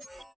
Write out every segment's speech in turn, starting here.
you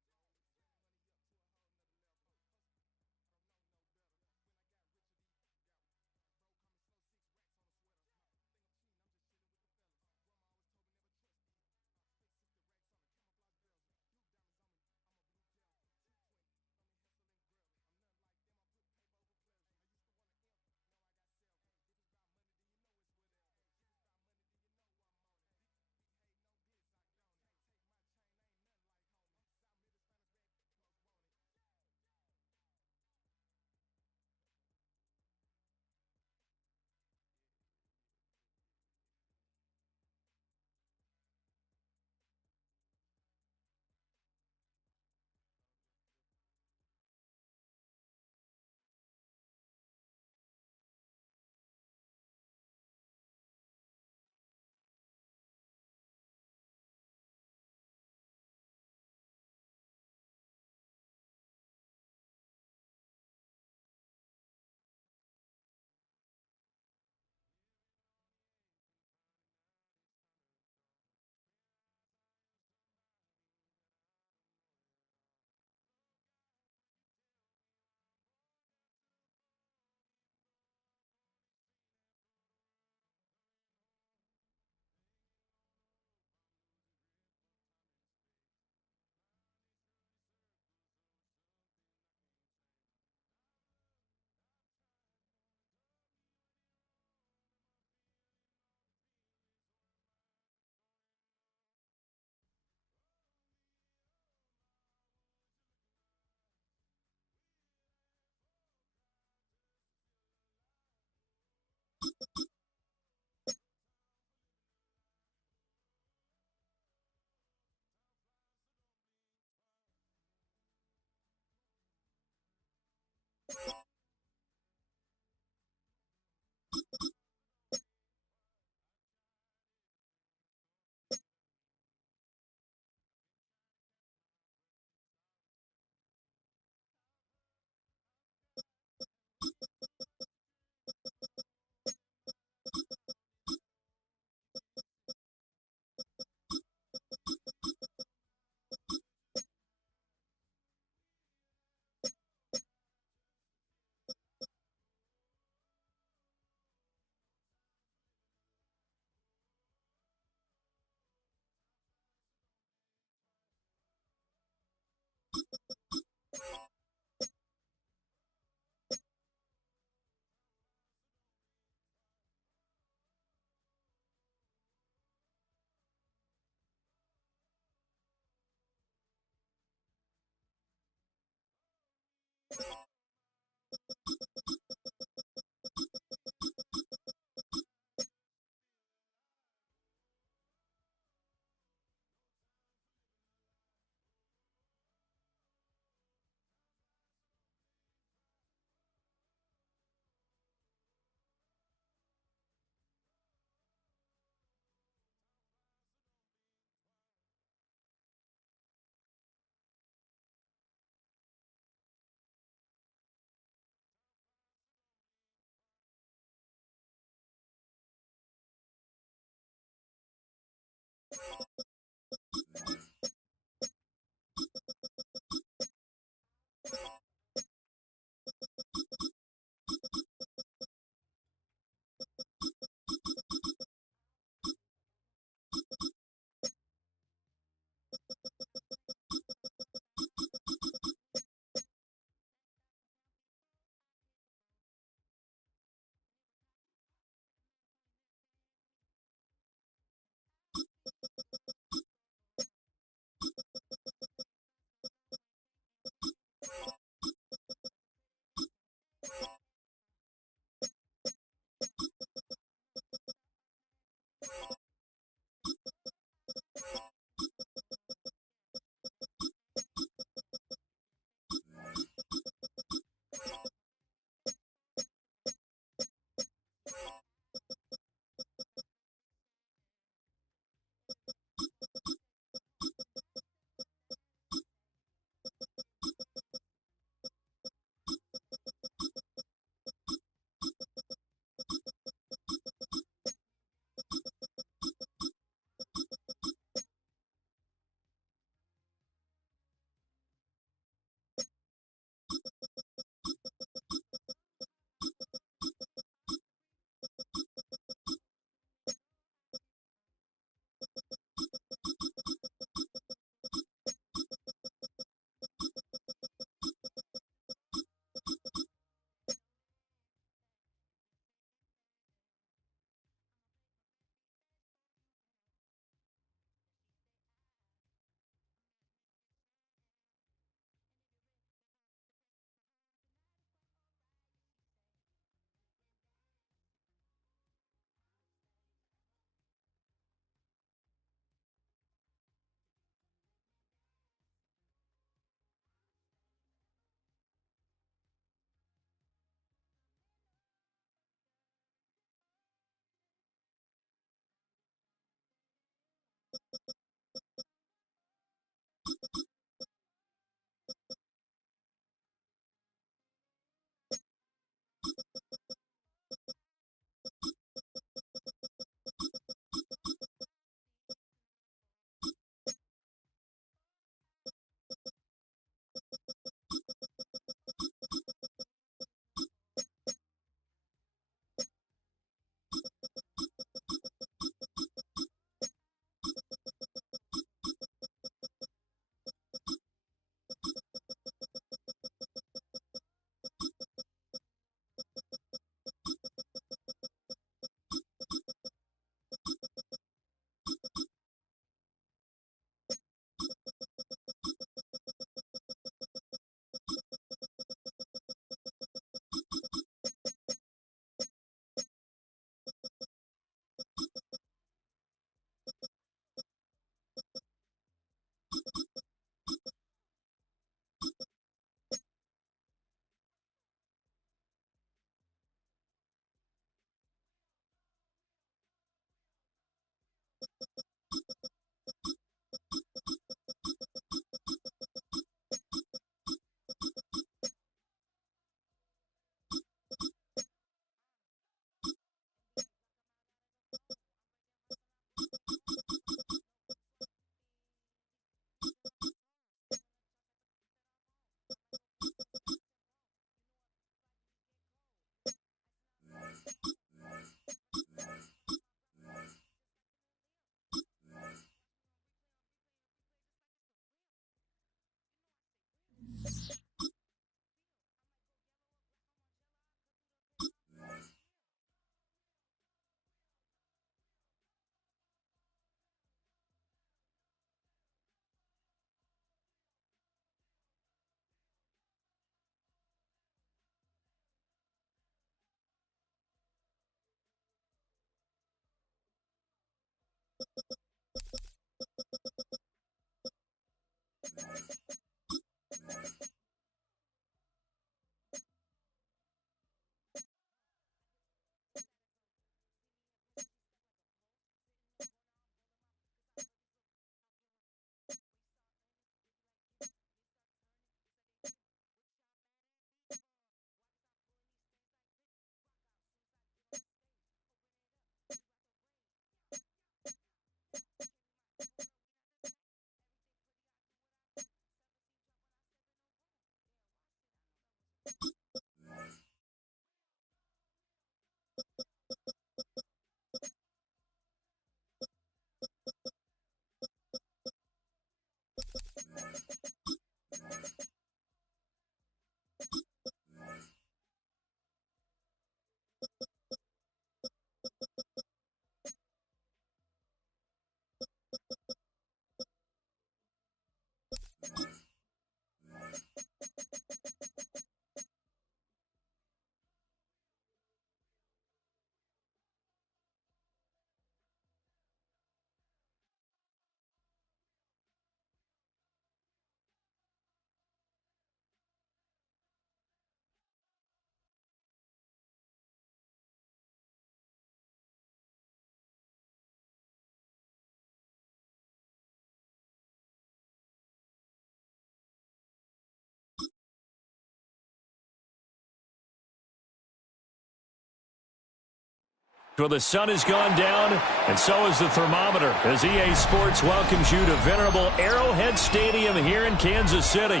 Well, the sun has gone down, and so has the thermometer, as EA Sports welcomes you to venerable Arrowhead Stadium here in Kansas City.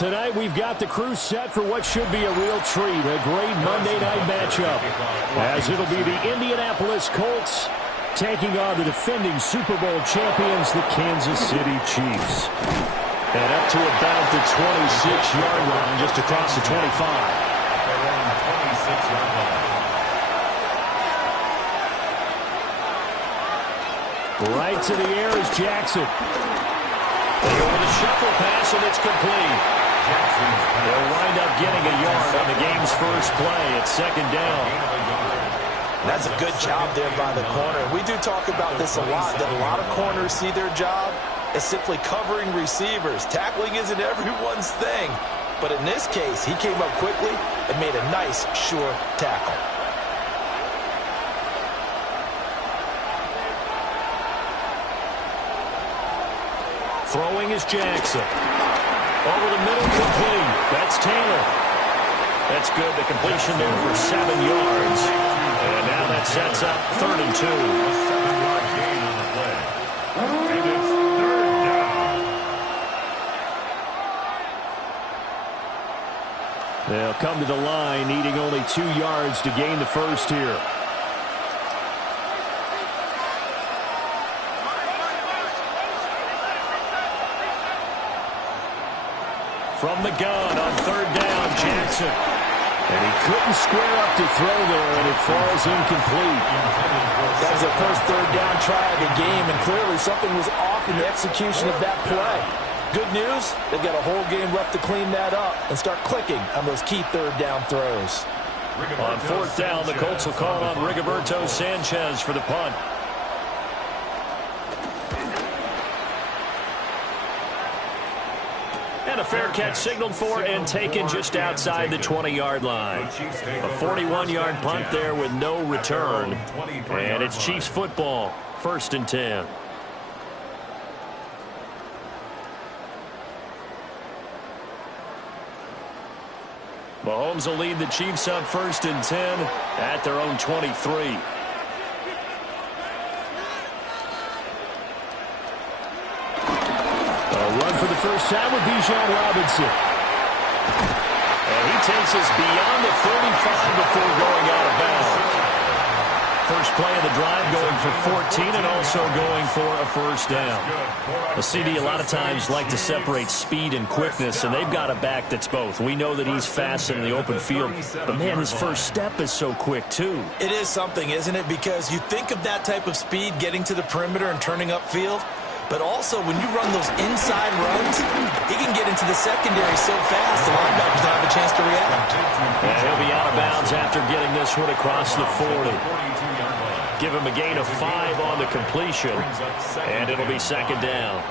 Tonight, we've got the crew set for what should be a real treat, a great Monday night matchup, as it'll be the Indianapolis Colts taking on the defending Super Bowl champions, the Kansas City Chiefs. And up to about the 26-yard line, just across the 25. They're on the 26-yard line. Right to the air is Jackson. They go with a shuffle pass, and it's complete. They'll wind up getting a yard on the game's first play at second down. That's a good job there by the corner. We do talk about this a lot, that a lot of corners see their job as simply covering receivers. Tackling isn't everyone's thing. But in this case, he came up quickly and made a nice, sure tackle. Throwing is Jackson. Over the middle, complete. That's Taylor. That's good. The completion there for 7 yards. And now that sets up 3rd and 2. A 7-yard gain on the play. And it's 3rd down. They'll come to the line, needing only 2 yards to gain the first here. From the gun on 3rd down, Jackson. And he couldn't square up to throw there, and it falls incomplete. That was the first 3rd down try of the game, and clearly something was off in the execution of that play. Good news, they've got a whole game left to clean that up and start clicking on those key 3rd down throws. On 4th down, the Colts will call on Rigoberto Sanchez for the punt. And a fair catch signaled for and taken just outside the 20-yard line. A 41-yard punt there with no return. And it's Chiefs football, 1st and 10. Mahomes will lead the Chiefs up 1st and 10 at their own 23. For the first time with Bijan Robinson. And he takes us beyond the 35 before going out of bounds. First play of the drive going for 14 and also going for a first down. The CD a lot of times like to separate speed and quickness, and they've got a back that's both. We know that he's fast in the open field, but, man, his first step is so quick, too. It is something, isn't it? Because you think of that type of speed getting to the perimeter and turning upfield, but also when you run those inside runs, he can get into the secondary so fast the linebackers don't have a chance to react. And he'll be out of bounds after getting this one across the 40. Give him a gain of 5 on the completion, and it'll be second down.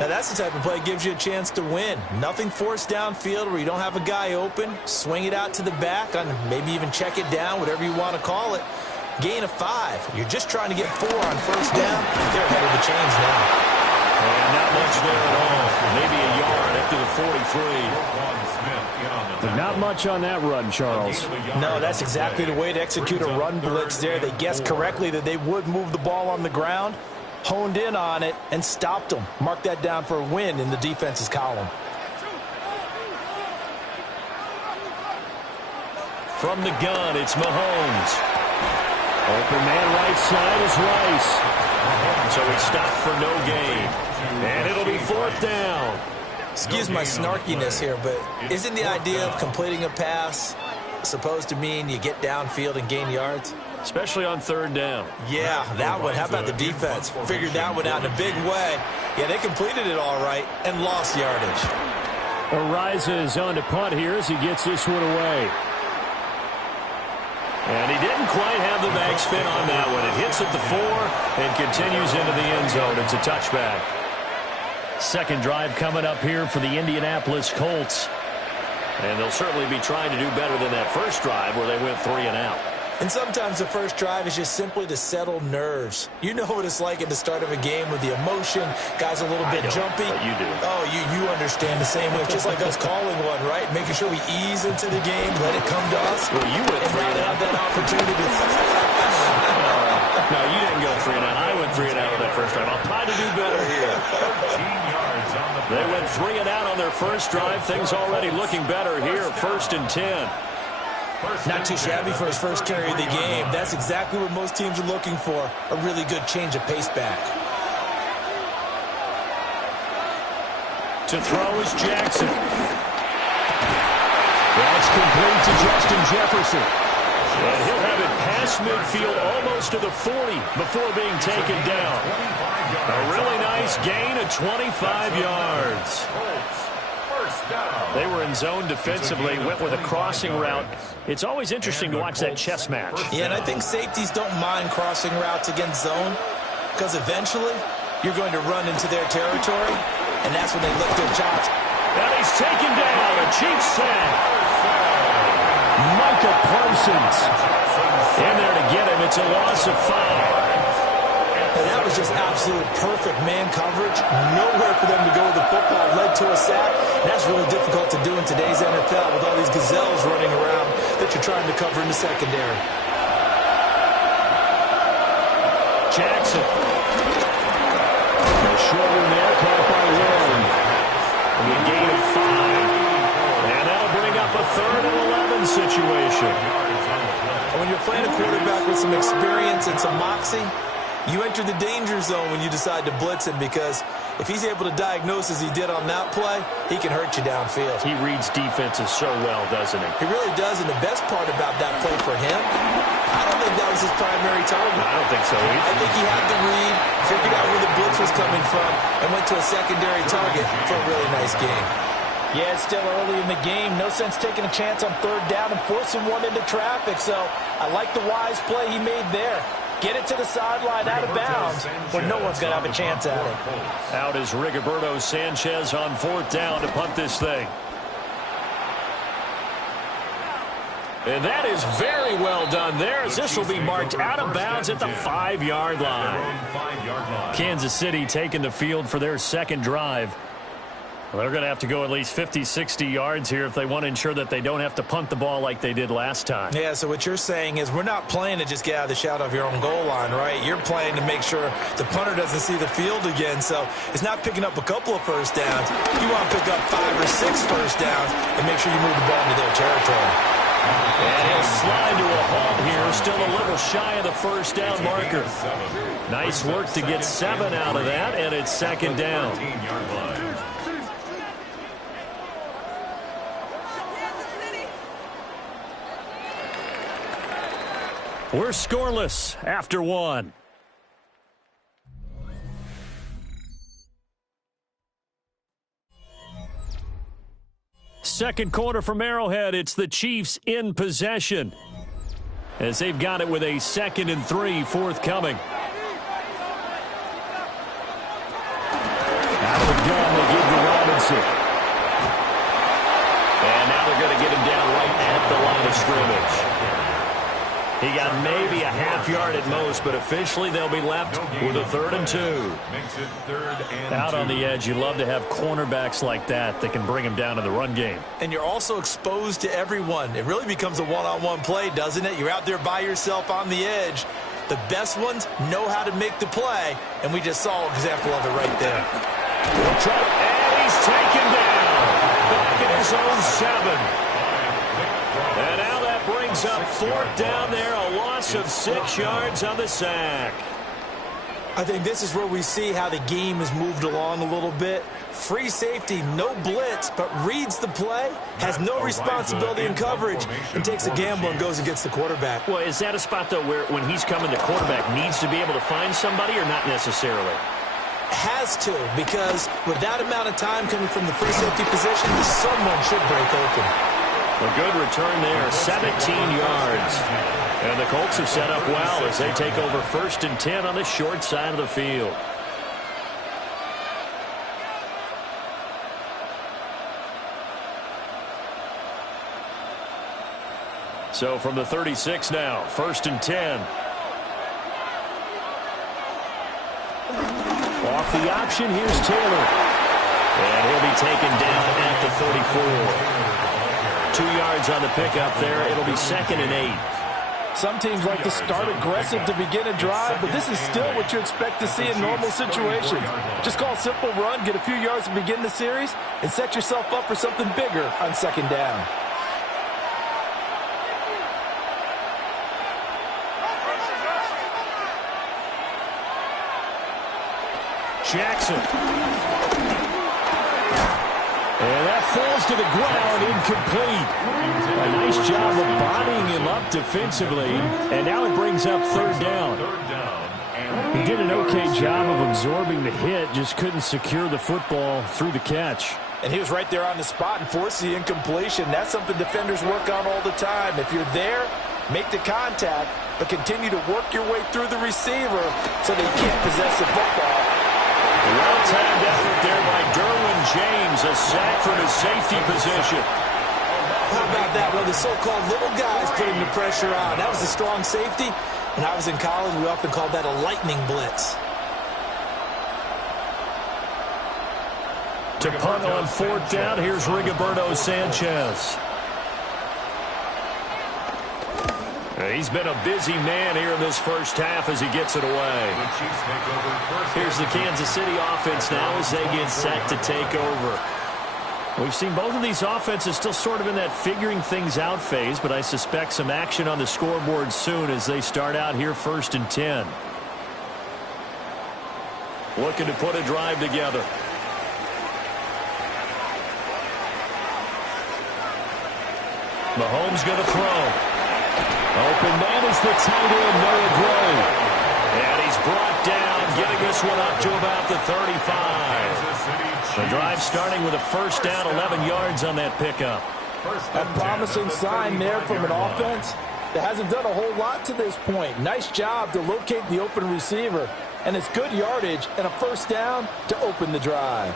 Now that's the type of play that gives you a chance to win. Nothing forced downfield where you don't have a guy open. Swing it out to the back, on maybe even check it down, whatever you want to call it. Gain of 5. You're just trying to get 4 on first down. They're ahead of the chains now. And not much there at all. Maybe a yard up to the 43. Not much on that run, Charles. No, that's exactly the way to execute a run blitz there. They guessed correctly that they would move the ball on the ground, honed in on it, and stopped them. Mark that down for a win in the defense's column. From the gun, it's Mahomes. Open man right side is Rice. So he stopped for no gain. And it'll be fourth down. Excuse my snarkiness here, but isn't the idea of completing a pass supposed to mean you get downfield and gain yards? Especially on third down. Yeah, that one. How about the defense? Figured that one out in a big way. Yeah, they completed it all right and lost yardage. Ariza is on to punt here as he gets this one away. And he didn't quite have the back spin on that one. It hits at the 4 and continues into the end zone. It's a touchback. Second drive coming up here for the Indianapolis Colts. And they'll certainly be trying to do better than that first drive where they went 3 and out. And sometimes the first drive is just simply to settle nerves. You know what it's like at the start of a game with the emotion. Guys a little bit jumpy. But you do. Oh, you understand the same way. It's just like us calling one, right? Making sure we ease into the game, let it come to us. Well, you went 3 and out. Have that opportunity. No, you didn't go 3 and out. I went 3 and out on that first drive. I'll try to do better here. They went 3 and out on their first drive. Things already looking better here. 1st and 10. Not too shabby for his first carry of the game. That's exactly what most teams are looking for. A really good change of pace back. To throw is Jackson. That's complete to Justin Jefferson. And he'll have it past midfield almost to the 40 before being taken down. A really nice gain of 25 yards. They were in zone defensively, went with a crossing route. It's always interesting to watch that chess match. Yeah, and I think safeties don't mind crossing routes against zone because eventually you're going to run into their territory, and that's when they lift their chops. And he's taken down. A Chiefs sack. Micah Parsons in there to get him. It's a loss of 5. And that was just absolute perfect man coverage. Nowhere for them to go with the football. Led to a sack. That's really difficult to do in today's NFL with all these gazelles running around that you're trying to cover in the secondary. Jackson. A short one there, caught by Warren. And a gain of 5. And that'll bring up a 3rd and 11 situation. When you're playing a quarterback with some experience and some moxie, you enter the danger zone when you decide to blitz him, because if he's able to diagnose as he did on that play, he can hurt you downfield. He reads defenses so well, doesn't he? He really does, and the best part about that play for him, I don't think that was his primary target. I don't think so either. I think he had the read, figured out where the blitz was coming from, and went to a secondary target for a really nice game. Yeah, it's still early in the game. No sense taking a chance on third down and forcing one into traffic, so I like the wise play he made there. Get it to the sideline out of bounds where no one's going to have a chance at it. Out is Rigoberto Sanchez on 4th down to punt this thing. And that is very well done there, as this will be marked out of bounds at the 5-yard line. Kansas City taking the field for their second drive. Well, they're going to have to go at least 50, 60 yards here if they want to ensure that they don't have to punt the ball like they did last time. Yeah, so what you're saying is we're not playing to just get out of the shadow of your own goal line, right? You're playing to make sure the punter doesn't see the field again. So it's not picking up a couple of first downs. You want to pick up 5 or 6 first downs and make sure you move the ball into their territory. And he'll slide to a halt here, still a little shy of the first down marker. Nice work to get 7 out of that, and it's second down. We're scoreless after 1. Second quarter from Arrowhead. It's the Chiefs in possession as they've got it with a 2nd and 3 forthcoming. Out of the gun, they give to Robinson. And now they're going to get him down right at the line of scrimmage. He got maybe a half yard at most, but officially they'll be left with a 3rd and 2. Makes it 3rd and 2. Out on the edge, you love to have cornerbacks like that can bring him down in the run game. And you're also exposed to everyone. It really becomes a one-on-one play, doesn't it? You're out there by yourself on the edge. The best ones know how to make the play, and we just saw an example of it right there. And he's taken down back at his own 7. And now that brings up 4th down there, a loss of 6 yards on the sack. I think this is where we see how the game has moved along a little bit. Free safety, no blitz, but reads the play, has no responsibility in coverage, and takes a gamble and goes and gets the quarterback. Well, is that a spot, though, where when he's coming, the quarterback needs to be able to find somebody or not necessarily? Has to, because with that amount of time coming from the free safety position, someone should break open. A good return there, 17 yards. And the Colts are set up well as they take over 1st and 10 on the short side of the field. So from the 36 now, 1st and 10. Off the option, here's Taylor. And he'll be taken down at the 34. 2 yards on the pickup there. It'll be 2nd and 8. Some teams like to start aggressive to begin a drive, but this is still what you expect to see in normal situations. Just call a simple run, get a few yards to begin the series, and set yourself up for something bigger on 2nd down. Jackson. And that falls to the ground, incomplete. A nice job of bodying him up defensively. And now it brings up 3rd down. He did an okay job of absorbing the hit, just couldn't secure the football through the catch. And he was right there on the spot and forced the incompletion. That's something defenders work on all the time. If you're there, make the contact, but continue to work your way through the receiver so that you can't possess the football. Well-timed effort there by Derwin James, a sack from his safety position. How about that? Well, the so-called little guys putting the pressure on. That was a strong safety. When I was in college, we often called that a lightning blitz. To punt on 4th down, here's Rigoberto Sanchez. He's been a busy man here in this first half as he gets it away. Here's the Kansas City offense now as they get set to take over. We've seen both of these offenses still sort of in that figuring things out phase, but I suspect some action on the scoreboard soon as they start out here 1st and 10. Looking to put a drive together. Mahomes going to throw. Open man is the tight end, Noah Gray. And he's brought down, getting this one up to about the 35. The drive starting with a 1st down, 11 yards on that pickup. A promising sign there from an offense that hasn't done a whole lot to this point. Nice job to locate the open receiver. And it's good yardage and a 1st down to open the drive.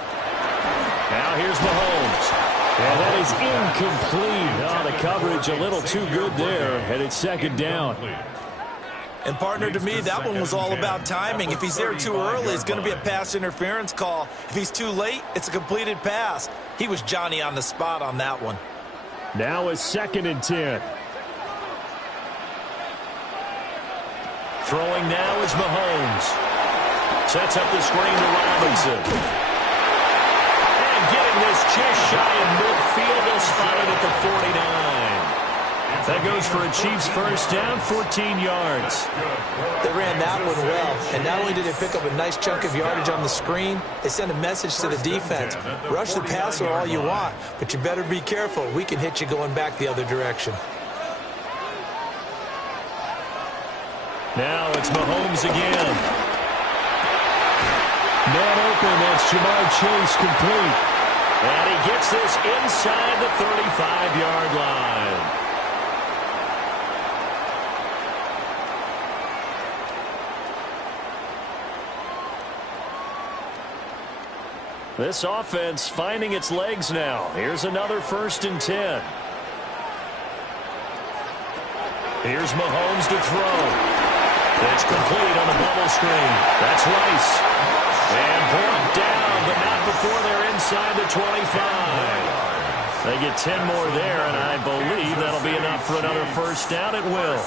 Now here's Mahomes. And that is incomplete. Oh, the coverage a little too good there, and it's 2nd down. And partner, to me, that one was all about timing. If he's there too early, it's going to be a pass interference call. If he's too late, it's a completed pass. He was Johnny on the spot on that one. Now is 2nd and 10. Throwing now is Mahomes. Sets up the screen to Robinson. Getting this just shy of midfield, they'll spot it at the 49. That goes for a Chiefs first down, 14 yards. They ran that one well, and not only did they pick up a nice chunk of yardage on the screen, they sent a message to the defense. Rush the passer all you want, but you better be careful. We can hit you going back the other direction. Now it's Mahomes again. Man open, that's Jamar Chase complete. And he gets this inside the 35-yard line. This offense finding its legs now. Here's another 1st and 10. Here's Mahomes to throw. It's complete on the bubble screen. That's Rice. And brought down, but not before they're inside the 25. They get 10 more there, and I believe that'll be enough for another first down. It will.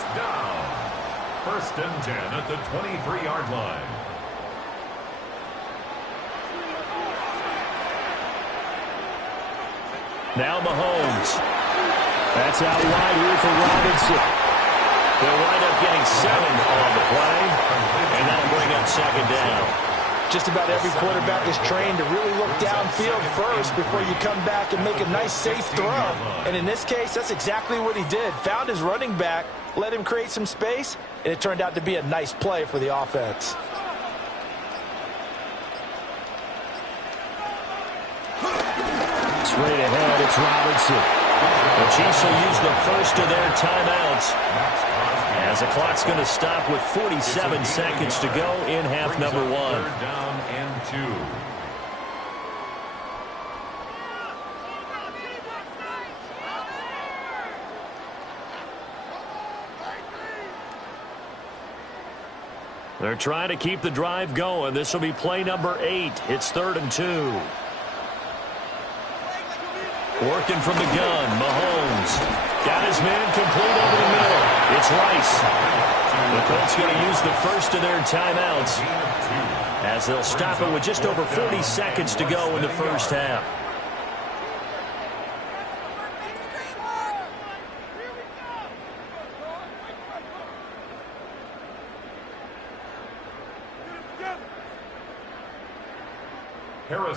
1st and 10 at the 23-yard line. Now Mahomes. That's out wide here for Robinson. They'll wind up getting 7 on the play, and that'll bring up 2nd down. Just about every quarterback is trained to really look downfield first before you come back and make a nice, safe throw. And in this case, that's exactly what he did. Found his running back, let him create some space, and it turned out to be a nice play for the offense. Straight ahead, it's Robinson. The Chiefs will use the first of their timeouts, as the clock's going to stop with 47 seconds to go in half number 1. 3rd down and 2. They're trying to keep the drive going. This will be play number 8. It's 3rd and 2. Working from the gun, Mahomes. Got his man complete over the middle. It's Rice. The Colts going to use the first of their timeouts, as they'll stop it with just over 40 seconds to go in the first half.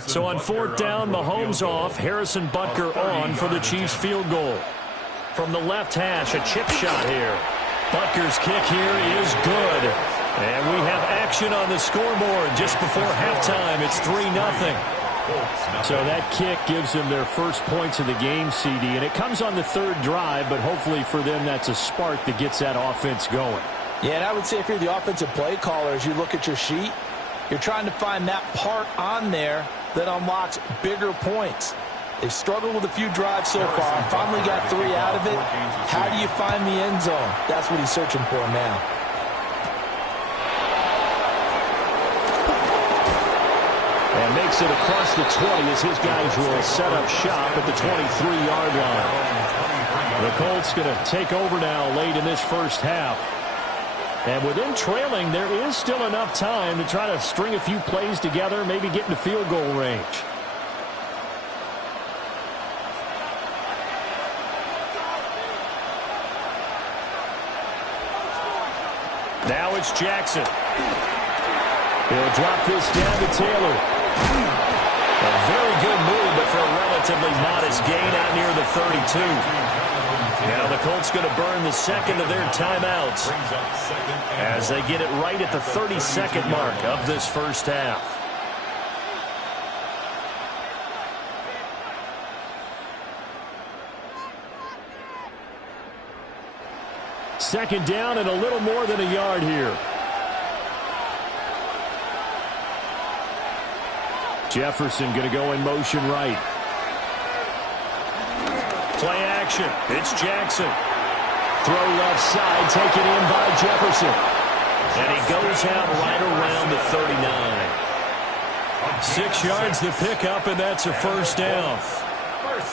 So on 4th down, Mahomes off, Harrison Butker on for the Chiefs field goal. From the left hash, a chip shot here. Butker's kick here is good. And we have action on the scoreboard just before halftime. It's 3-0. So that kick gives them their first points of the game, CD. And it comes on the 3rd drive, but hopefully for them that's a spark that gets that offense going. Yeah, and I would say if you're the offensive play caller, as you look at your sheet, you're trying to find that part on there that unlocks bigger points. They've struggled with a few drives so far. Finally got 3 out of it. How do you find the end zone? That's what he's searching for now. And makes it across the 20 as his guys will set up shop at the 23-yard line. The Colts going to take over now late in this first half. And with them trailing, there is still enough time to try to string a few plays together, maybe get into field goal range. Now it's Jackson. He'll drop this down to Taylor. A very good move, but for a relatively modest gain out near the 32. Now the Colts going to burn the second of their timeouts as they get it right at the 32nd mark of this first half. Second down and a little more than a yard here. Jefferson going to go in motion right. Play action. It's Jackson. Throw left side, taken in by Jefferson. And he goes out right around the 39. 6 yards the pickup, and that's a first down.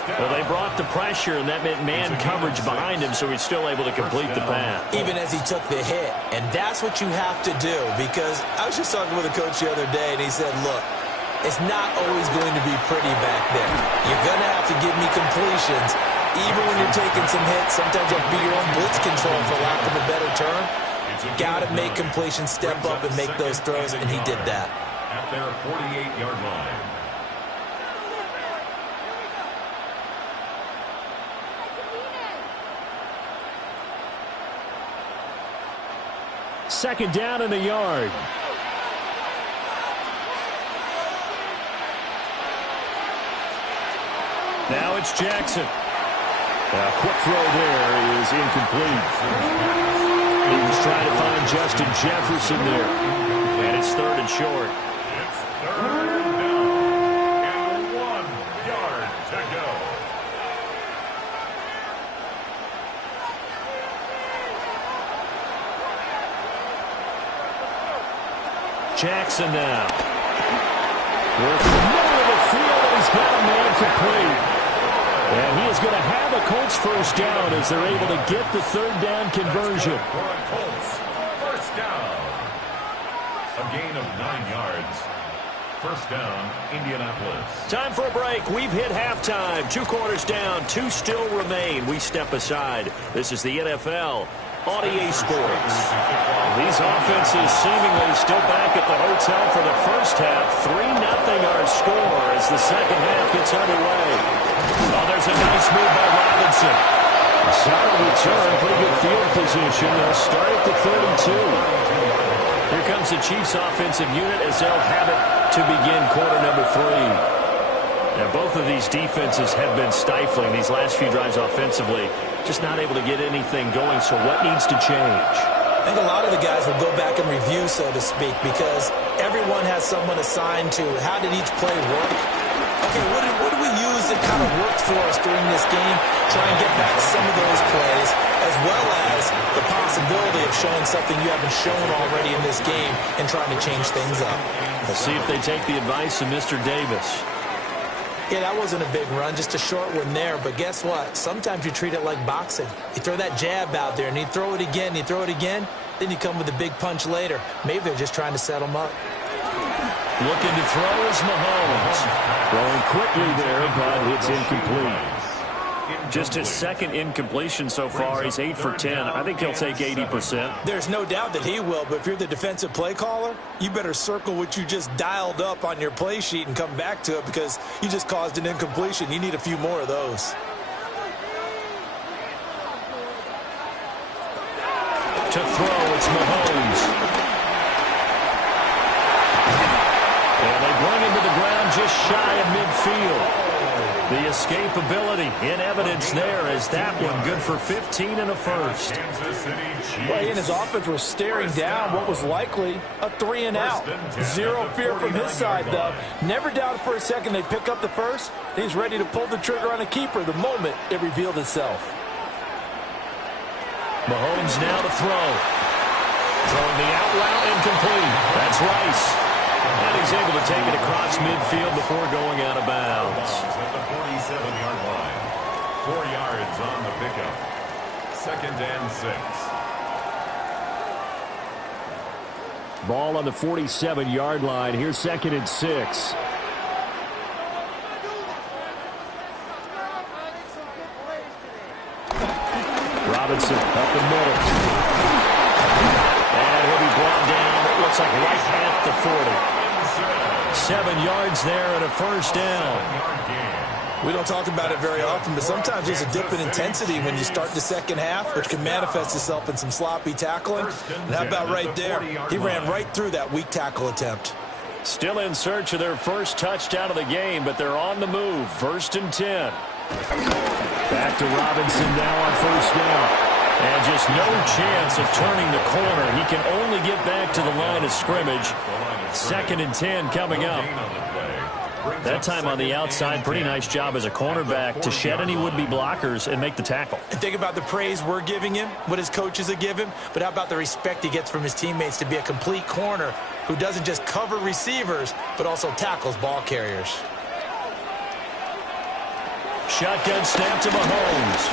Well, they brought the pressure, and that meant man coverage behind him, so he's still able to complete the pass. Even as he took the hit. And that's what you have to do, because I was just talking with a coach the other day, and he said, look, it's not always going to be pretty back there. You're going to have to give me completions, Even when you're taking some hits, sometimes you have to be your own blitz control, for lack of a better term. Got to make completion, step up, and make those throws, and he did that. At their 48-yard line. Second down and a yard. Now it's Jackson. A quick throw there is incomplete. He was trying to find Justin Jefferson there. And it's third and short. It's third down and 1 yard to go. Jackson now. Working the middle of the field, and he's got a man complete. And he is going to have a Colts first down as they're able to get the third down conversion. For a Colts first down. A gain of 9 yards. First down, Indianapolis. Time for a break. We've hit halftime. 2 quarters down. 2 still remain. We step aside. This is the NFL on EA Sports. These offenses seemingly still back at the hotel for the first half. 3-0 our score as the second half gets underway. Oh, there's a nice move by Robinson. A solid return, pretty good field position. They'll start at the 32. Here comes the Chiefs offensive unit as they'll have it to begin quarter number 3. Now, both of these defenses have been stifling these last few drives offensively. Just not able to get anything going, so what needs to change? I think a lot of the guys will go back and review, so to speak, because everyone has someone assigned to how did each play work. Okay, what did we use that kind of worked for us during this game? Try and get back some of those plays, as well as the possibility of showing something you haven't shown already in this game and trying to change things up. Let's see if they take the advice of Mr. Davis. Yeah, that wasn't a big run, just a short one there. But guess what? Sometimes you treat it like boxing. You throw that jab out there, and you throw it again, you throw it again, then you come with a big punch later. Maybe they're just trying to set them up. Looking to throw is Mahomes. Throwing quickly there, but it's incomplete. Just his second incompletion so far. He's 8 for 10. I think he'll take 80%. There's no doubt that he will, but if you're the defensive play caller, you better circle what you just dialed up on your play sheet and come back to it because you just caused an incompletion. You need a few more of those. To throw, it's Mahomes. And they bring him to the ground just shy of midfield. The escapability in evidence there as that one good for 15 and a first. Well, he and his offense were staring down what was likely a 3-and-out. Zero fear from his side, though. Never doubted for a second they pick up the first. He's ready to pull the trigger on a keeper the moment it revealed itself. Mahomes now to throw. Throwing the out route incomplete. That's Rice. And he's able to take it across midfield before going out of bounds. At the 47-yard line. 4 yards on the pickup. 2nd and 6. Ball on the 47-yard line. Here's 2nd and 6. Robinson up the middle. And he'll be brought down, it looks like right at the 40. 7 yards there and a first down. We don't talk about it very often, but sometimes there's a dip in intensity when you start the second half, which can manifest itself in some sloppy tackling. And how about right there? He ran right through that weak tackle attempt. Still in search of their first touchdown of the game, but they're on the move. 1st and 10. Back to Robinson now on first down. And just no chance of turning the corner. He can only get back to the line of scrimmage. 2nd and 10 coming up. That time on the outside, pretty nice job as a cornerback to shed any would-be blockers and make the tackle. And think about the praise we're giving him, what his coaches have given him, but how about the respect he gets from his teammates to be a complete corner who doesn't just cover receivers, but also tackles ball carriers. Shotgun snap to Mahomes.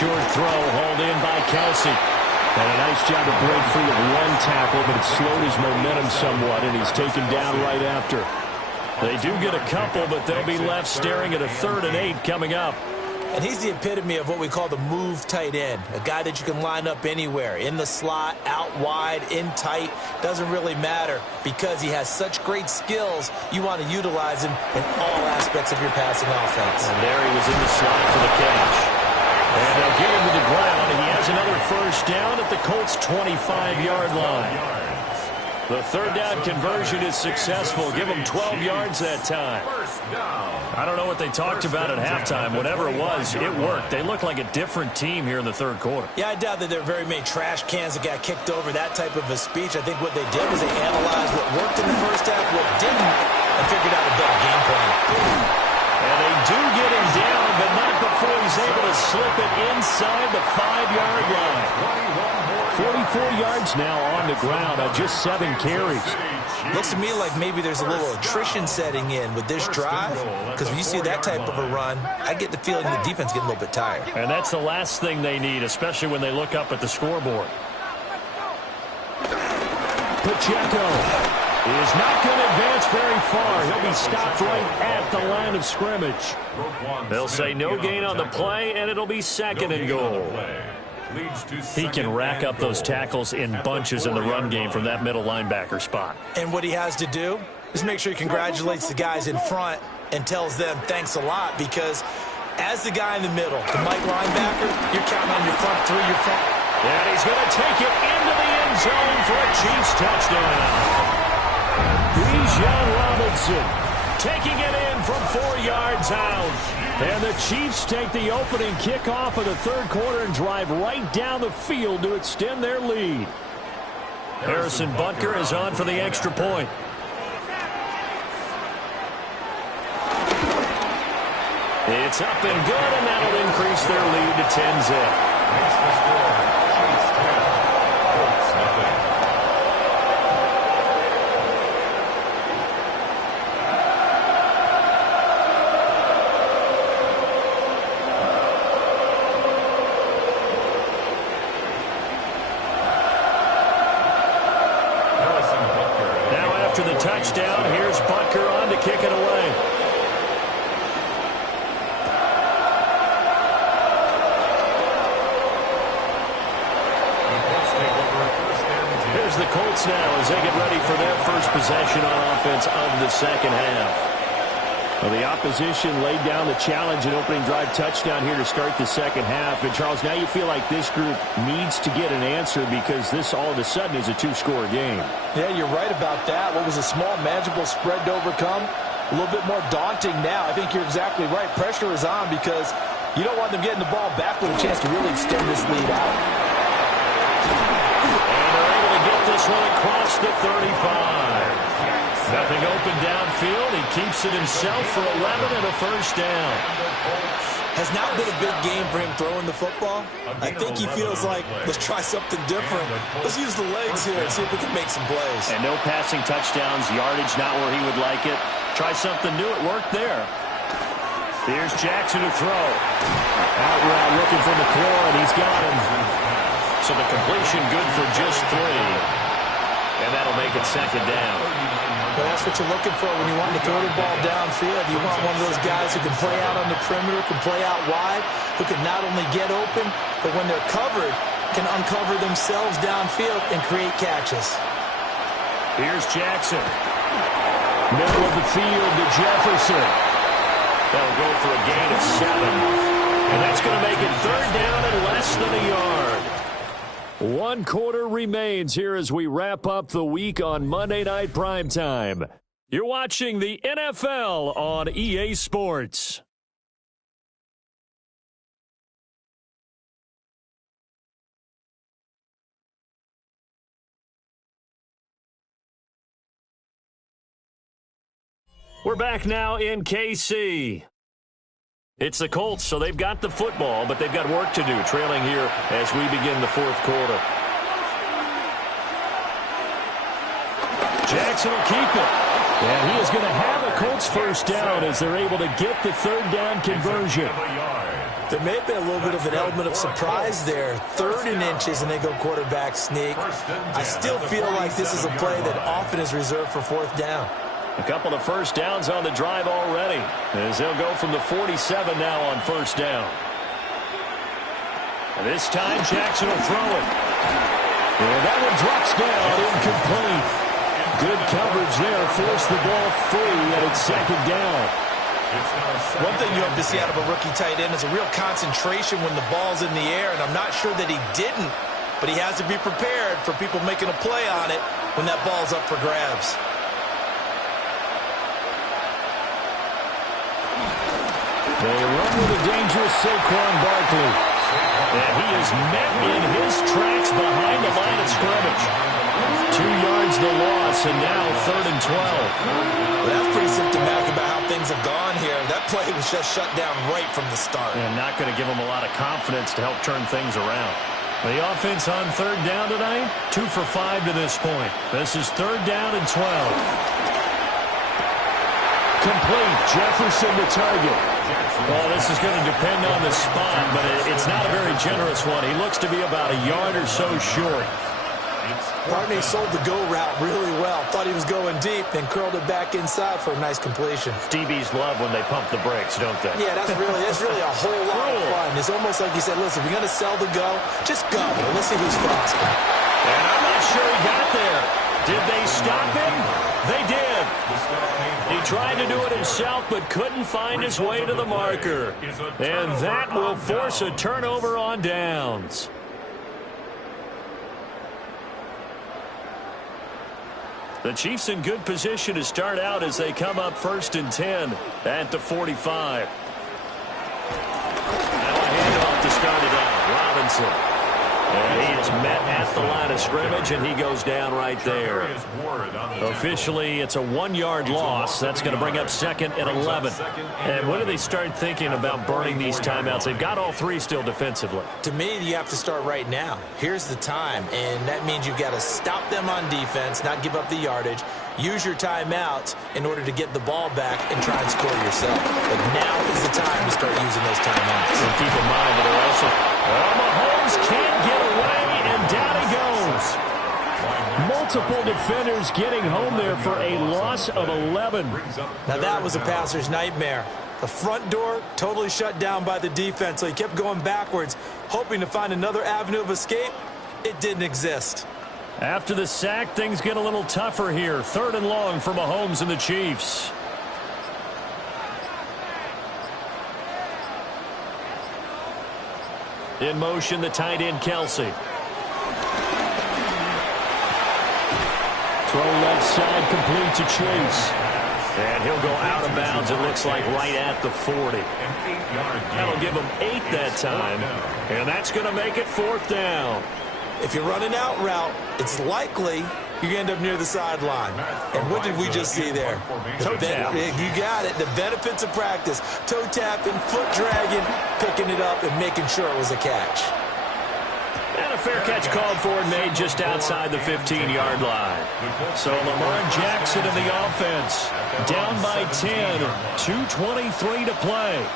Short throw hauled in by Kelsey. And a nice job to break free of one tackle, but it slowed his momentum somewhat, and he's taken down right after. They do get a couple, but they'll be left staring at a 3rd and 8 coming up. And he's the epitome of what we call the move tight end, a guy that you can line up anywhere, in the slot, out wide, in tight, doesn't really matter because he has such great skills. You want to utilize him in all aspects of your passing offense. And there he was in the slot for the catch. And they'll get him to the ground, and he has another first down at the Colts' 25-yard line. The third down conversion is successful. Give them 12 yards that time. I don't know what they talked about at halftime. Whatever it was, it worked. They look like a different team here in the third quarter. Yeah, I doubt that there are very many trash cans that got kicked over, that type of a speech. I think what they did was they analyzed what worked in the first half, what didn't, and figured out a better game plan. And they do get him down, but not before he's able to slip it inside the 5-yard line. 44 yards now on the ground on just 7 carries. Looks to me like maybe there's a little attrition setting in with this drive, because when you see that type of a run, I get the feeling the defense getting a little bit tired. And that's the last thing they need, especially when they look up at the scoreboard. Pacheco is not going to advance very far. He'll be stopped right at the line of scrimmage. They'll say no gain on the play, and it'll be second and goal. He can rack up those tackles in bunches in the run game from that middle linebacker spot. And what he has to do is make sure he congratulates the guys in front and tells them thanks a lot, because as the guy in the middle, the Mike linebacker, you're counting on your front three, your front. And he's going to take it into the end zone for a Chiefs touchdown. Bijan Robinson taking it in from 4 yards out. And the Chiefs take the opening kickoff of the third quarter and drive right down the field to extend their lead. Harrison Butker is on for the extra point. It's up and good, and that'll increase their lead to 10-zip. Touchdown. Here's Butker on to kick it away. Here's the Colts now as they get ready for their first possession on offense of the second half. Well, the opposition laid down the challenge and opening drive touchdown here to start the second half. And, Charles, now you feel like this group needs to get an answer because this all of a sudden is a 2-score game. Yeah, you're right about that. What was a small, manageable spread to overcome, a little bit more daunting now. I think you're exactly right. Pressure is on because you don't want them getting the ball back with a chance to really extend this lead out. And they're able to get this one across the 35. Nothing open downfield. He keeps it himself for 11 and a first down. Has not been a big game for him throwing the football. I think he feels like, let's try something different. Let's use the legs here and see if we can make some plays. And no passing touchdowns, yardage not where he would like it. Try something new. It worked there. Here's Jackson to throw. Out route looking for McLaurin, and he's got him. So the completion good for just 3. And that'll make it second down. Well, that's what you're looking for when you want to throw the ball downfield. You want one of those guys who can play out on the perimeter, can play out wide, who can not only get open, but when they're covered, can uncover themselves downfield and create catches. Here's Jackson. Middle of the field to Jefferson. That'll go for a gain of 7. And that's going to make it third down and less than a yard. 1 quarter remains here as we wrap up the week on Monday Night Primetime. You're watching the NFL on EA Sports. We're back now in KC. It's the Colts, so they've got the football, but they've got work to do, trailing here as we begin the fourth quarter. Jackson will keep it. And he is going to have a Colts first down as they're able to get the third down conversion. There may have been a little bit of an element of surprise there. 3rd and inches, and they go quarterback sneak. I still feel like this is a play that often is reserved for 4th down. A couple of first downs on the drive already, as they'll go from the 47 now on first down. And this time, Jackson will throw it. And that one drops down, incomplete. Good coverage there, forced the ball free, and it's second down. One thing you hope to see out of a rookie tight end is a real concentration when the ball's in the air, and I'm not sure that he didn't, but he has to be prepared for people making a play on it when that ball's up for grabs. They run with a dangerous Saquon Barkley. And he is met in his tracks behind the line of scrimmage. 2 yards the loss, and now 3rd and 12. Well, that's pretty symptomatic about how things have gone here. That play was just shut down right from the start. And not going to give him a lot of confidence to help turn things around. The offense on 3rd down tonight, 2 for 5 to this point. This is 3rd down and 12. Complete. Jefferson the target. Well, this is going to depend on the spot, but it's not a very generous one. He looks to be about a yard or so short. Barney sold the go route really well. Thought he was going deep, then curled it back inside for a nice completion. DBs love when they pump the brakes, don't they? Yeah, that's really a whole lot of fun. It's almost like you said, listen, if you're going to sell the go, just go. Let's see who's faster. And I'm not sure he got there. Did they stop him? They did. He tried to do it himself, but couldn't find his way to the marker. And that will force a turnover on downs. The Chiefs in good position to start out as they come up 1st and 10 at the 45. Now a handoff to start it out. Robinson. And he is met at the line of scrimmage, and he goes down right there. Officially, it's a 1-yard loss. That's going to bring up 2nd and 11. And when do they start thinking about burning these timeouts? They've got all 3 still defensively. To me, you have to start right now. Here's the time, and that means you've got to stop them on defense, not give up the yardage, use your timeouts in order to get the ball back and try and score yourself. But now is the time to start using those timeouts. And keep in mind that they're also... Well, Mahomes can't get away, and down he goes. Multiple defenders getting home there for a loss of 11. Now that was a passer's nightmare. The front door totally shut down by the defense, so he kept going backwards, hoping to find another avenue of escape. It didn't exist. After the sack, things get a little tougher here. 3rd and long for Mahomes and the Chiefs. In motion, the tight end, Kelsey. Throw left side, complete to Chase. And he'll go out of bounds, it looks like, right at the 40. That'll give him 8 that time. And that's going to make it 4th down. If you're running out route, it's likely you end up near the sideline. And what did we just see there? Toe tap. You got it. The benefits of practice. Toe tapping, foot dragging, picking it up, and making sure it was a catch. And a fair catch called for and made just outside the 15-yard line. So Lamar Jackson and the offense down by 10, 2:23 to play.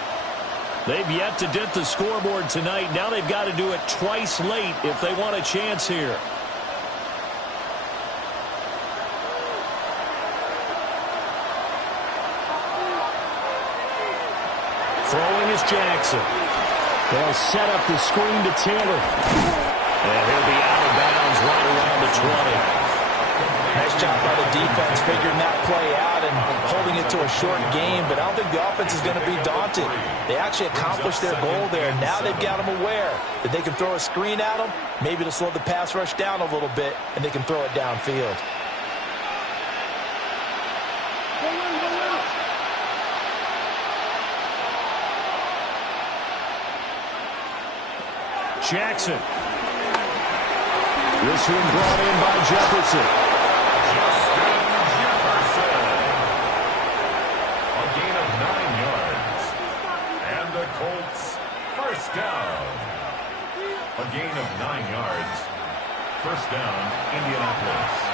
They've yet to dip the scoreboard tonight. Now they've got to do it twice late if they want a chance here. Throwing is Jackson. They'll set up the screen to Taylor. And he'll be out of bounds right around the 20. Nice job by the defense figuring that play out and holding it to a short game, but I don't think the offense is going to be daunted. They actually accomplished their goal there. Now they've got them aware that they can throw a screen at them, maybe to slow the pass rush down a little bit, and they can throw it downfield. Jackson. This one brought in by Jefferson. A gain of 9 yards. And the Colts, first down. A gain of 9 yards. First down, Indianapolis.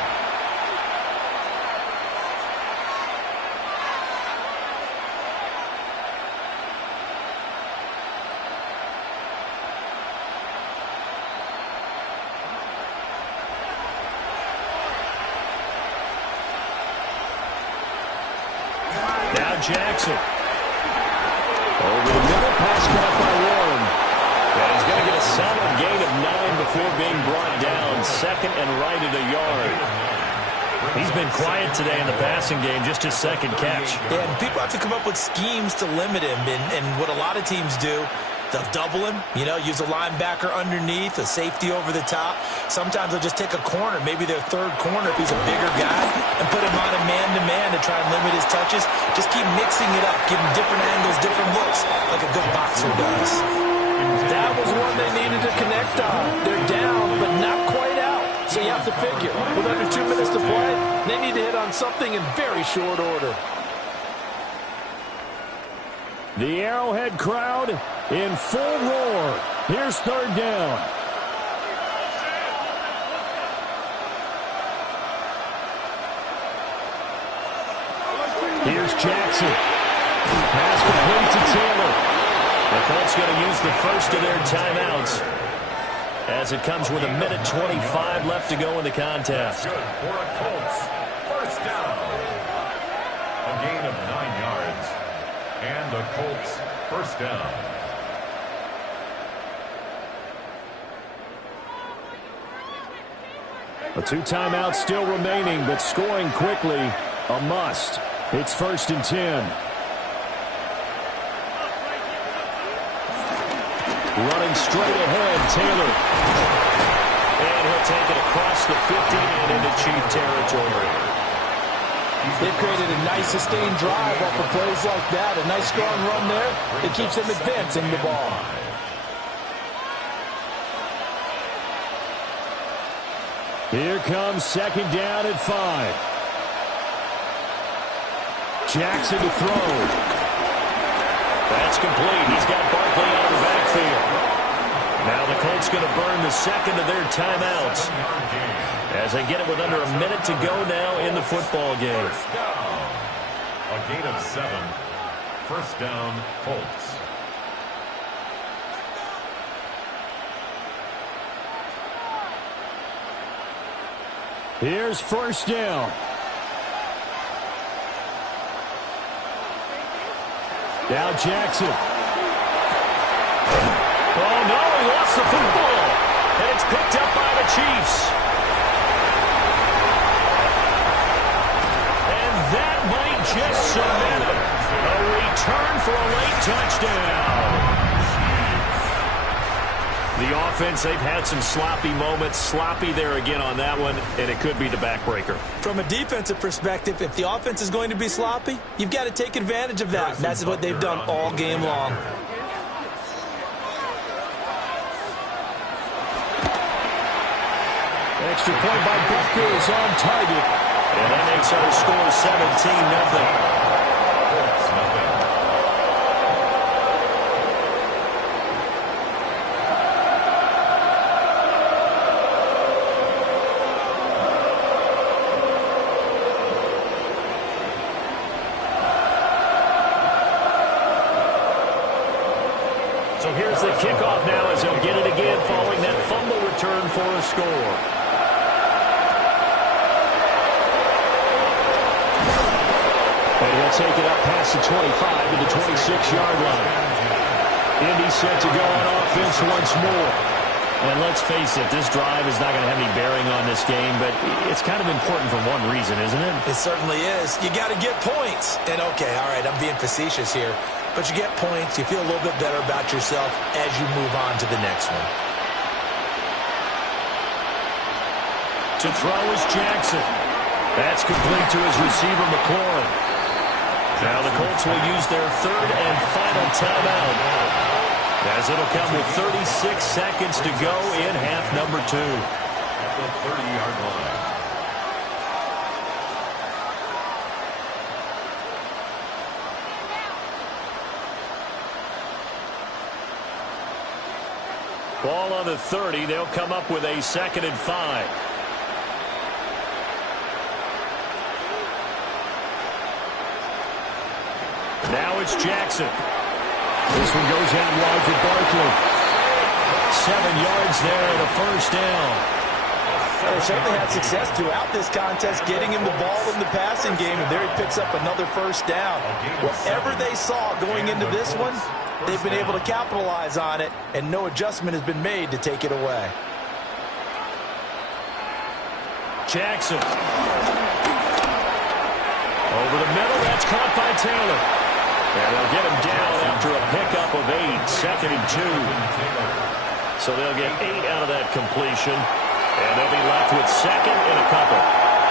Jackson. Over the middle, pass caught by Warren. And he's going to get a solid gain of 9 before being brought down. Second and right at a yard. He's been quiet today in the passing game, just his second catch. Yeah, and people have to come up with schemes to limit him. And what a lot of teams do, they'll double him, use a linebacker underneath, a safety over the top. Sometimes they'll just take a corner, maybe their third corner if he's a bigger guy, and put him on a man-to-man to try and limit his touches. Just keep mixing it up, give him different angles, different looks, like a good boxer does. That was one they needed to connect on. They're down, but not quite out. So you have to figure, with under 2 minutes to play, they need to hit on something in very short order. The Arrowhead crowd in full roar. Here's third down. Here's Jackson. Pass complete to Taylor. The Colts going to use the first of their timeouts as it comes with 1:25 left to go in the contest. Good for a Colts. First down. A gain of 9 yards. And the Colts first down. A 2 timeouts still remaining, but scoring quickly, a must. It's 1st and 10. Running straight ahead, Taylor. And he'll take it across the 50 and into Chief territory. They've created a nice sustained drive off of plays like that. A nice strong run there. It keeps them advancing the ball. Here comes second down at 5. Jackson to throw. That's complete. He's got Barkley out of the backfield. Now the Colts going to burn the second of their timeouts as they get it with under a minute to go now in the football game. First down. A gain of 7. First down, Colts. Here's first down. Now Jackson. Oh, no, he lost the football. And it's picked up by the Chiefs. And that might just cement it. A return for a late touchdown. The offense, they've had some sloppy moments. Sloppy there again on that one, and it could be the backbreaker. From a defensive perspective, if the offense is going to be sloppy, you've got to take advantage of that. And that's what they've done all game long. Extra point by Butker is on target. And that makes our score 17-0. So here's the kickoff now as he'll get it again following that fumble return for a score. And he'll take it up past the 25 to the 26-yard line. Indy set to go on offense once more. And let's face it, this drive is not going to have any bearing on this game, but it's kind of important for one reason, isn't it? It certainly is. You got to get points. And okay, all right, I'm being facetious here. But you get points, you feel a little bit better about yourself as you move on to the next one. To throw is Jackson. That's complete to his receiver, McLaurin. Now the Colts will use their third and final timeout, as it'll come with 36 seconds to go in half number 2. At the 30-yard line. Ball on the 30. They'll come up with a 2nd and 5. Now it's Jackson. This one goes out wide for Barkley. 7 yards there and a first down. Well, they certainly had success throughout this contest getting him the ball in the passing game, and there he picks up another first down. Whatever they saw going into this one, they've been able to capitalize on it, and no adjustment has been made to take it away. Jackson. Over the middle, that's caught by Taylor. And they'll get him down after a pickup of 8, 2nd and 2. So they'll get 8 out of that completion, and they'll be left with 2nd and a couple.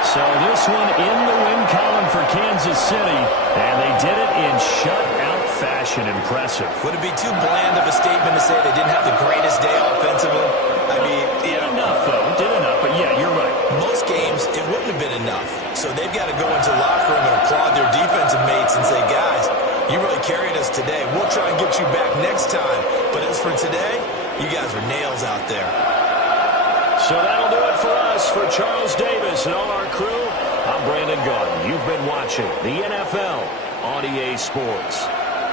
So this one in the win column for Kansas City, and they did it in shutout fashion. Impressive. Would it be too bland of a statement to say they didn't have the greatest day offensively? I mean, did enough, though. Did enough, but yeah, you're right. Most games, it wouldn't have been enough. So they've got to go into the locker room and applaud their defensive mates and say, guys, you really carried us today. We'll try and get you back next time. But as for today, you guys are nails out there. So that'll do it for us. For Charles Davis and all our crew, I'm Brandon Gaudin. You've been watching the NFL on EA Sports.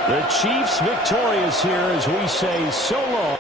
The Chiefs victorious here as we say so long.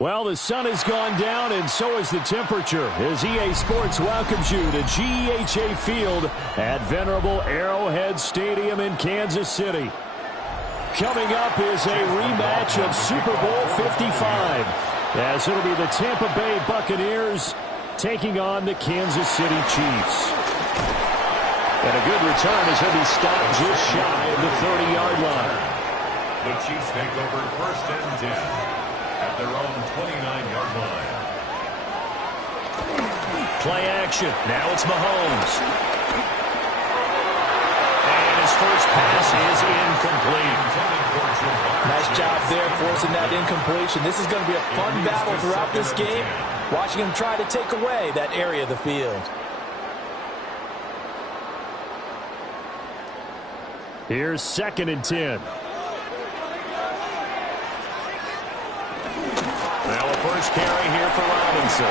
Well, the sun has gone down, and so has the temperature, as EA Sports welcomes you to GEHA Field at venerable Arrowhead Stadium in Kansas City. Coming up is a rematch of Super Bowl 55, as it'll be the Tampa Bay Buccaneers taking on the Kansas City Chiefs. And a good return as he'll be stopped just shy of the 30-yard line. The Chiefs take over 1st and 10. At their own 29-yard line. Play action. Now it's Mahomes. And his first pass is incomplete. Nice job there forcing that incompletion. This is going to be a fun battle throughout this game. Watching him try to take away that area of the field. Here's 2nd and 10. First carry here for Robinson.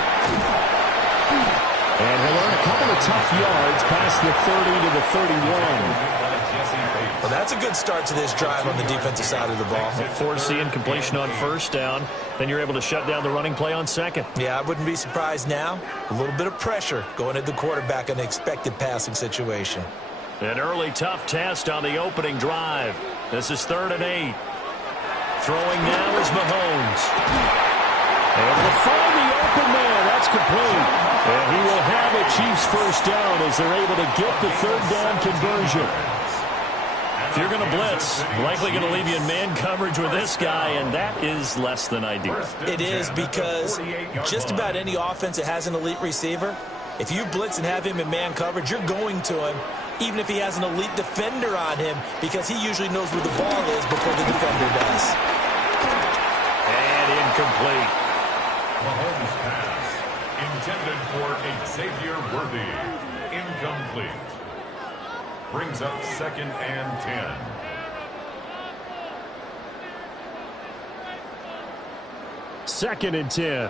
And he'll earn a couple of tough yards past the 30 to the 31. Well, that's a good start to this drive on the defensive side of the ball. Force the incompletion on 1st down. Then you're able to shut down the running play on 2nd. Yeah, I wouldn't be surprised now. A little bit of pressure going at the quarterback in an expected passing situation. An early tough test on the opening drive. This is 3rd and 8. Throwing now is Mahomes. Able to find the open man. That's complete. And he will have a Chiefs first down as they're able to get the 3rd down conversion. If you're going to blitz, likely going to leave you in man coverage with this guy, and that is less than ideal. It is, because just about any offense that has an elite receiver, if you blitz and have him in man coverage, you're going to him, even if he has an elite defender on him, because he usually knows where the ball is before the defender does. And incomplete. Mahomes' pass, intended for Xavier Worthy, incomplete. Brings up 2nd and 10. Second and 10.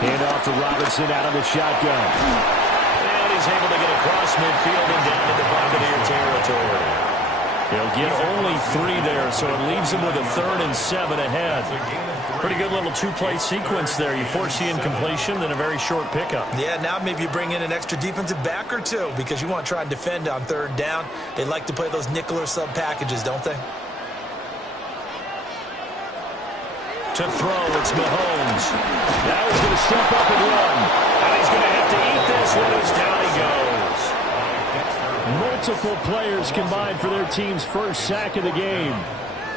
Hand off to Robinson out of the shotgun. And he's able to get across midfield and down into Buccaneer territory. He'll get only 3 there, so it leaves him with a 3rd and 7 ahead. Pretty good little 2-play sequence there. You force the incompletion, then a very short pickup. Yeah, now maybe you bring in an extra defensive back or two because you want to try and defend on 3rd down. They like to play those nickel or sub packages, don't they? To throw, it's Mahomes. Now he's going to step up and run. And he's going to have to eat this one as down he goes. Multiple players combined for their team's first sack of the game.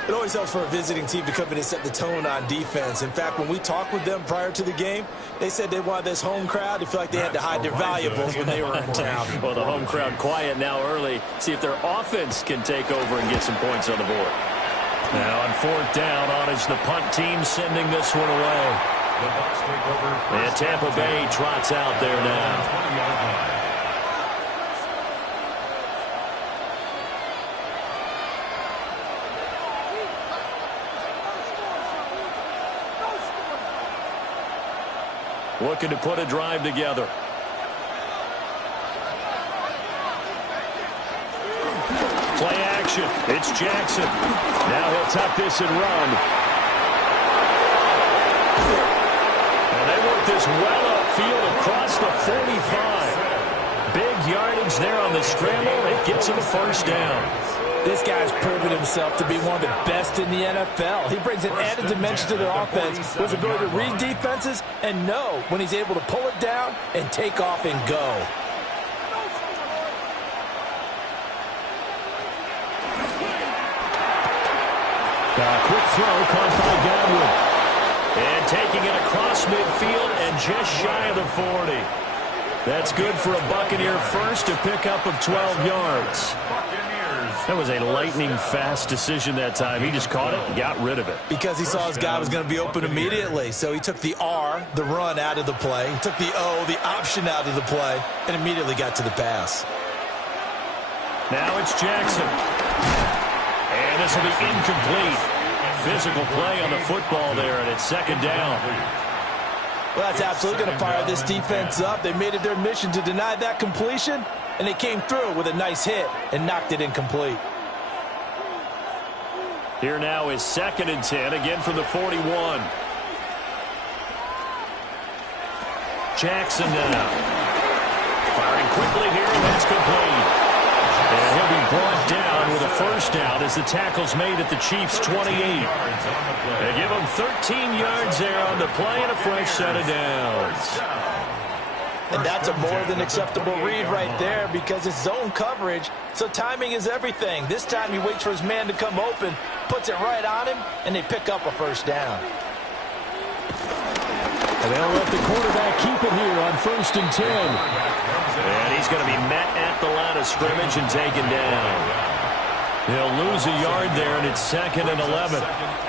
It always helps for a visiting team to come in and set the tone on defense. In fact, when we talked with them prior to the game, they said they wanted this home crowd to feel like they had to hide their valuables when they were in town. Well, the home crowd quiet now early. See if their offense can take over and get some points on the board. Now on 4th down, on is the punt team sending this one away. And Tampa Bay trots out there now. Looking to put a drive together. Play action. It's Jackson. Now he'll tuck this and run. And they work this well upfield across the 45. Big yardage there on the scramble. It gets him a first down. This guy's proven himself to be one of the best in the NFL. He brings an added dimension to their offense with his ability to read defenses and know when he's able to pull it down and take off and go. Quick throw caught by Godwin. And taking it across midfield and just shy of the 40. That's good for a Buccaneer first, a pickup of 12 yards. That was a lightning-fast decision that time. He just caught it and got rid of it. Because he saw his guy was going to be open immediately. So he took the R, the run, out of the play. He took the O, the option, out of the play, and immediately got to the pass. Now it's Jackson. And this will be incomplete. Physical play on the football there, and it's 2nd down. Well, that's absolutely going to fire this defense up. They made it their mission to deny that completion, and they came through with a nice hit and knocked it incomplete. Here now is 2nd and 10, again from the 41. Jackson now. Firing quickly here, and that's complete. And he'll be brought down with a first down as the tackle's made at the Chiefs' 28. They give him 13 yards there on the play and a fresh set of downs. And that's a more than acceptable read right there because it's zone coverage, so timing is everything. This time he waits for his man to come open, puts it right on him, and they pick up a first down. And they'll let the quarterback keep it here on 1st and 10. And he's going to be met at the line of scrimmage and taken down. He'll lose a yard there, and it's 2nd and 11.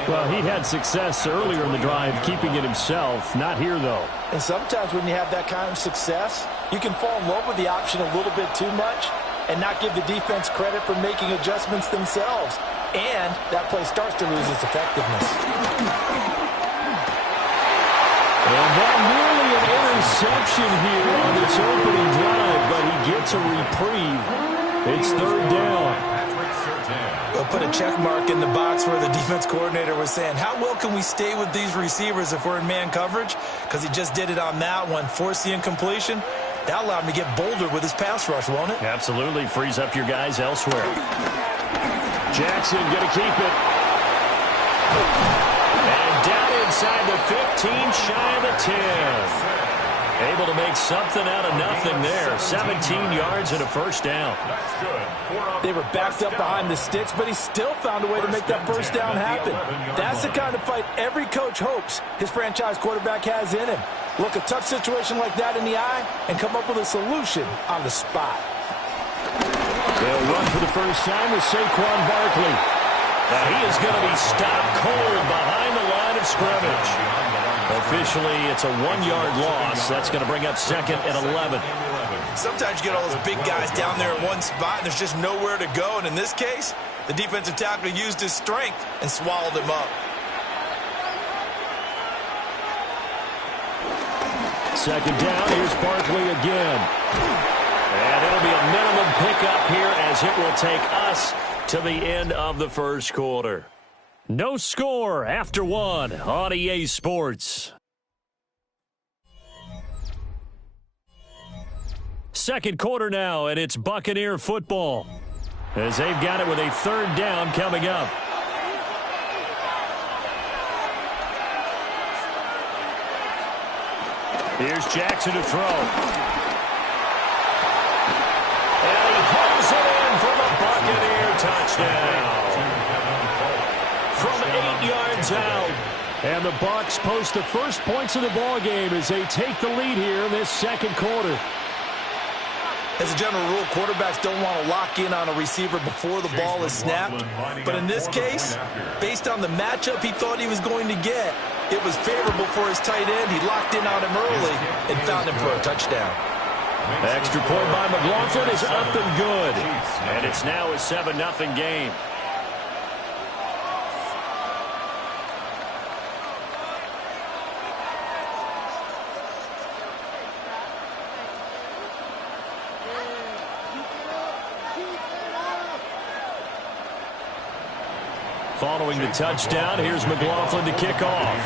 Well, he had success earlier in the drive keeping it himself. Not here, though. And sometimes when you have that kind of success, you can fall in love with the option a little bit too much and not give the defense credit for making adjustments themselves. And that play starts to lose its effectiveness. And that nearly an interception here on its opening drive, but he gets a reprieve. It's 3rd down. We'll put a check mark in the box where the defense coordinator was saying, how well can we stay with these receivers if we're in man coverage? Because he just did it on that one, forced the incompletion. That allowed him to get bolder with his pass rush, won't it? Absolutely. Frees up your guys elsewhere. Jackson going to keep it. And down inside the 15, shy of the 10. Able to make something out of nothing there. 17 yards and a first down. They were backed up behind the sticks, but he still found a way to make that first down happen. That's the kind of fight every coach hopes his franchise quarterback has in him. Look a tough situation like that in the eye and come up with a solution on the spot. They'll run for the first time with Saquon Barkley. Now he is going to be stopped cold behind the line of scrimmage. Officially, it's a 1-yard loss. That's going to bring up 2nd and 11. Sometimes you get all those big guys down there in one spot, and there's just nowhere to go. And in this case, the defensive tackle used his strength and swallowed him up. 2nd down. Here's Barkley again. And it'll be a minimum pickup here as it will take us to the end of the first quarter. No score after 1 on EA Sports. 2nd quarter now, and it's Buccaneer football as they've got it with a 3rd down coming up. Here's Jackson to throw. And he pulls it in for the Buccaneer touchdown. From 8 yards out. And the Bucs post the first points of the ball game as they take the lead here in this 2nd quarter. As a general rule, quarterbacks don't want to lock in on a receiver before the ball is snapped. But in this case, based on the matchup he thought he was going to get, it was favorable for his tight end. He locked in on him early and found him for a touchdown. Extra point by McLaughlin is up and good. And it's now a 7-0 game. Following the touchdown, here's McLaughlin to kick off.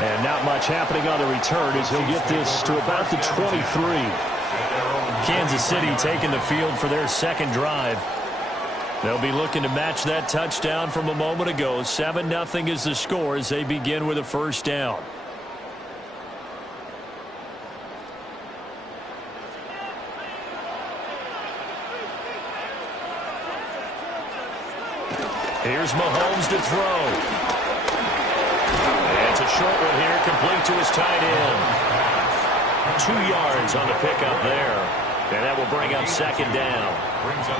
And not much happening on the return as he'll get this to about the 23. Kansas City taking the field for their 2nd drive. They'll be looking to match that touchdown from a moment ago. 7-0 is the score as they begin with a first down. Here's Mahomes to throw. And it's a short one here, complete to his tight end. 2 yards on the pickup there. And that will bring up 2nd down.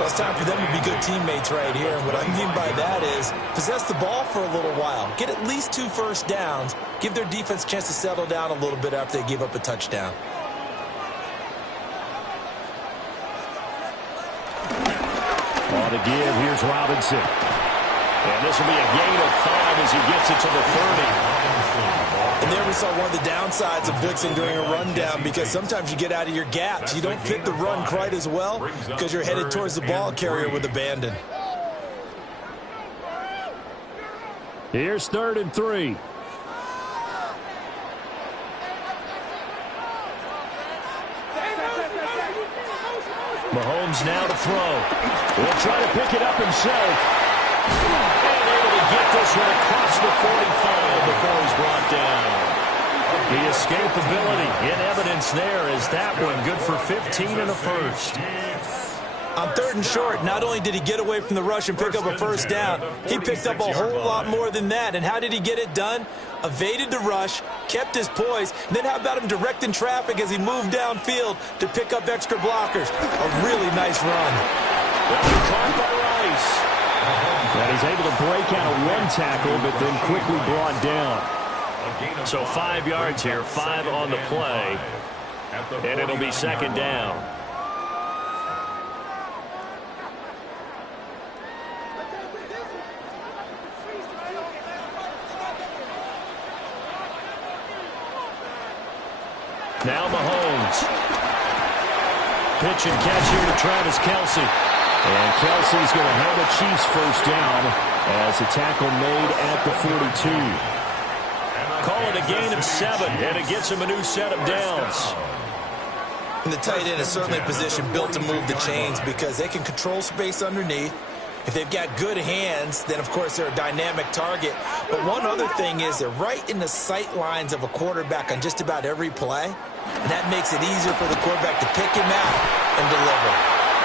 Well, it's time for them to be good teammates right here. And what I mean by that is possess the ball for a little while. Get at least 2 first downs. Give their defense a chance to settle down a little bit after they give up a touchdown. On the give, here's Robinson. And this will be a gain of 5 as he gets it to the 30. And there probably saw one of the downsides of blitzing during a rundown because sometimes you get out of your gaps. You don't fit the run quite as well because you're headed towards the ball carrier with abandon. Here's 3rd and 3. Mahomes now to throw. He'll try to pick it up himself. And able to get this one across the 45 before he's brought down. The escapability in evidence there is that one good for 15 and a first. On 3rd and short, not only did he get away from the rush and pick up a first down, he picked up a whole lot more than that. And how did he get it done? Evaded the rush, kept his poise, and then how about him directing traffic as he moved downfield to pick up extra blockers? A really nice run. Caught by Rice. And he's able to break out of one tackle, but then quickly brought down. So 5 yards here, 5 on the play, and it'll be 2nd down. Now Mahomes. Pitch and catch here to Travis Kelce. And Kelsey's going to have the Chiefs first down as a tackle made at the 42. Call it a gain of 7, and it gets him a new set of downs. And the tight end is certainly a position built to move the chains because they can control space underneath. If they've got good hands, then, of course, they're a dynamic target. But one other thing is they're right in the sight lines of a quarterback on just about every play. And that makes it easier for the quarterback to pick him out and deliver.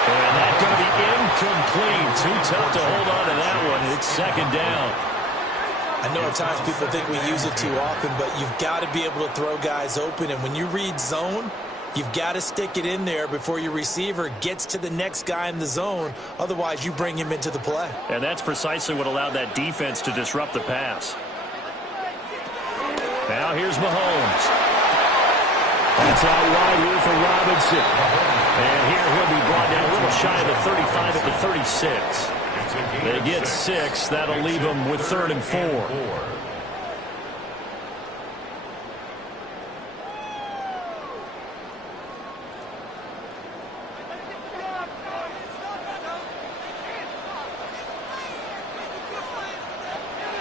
And that's going to be incomplete. Too tough to hold on to that one. It's 2nd down. I know at times people think we use it too often, but you've got to be able to throw guys open. And when you read zone, you've got to stick it in there before your receiver gets to the next guy in the zone. Otherwise, you bring him into the play. And that's precisely what allowed that defense to disrupt the pass. Now here's Mahomes. That's out wide here for Robinson. And here he'll be brought down a little shy of the 35 at the 36. They get 6. That'll leave them with 3rd and 4.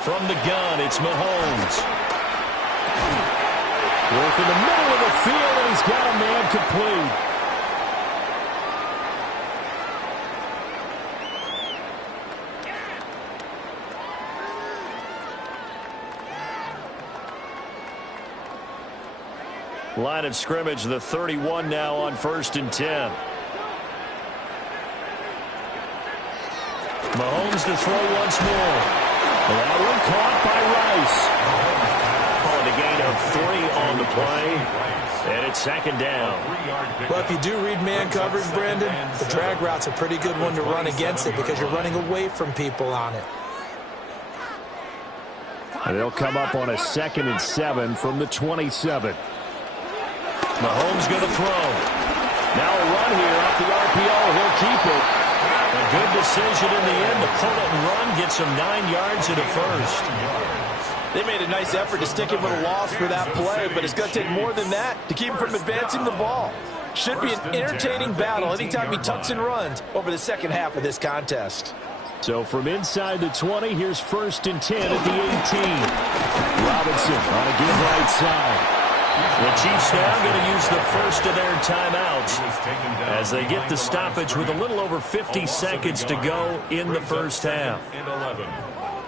From the gun, it's Mahomes. Work in the middle of the field, and he's got a man complete. Line of scrimmage, the 31 now on 1st and 10. Mahomes to throw once more. That one caught by Rice. Calling a gain of 3 on the play. And it's 2nd down. Well, if you do read man coverage, Brandon, the drag route's a pretty good one to run against it because you're running away from people on it. They'll come up on a 2nd and 7 from the 27. Mahomes going to throw. Now a run here off the RPO. He'll keep it. A good decision in the end to pull it and run. Gets him 9 yards and a first. They made a nice effort to stick him with a loss for that play, but it's going to take more than that to keep him from advancing the ball. Should be an entertaining battle anytime he tucks and runs over the second half of this contest. So from inside the 20, here's 1st and 10 at the 18. Robinson on a give right side. The Chiefs now going to use the first of their timeouts as they get the stoppage with a little over 50 seconds to go in the first half. And 11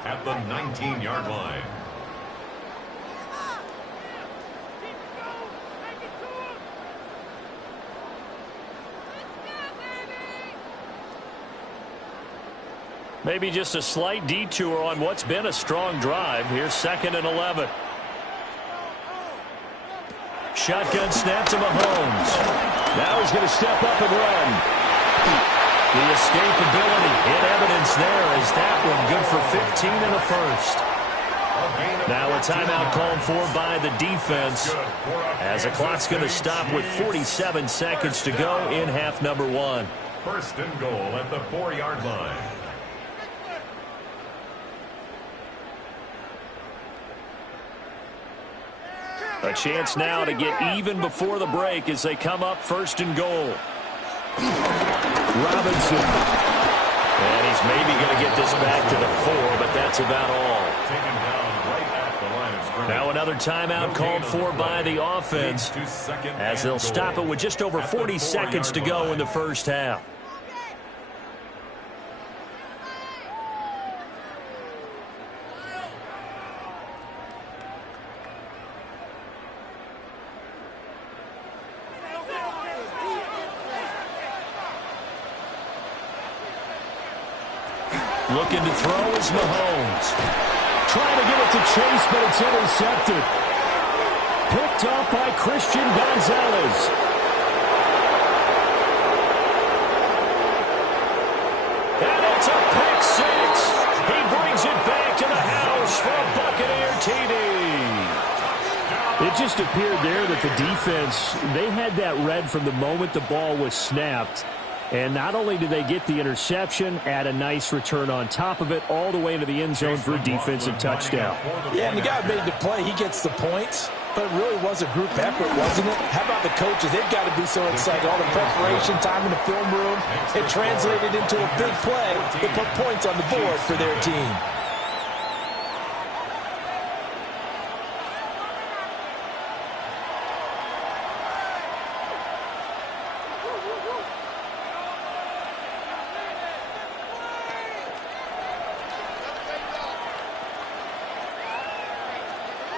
at the 19-yard line. Maybe just a slight detour on what's been a strong drive. Here's 2nd and 11. Shotgun snap to Mahomes. Now he's going to step up and run. The escapability in evidence there is that one good for 15 and a first. Now a timeout called for by the defense as the clock's going to stop with 47 seconds to go in half number 1. 1st and goal at the 4-yard line. A chance now to get even before the break as they come up first and goal. Robinson. And he's maybe going to get this back to the 4, but that's about all. Now another timeout called for by the offense as they'll stop it with just over 40 seconds to go in the first half. Looking to throw is Mahomes. Trying to get it to Chase, but it's intercepted. Picked up by Christian Gonzalez. And it's a pick six. He brings it back to the house for a Buccaneer TD. It just appeared there that the defense, they had that read from the moment the ball was snapped. And not only did they get the interception, add a nice return on top of it, all the way into the end zone for a defensive touchdown. Yeah, and the guy made the play. He gets the points, but it really was a group effort, wasn't it? How about the coaches? They've got to be so excited. All the preparation, time in the film room, it translated into a big play that put points on the board for their team.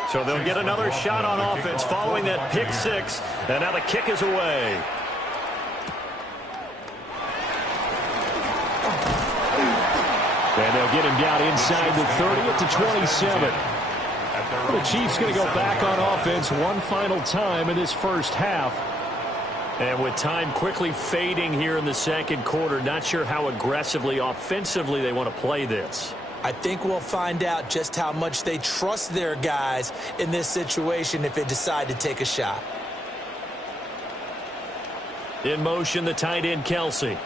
So they'll get another shot on offense following that pick six. And now the kick is away. And they'll get him down inside the 30 at the 27. The Chiefs going to go back on offense one final time in this first half. And with time quickly fading here in the second quarter, not sure how aggressively, offensively they want to play this. I think we'll find out just how much they trust their guys in this situation if they decide to take a shot. In motion, the tight end, Kelsey.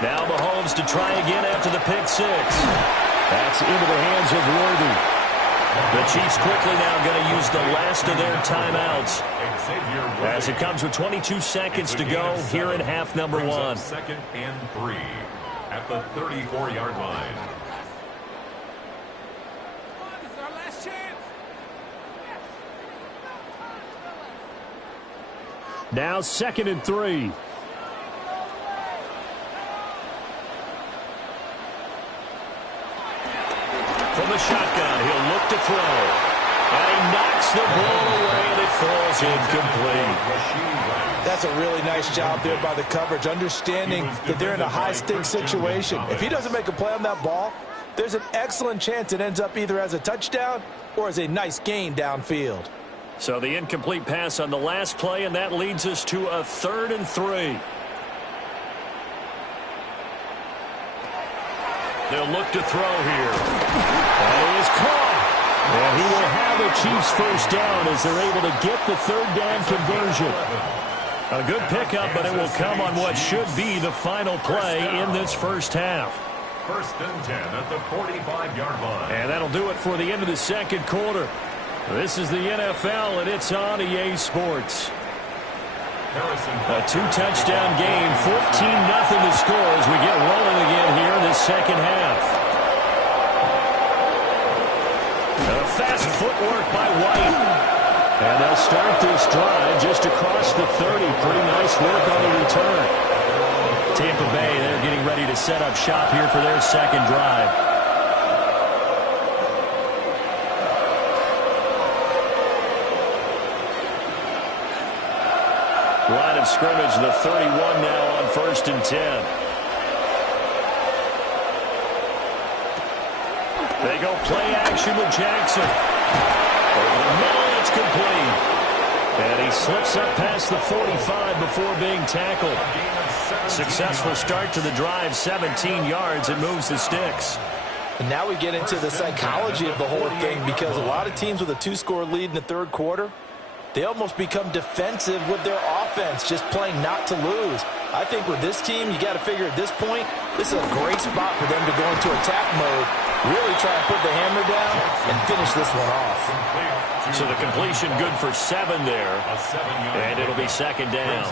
Now Mahomes to try again after the pick six. That's into the hands of Worthy. The Chiefs quickly now going to use the last of their timeouts as it comes with 22 seconds to go here in half number one. Second and 3 at the 34-yard line. Now 2nd and 3. From the shotgun, he'll look to throw. And he knocks the ball away, and it falls incomplete. That's a really nice job there by the coverage, understanding that they're in a high-stakes situation. If he doesn't make a play on that ball, there's an excellent chance it ends up either as a touchdown or as a nice gain downfield. So the incomplete pass on the last play, and that leads us to a 3rd and 3. They'll look to throw here. That is caught. And he will have the Chiefs first down as they're able to get the 3rd down conversion. A good pickup, but it will come on what should be the final play in this first half. 1st and 10 at the 45-yard line. And that'll do it for the end of the second quarter. This is the NFL, and it's on EA Sports. A 2-touchdown game, 14-0 the score as we get rolling again here in the second half. Fast footwork by White. And they'll start this drive just across the 30. Pretty nice work on the return. Tampa Bay, they're getting ready to set up shop here for their second drive. Line of scrimmage, the 31 now on 1st and 10. They go play action with Jackson. Over the middle, it's complete. And he slips up past the 45 before being tackled. Successful start to the drive, 17 yards. It moves the sticks. And now we get into the psychology of the whole thing, because a lot of teams with a 2-score lead in the third quarter, they almost become defensive with their offense, just playing not to lose. I think with this team, you got to figure at this point, this is a great spot for them to go into attack mode, really try and put the hammer down, and finish this one off. So the completion good for 7 there, and it'll be second down.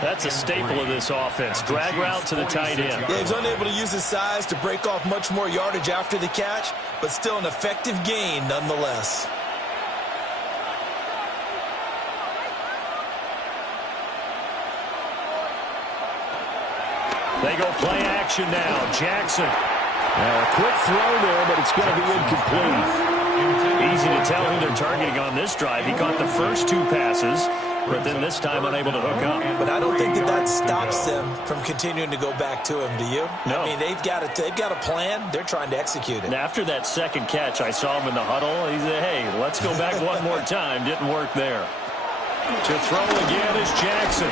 That's a staple of this offense. Drag route to the tight end. Yeah, he's unable to use his size to break off much more yardage after the catch, but still an effective gain nonetheless. They go play action now. Jackson. Now a quick throw there, but it's going to be incomplete. Easy to tell who they're targeting on this drive. He caught the first 2 passes, but then this time unable to hook up. But I don't think that stops them from continuing to go back to him, do you? No. I mean, they've got a plan. They're trying to execute it. And after that second catch, I saw him in the huddle. He said, hey, let's go back one more time. Didn't work there. To throw again is Jackson.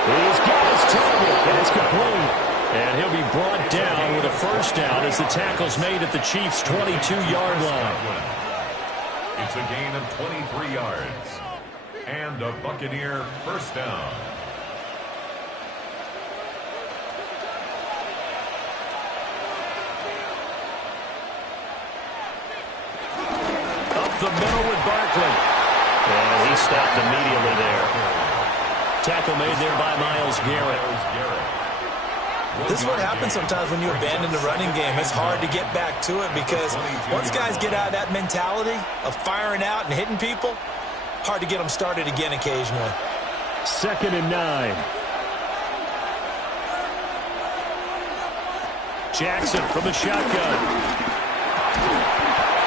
He's got his target. That's complete. And he'll be brought down with a first down as the tackle's made at the Chiefs' 22-yard line. It's a gain of 23 yards. And a Buccaneer first down. Up the middle with Barkley. And he stopped immediately there. Tackle made there by Myles Garrett. This is what happens sometimes when you abandon the running game. It's hard to get back to it because once guys get out of that mentality of firing out and hitting people, hard to get them started again occasionally. 2nd and 9. Jackson from the shotgun.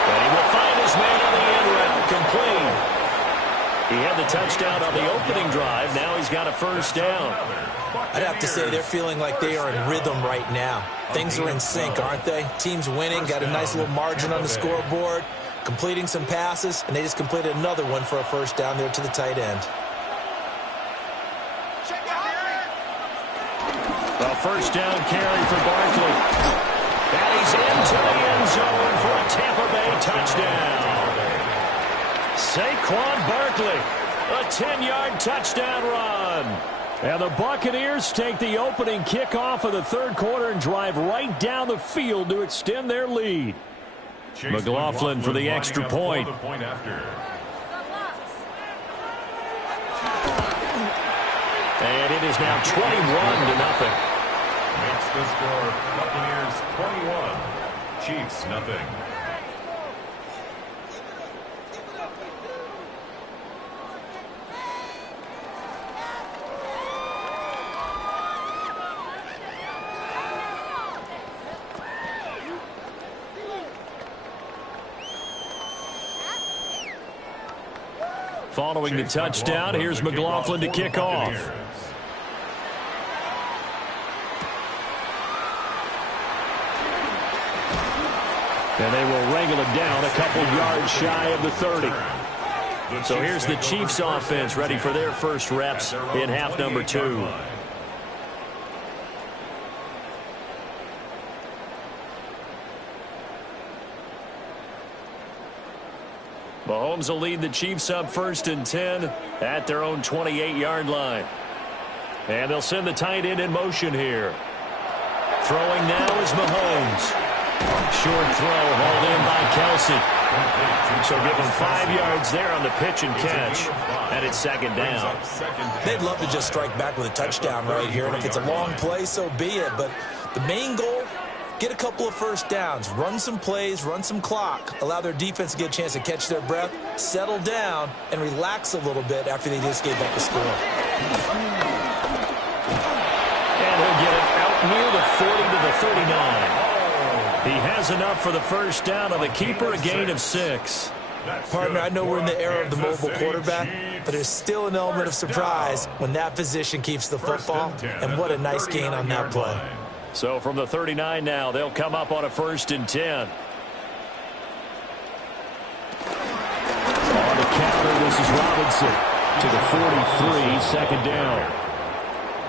And he will find his man on the end route. Complete. He had the touchdown on the opening drive. Now he's got a first down. I'd have to say they're feeling like they are in rhythm right now. Things are in sync, aren't they? Team's winning, got a nice little margin on the scoreboard, completing some passes, and they just completed another one for a first down there to the tight end. A first down carry for Barkley. And he's into the end zone for a Tampa Bay touchdown. Saquon Barkley, a 10-yard touchdown run. And the Buccaneers take the opening kickoff of the third quarter and drive right down the field to extend their lead. McLaughlin for the extra point. And it is now 21-0. Makes the score Buccaneers 21, Chiefs nothing. Following the touchdown, here's McLaughlin to kick off. And they will wrangle it down a couple yards shy of the 30. So here's the Chiefs offense ready for their first reps in half number 2. Mahomes will lead the Chiefs up 1st and 10 at their own 28-yard line. And they'll send the tight end in motion here. Throwing now is Mahomes. Short throw hauled in by Kelsey. So give him 5 yards there on the pitch and catch. And it's second down. They'd love to just strike back with a touchdown right here. And if it's a long play, so be it. But the main goal, get a couple of first downs, run some plays, run some clock, allow their defense to get a chance to catch their breath, settle down, and relax a little bit after they just gave up the score. And he'll get it out near the 40 to the 39. He has enough for the first down on the keeper, a gain of 6. Partner, I know we're in the era of the mobile quarterback, but there's still an element of surprise when that position keeps the football, and what a nice gain on that play. So from the 39 now, they'll come up on a 1st and 10. On the counter, this is Robinson to the 43, second down.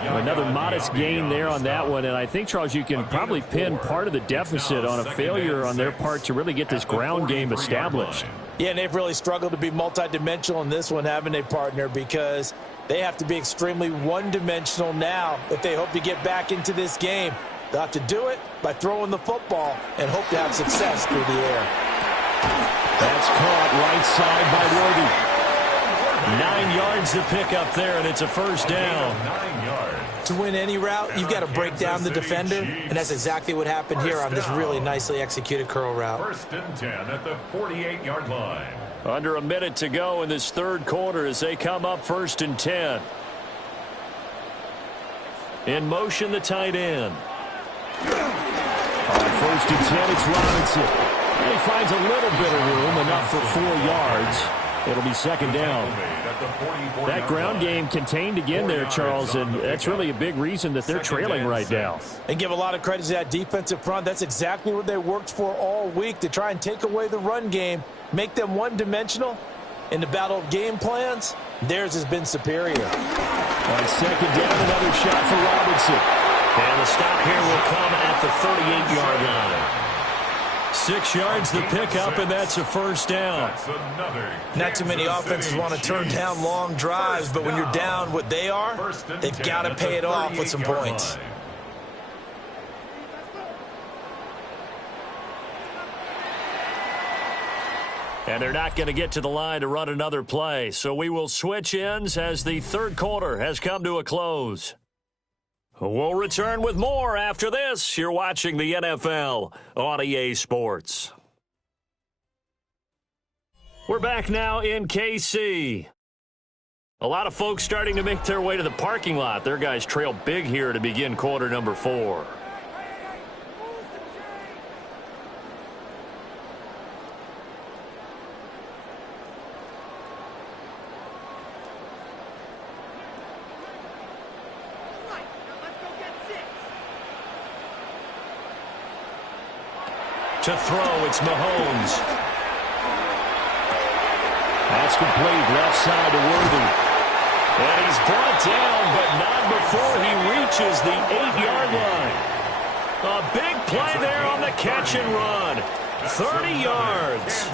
Another modest gain there on that one, and I think, Charles, you can probably pin part of the deficit on a failure on their part to really get this ground game established. Yeah, and they've really struggled to be multidimensional in this one, haven't they, partner, because they have to be extremely one-dimensional now if they hope to get back into this game. They'll have to do it by throwing the football and hope to have success through the air. That's caught right side by Worthy. 9 yards to pick up there, and it's a first down. 9 yards. To win any route, you've got to break down the defender, and that's exactly what happened here on this really nicely executed curl route. 1st and 10 at the 48-yard line. Under a minute to go in this third quarter as they come up 1st and 10. In motion, the tight end. On 1st and 10, it's Robinson. He finds a little bit of room, enough for 4 yards. It'll be 2nd down. That ground game contained again there, Charles, and that's really a big reason that they're trailing right now. And give a lot of credit to that defensive front. That's exactly what they worked for all week, to try and take away the run game, make them one-dimensional. In the battle of game plans, theirs has been superior. On 2nd down, another shot for Robinson. And the stop here will come at the 38-yard line. 6 yards the pickup, and that's a first down. Not too many offenses want to turn down long drives, but when you're down what they are, they've got to pay it off with some points. And they're not going to get to the line to run another play, so we will switch ends as the third quarter has come to a close. We'll return with more after this. You're watching the NFL on EA Sports. We're back now in KC. A lot of folks starting to make their way to the parking lot. Their guys trail big here to begin quarter number 4. To throw, it's Mahomes. That's complete, left side to Worthy. And he's brought down, but not before he reaches the 8-yard line. A big play there on the catch and run. 30 yards.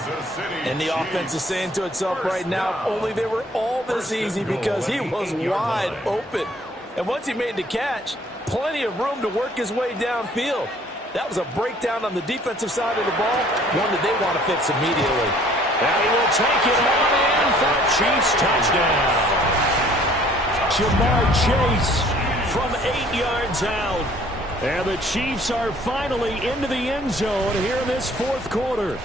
And the offense is saying to itself right now, if only they were all this easy, because he was wide open. And once he made the catch, plenty of room to work his way downfield. That was a breakdown on the defensive side of the ball, one that they want to fix immediately. And he will take it on in for a Chiefs touchdown. Jamar Chase from 8 yards out. And the Chiefs are finally into the end zone here in this fourth quarter.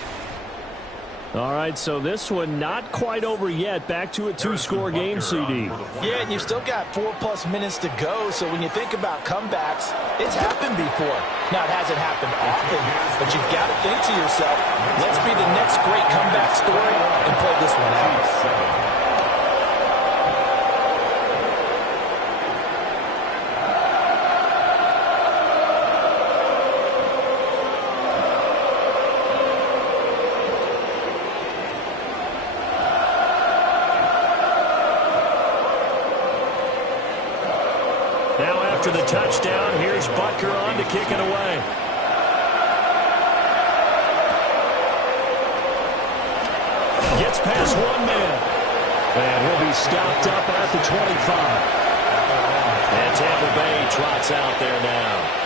All right, so this one not quite over yet. Back to a 2-score game, CD. Yeah, and you've still got 4+ minutes to go, so when you think about comebacks, it's happened before. Now, it hasn't happened often, but you've got to think to yourself, let's be the next great comeback story and play this one out. After the touchdown, here's Butker on to kick it away. Gets past one man. And he'll be stopped up at the 25. And Tampa Bay trots out there now.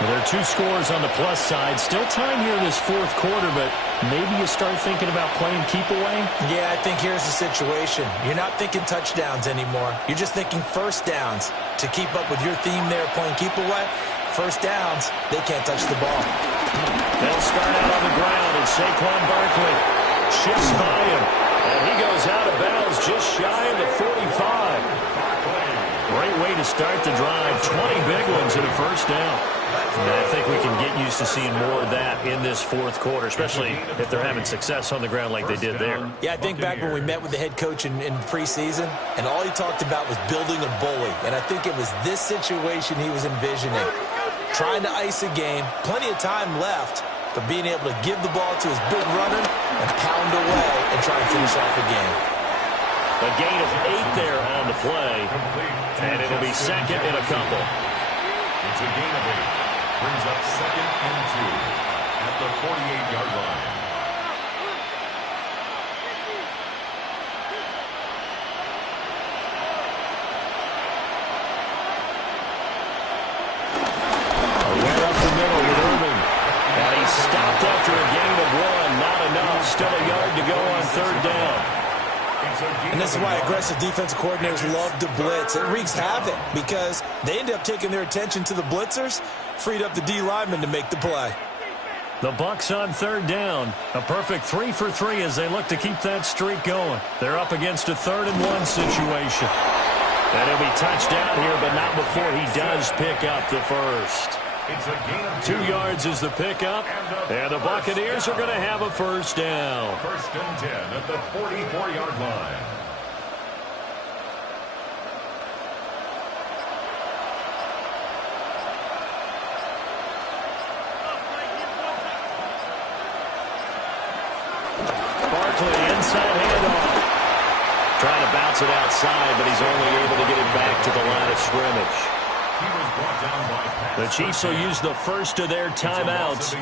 Well, there are 2 scores on the plus side. Still time here in this fourth quarter, but maybe you start thinking about playing keep away? Yeah, I think here's the situation. You're not thinking touchdowns anymore. You're just thinking first downs. To keep up with your theme there, playing keep away, first downs, they can't touch the ball. They'll start out on the ground, and Saquon Barkley shifts by him. And he goes out of bounds just shy of the 45. Great way to start the drive. 20 big ones in a first down. And I think we can get used to seeing more of that in this fourth quarter, especially if they're having success on the ground like they did there. Yeah, I think back when we met with the head coach in preseason, and all he talked about was building a bully. And I think it was this situation he was envisioning. Trying to ice a game, plenty of time left, but being able to give the ball to his big runner and pound away and try and finish off the game. A gain of 8 there on the play, and it'll be second and a couple. It's a gain of 8. Brings up 2nd and 2 at the 48-yard line. A And this is why aggressive defensive coordinators love to blitz. It wreaks havoc because they end up taking their attention to the blitzers, freed up the D lineman to make the play. The Bucs on third down. A perfect 3 for 3 as they look to keep that streak going. They're up against a 3rd and 1 situation. And he'll be touchdown here, but not before he does pick up the first. 2 yards is the pickup, and the Buccaneers are going to have a first down. 1st and 10 at the 44-yard line. Barkley, inside handoff. Trying to bounce it outside, but he's only able to get it back to the line of scrimmage. The Chiefs will use the first of their timeouts.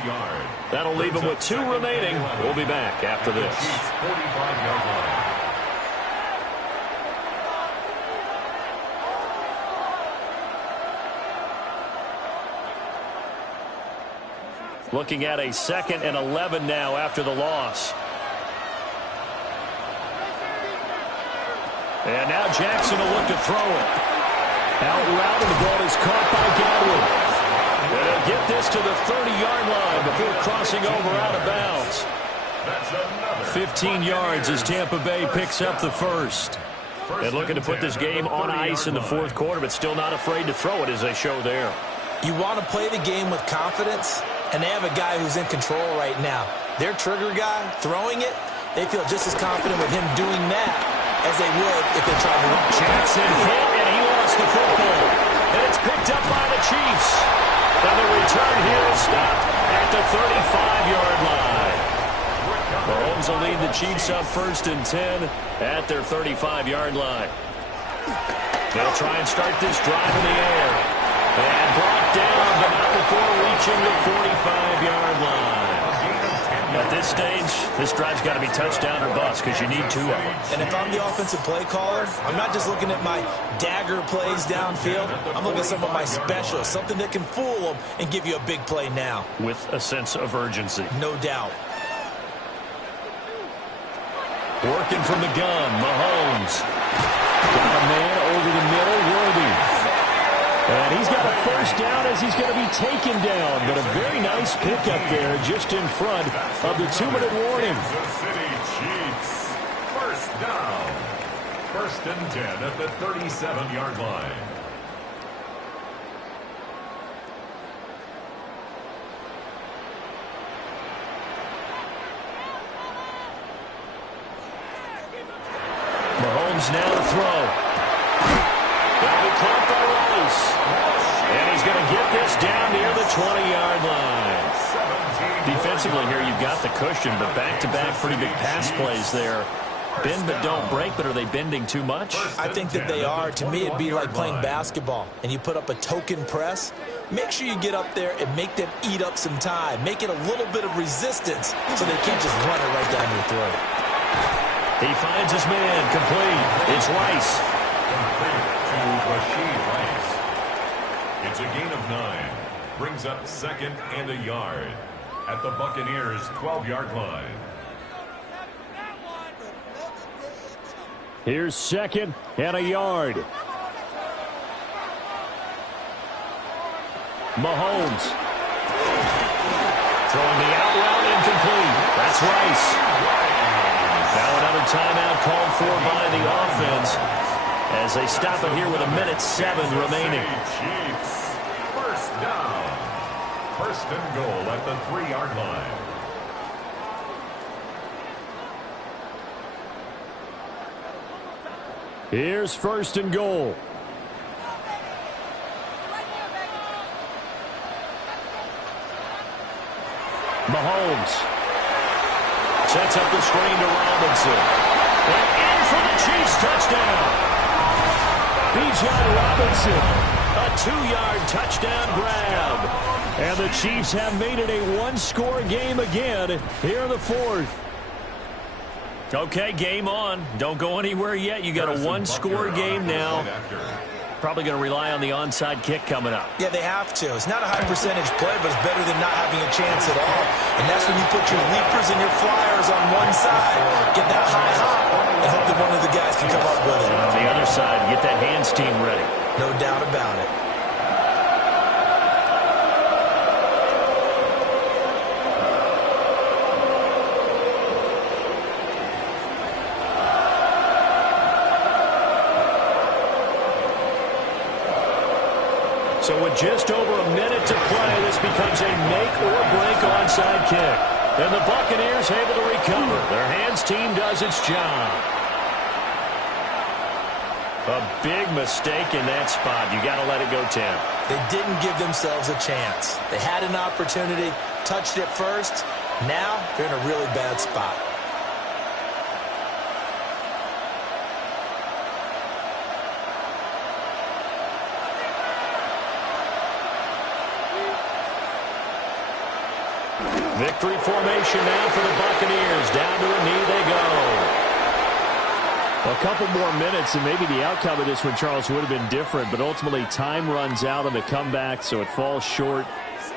That'll leave them with 2 remaining. We'll be back after this. 45-yard line. Looking at a 2nd and 11 now after the loss. And now Jackson will look to throw it. Out route, and the ball is caught by Godwin. And he'll get this to the 30-yard line before crossing over out of bounds. 15 yards as Tampa Bay picks up the first. And looking to put this game on ice in the 4th quarter, but still not afraid to throw it as they show there. You want to play the game with confidence, and they have a guy who's in control right now. Their trigger guy throwing it, they feel just as confident with him doing that as they would if they tried to run. Jackson hit, and he lost the football. And it's picked up by the Chiefs. And the return here is stopped at the 35-yard line. Mahomes will lead the Chiefs up 1st and 10 at their 35-yard line. They'll try and start this drive in the air. And brought down, but not before reaching the 45-yard line. At this stage, this drive's got to be touchdown or bust because you need 2 of them. And if I'm the offensive play caller, I'm not just looking at my dagger plays downfield. I'm looking at some of my specials, something that can fool them and give you a big play now. With a sense of urgency. No doubt. Working from the gun, Mahomes. Got a man over the middle, Worthy. And he's got a first down as he's going to be taken down. But a very nice pickup there just in front of the 2-minute warning. Kansas City Chiefs. First down. 1st and 10 at the 37-yard line. Mahomes now to throw. That'll be caught by Rice. And he's going to get this down near the 20-yard line. Defensively here, you've got the cushion, but back-to-back pretty big pass plays there. Bend but don't break, but are they bending too much? I think that they are. To me, it'd be like playing basketball, and you put up a token press. Make sure you get up there and make them eat up some time. Make it a little bit of resistance so they can't just run it right down your throat. He finds his man, complete. It's Rice. Complete to Rashee Rice. It's a gain of 9. Brings up 2nd and a yard at the Buccaneers' 12-yard line. Here's 2nd and a yard. Mahomes. Throwing the out route, incomplete. That's Rice. Now another timeout called for by the offense as they stop it here with 1:07 remaining. Chiefs. First down. 1st and goal at the 3-yard line. Here's 1st and goal. Mahomes sets up the screen to Robinson. And in for the Chiefs touchdown. Bijan Robinson, a 2-yard touchdown grab. And the Chiefs have made it a 1-score game again here in the 4th. Okay, game on. Don't go anywhere yet. You got a 1-score game now. Probably going to rely on the onside kick coming up. Yeah, they have to. It's not a high percentage play, but it's better than not having a chance at all. And that's when you put your leapers and your flyers on one side, get that high hop, and hope that one of the guys can come up with it. And on the other side, get that hands team ready. No doubt about it. So with just over a minute to play, this becomes a make-or-break onside kick. And the Buccaneers able to recover. Their hands team does its job. A big mistake in that spot. You got to let it go, Tim. They didn't give themselves a chance. They had an opportunity, touched it first. Now they're in a really bad spot. Victory formation now for the Buccaneers. Down to a knee they go. A couple more minutes, and maybe the outcome of this one, Charles, would have been different. But ultimately, time runs out on the comeback, so it falls short.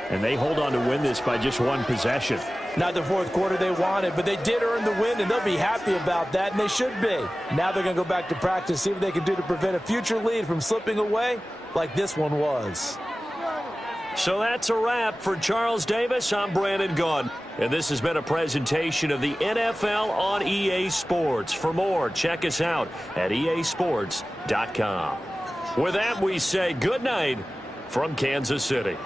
And they hold on to win this by just one possession. Not the fourth quarter they wanted, but they did earn the win, and they'll be happy about that, and they should be. Now they're going to go back to practice, see what they can do to prevent a future lead from slipping away like this one was. So that's a wrap for Charles Davis. I'm Brandon Gaudin. And this has been a presentation of the NFL on EA Sports. For more, check us out at easports.com. With that, we say good night from Kansas City.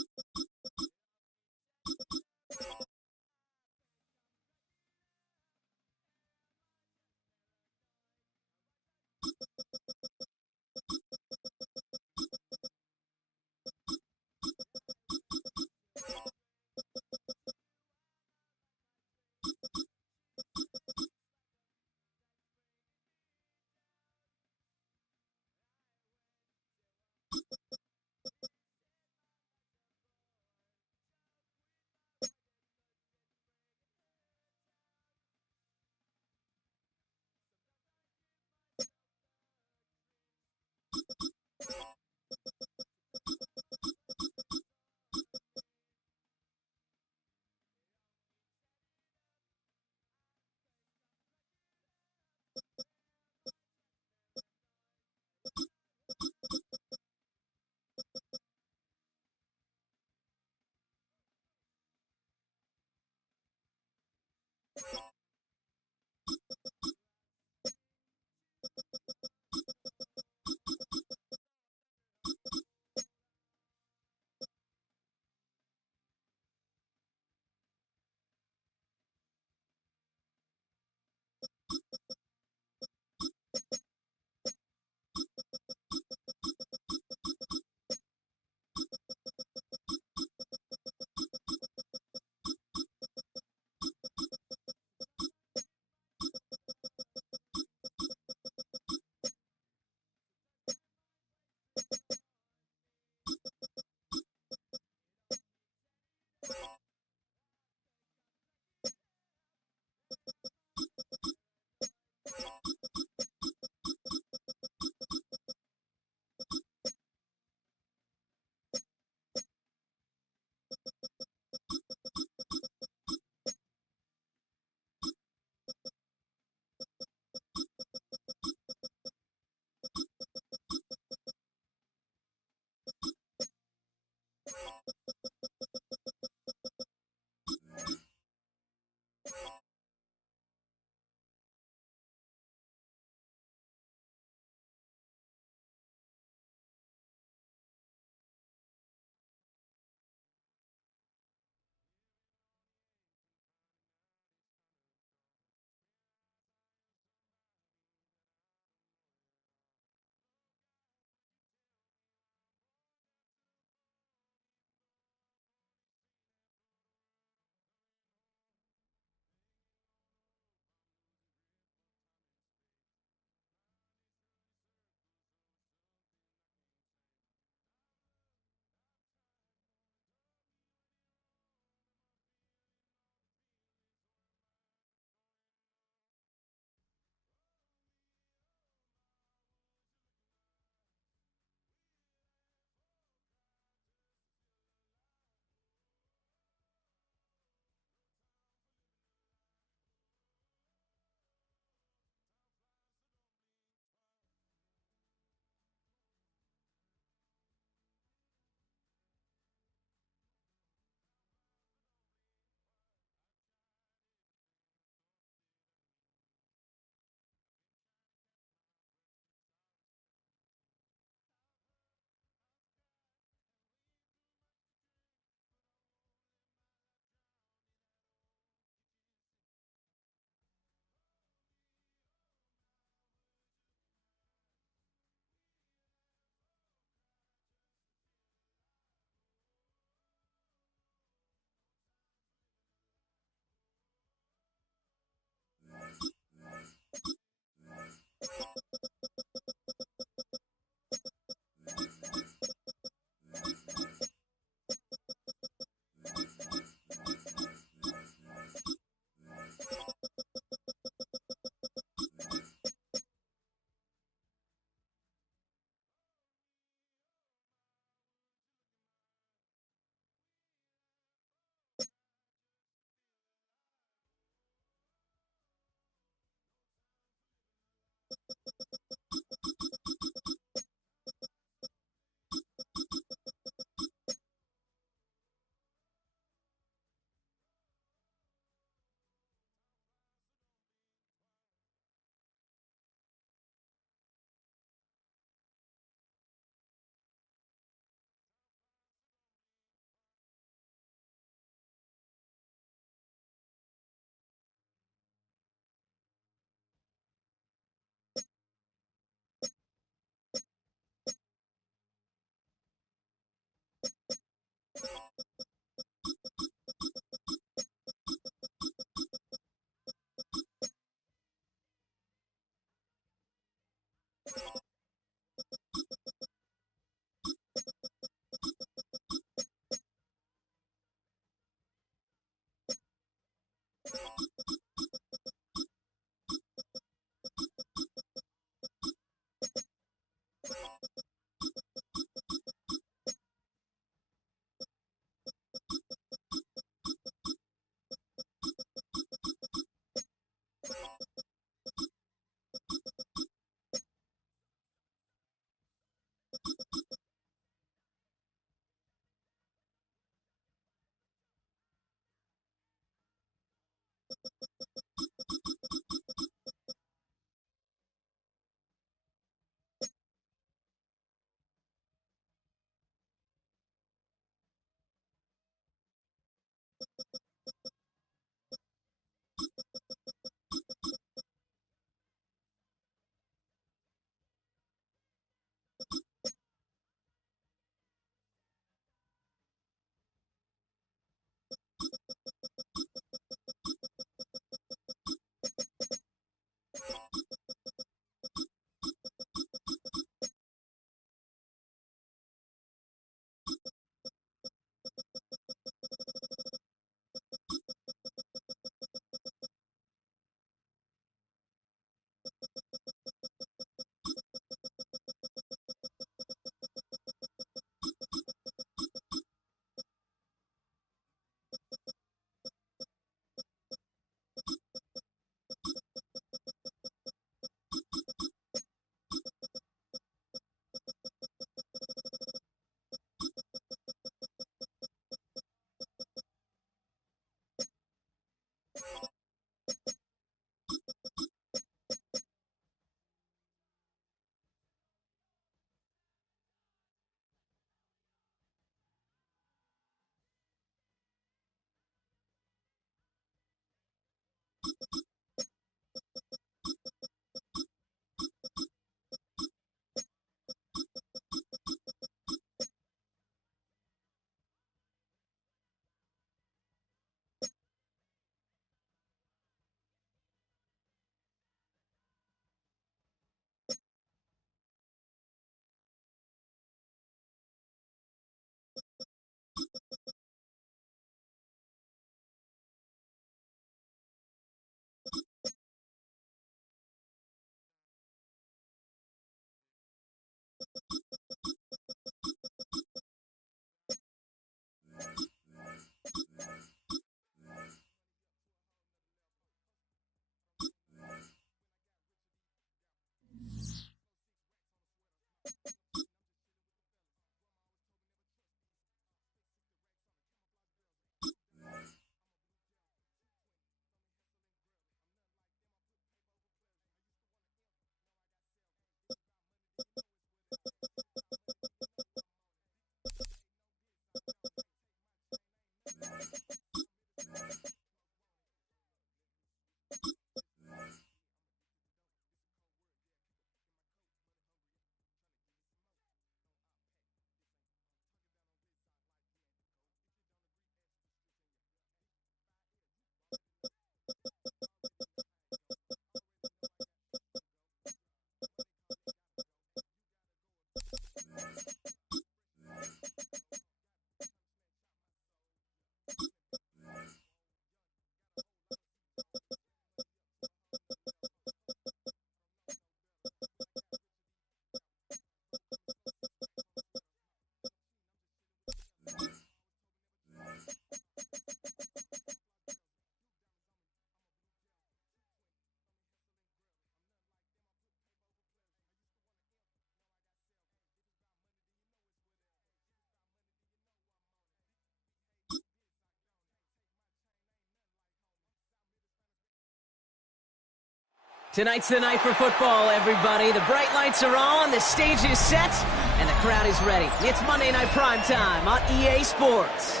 Tonight's the night for football, everybody. The bright lights are on, the stage is set, and the crowd is ready. It's Monday Night Primetime on EA Sports.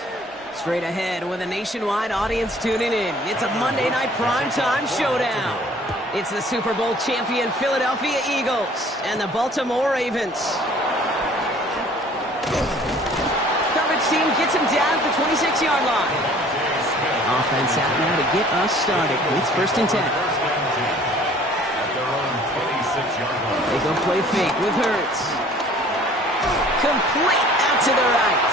Straight ahead with a nationwide audience tuning in. It's a Monday Night Primetime showdown. It's the Super Bowl champion Philadelphia Eagles and the Baltimore Ravens. The Colts team gets him down at the 26-yard line. Offense out now to get us started. It's 1st and 10. At their own 26-yard line. They go play fake with Hurts. Complete out to the right.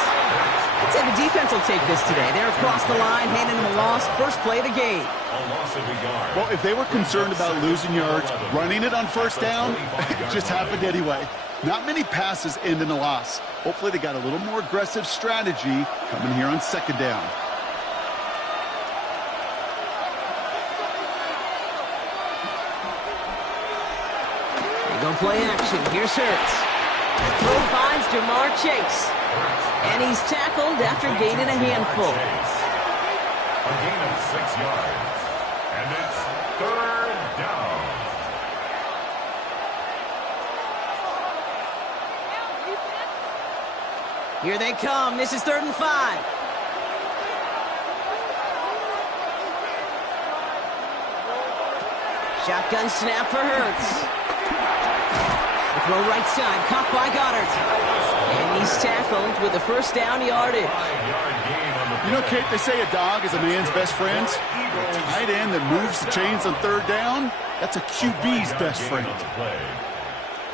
I'd say the defense will take this today. They're across the line, handing them a loss. First play of the game. A loss of a yard. Well, if they were concerned about losing yards, running it on first down, it just happened anyway. Not many passes end in a loss. Hopefully they got a little more aggressive strategy coming here on 2nd down. They go play action. Here's Hurts. Throw finds Jamar Chase. And he's tackled after gaining a handful. A gain of 6 yards. And it's 3rd down. Here they come. This is 3rd and 5. Shotgun snap for Hurts. The throw right side, caught by Goddard. And he's tackled with the first down yardage. 5-yard gain on the You know, Kate, they say a dog is a man's best friend. A tight end that moves the chains on 3rd down, that's a QB's best friend. play.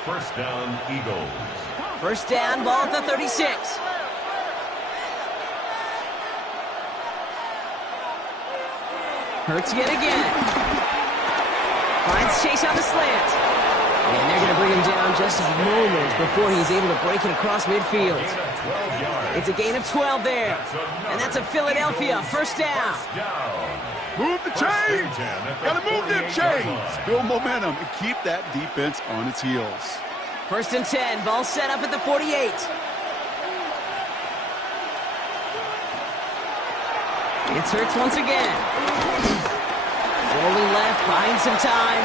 1st down, Eagles. First down, ball at the 36. Hurts yet again. Finds Chase on the slant. And they're going to bring him down just a moment before he's able to break it across midfield. Gain of 12 yards. It's a gain of 12 there. And that's a Philadelphia first down. Move the chains! Gotta move them chains! Build momentum and keep that defense on its heels. 1st and 10, ball set up at the 48. It's Hurts once again. Rolling left, buying some time.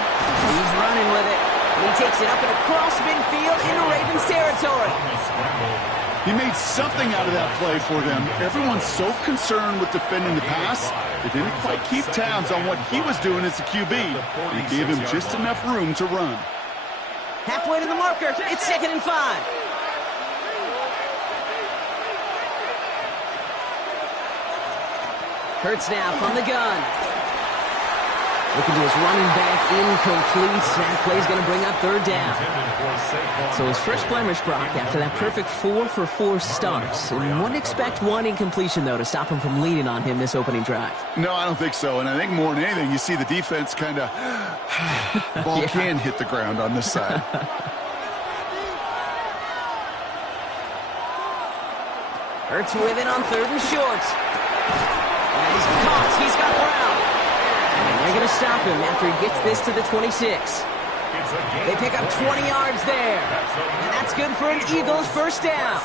He's running with it. And he takes it up and across midfield into Ravens territory. He made something out of that play for them. Everyone's so concerned with defending the pass, they didn't quite keep tabs on what he was doing as a QB. They gave him just enough room to run. Halfway to the marker, it's 2nd and 5. Hurts now from the gun. Looking to his running back, incomplete. That play's going to bring up 3rd down. So his first blemish, Brock, after that perfect 4-for-4 starts. And wouldn't expect one incompletion, though, to stop him from leaning on him this opening drive. No, I don't think so. And I think more than anything, you see the defense kind of... ball can hit the ground on this side. Hurts with it on 3rd and short. And he's caught. He's got Brown. And they're going to stop him after he gets this to the 26. They pick up 20 yards there. And that's good for an Eagles first down.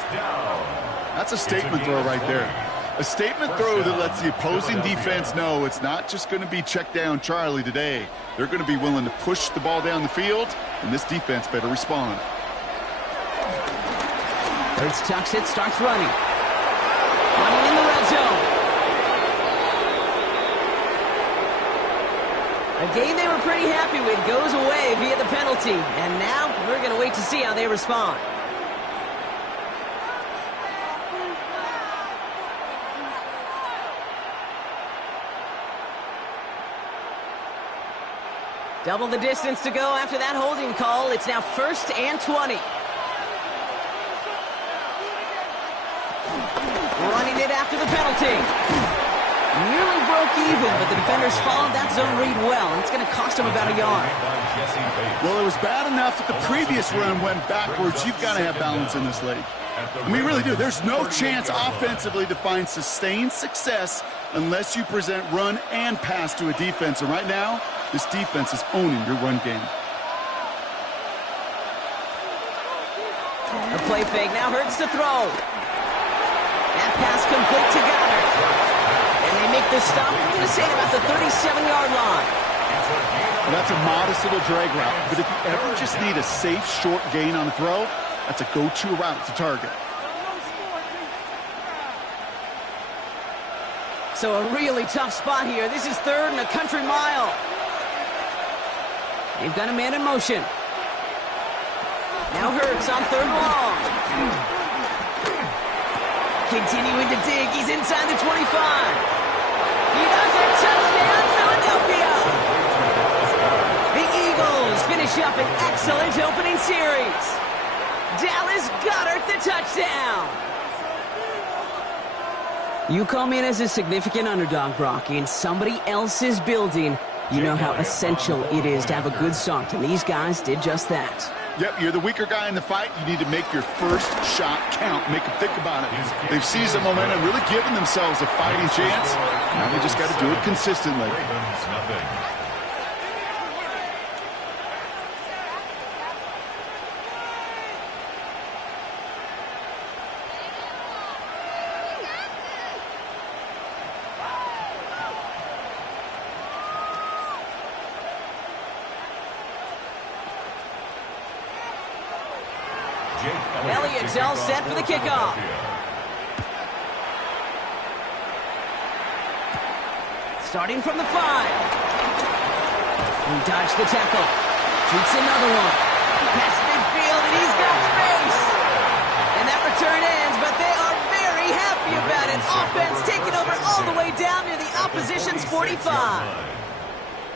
That's a statement throw right there. A statement throw that lets the opposing defense know it's not just going to be check down Charlie today. They're going to be willing to push the ball down the field, and this defense better respond. Hurts tucks it, starts running. Running in the red zone. A game they were pretty happy with goes away via the penalty. And now we're going to wait to see how they respond. Double the distance to go after that holding call. It's now 1st and 20. Running it after the penalty. Nearly broke even, but the defenders followed that zone read well, and it's going to cost them about a yard. Well, it was bad enough that the previous run went backwards. You've got to have balance in this league. I mean, really do. There's no chance offensively to find sustained success unless you present run and pass to a defense. And right now, this defense is owning your run game. A play fake. Now Hurts to throw. That pass complete to Goddard. And they make the stop, I'm going to say, about the 37-yard line. Well, that's a modest little drag route. But if you ever just need a safe, short gain on a throw, that's a go-to route to target. So a really tough spot here. This is 3rd and a country mile. They've got a man in motion. Now Hurts on 3rd long. continuing to dig. He's inside the 25. He does it. Touchdown, Philadelphia. The Eagles finish up an excellent opening series. Dallas Goedert the touchdown. You come in as a significant underdog, Brock, in somebody else's building. You know how essential it is to have a good start, and these guys did just that. Yep, you're the weaker guy in the fight. You need to make your first shot count. Make them think about it. They've seized the momentum, really given themselves a fighting chance. Now they just got to do it consistently. Elliott's all set for the kickoff. Starting from the 5. He dodged the tackle. Shoots another one. Past midfield, and he's got space. And that return ends, but they are very happy about it. Offense taking over all the way down near the opposition's 45.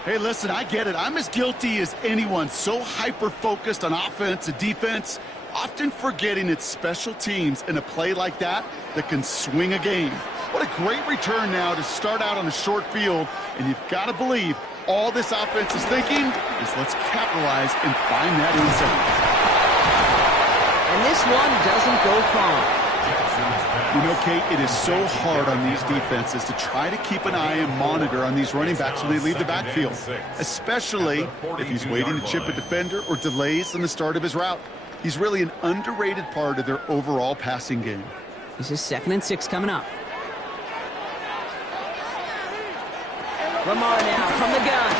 Hey, listen, I get it. I'm as guilty as anyone. So hyper-focused on offense and defense, often forgetting it's special teams in a play like that that can swing a game. What a great return now to start out on a short field, and you've got to believe all this offense is thinking is let's capitalize and find that inside. And this one doesn't go far. You know, Kate, it is so hard on these defenses to try to keep an eye and monitor on these running backs when they leave the backfield, especially if he's waiting to chip a defender or delays in the start of his route. He's really an underrated part of their overall passing game. This is 2nd and 6 coming up. Lamar now from the gun.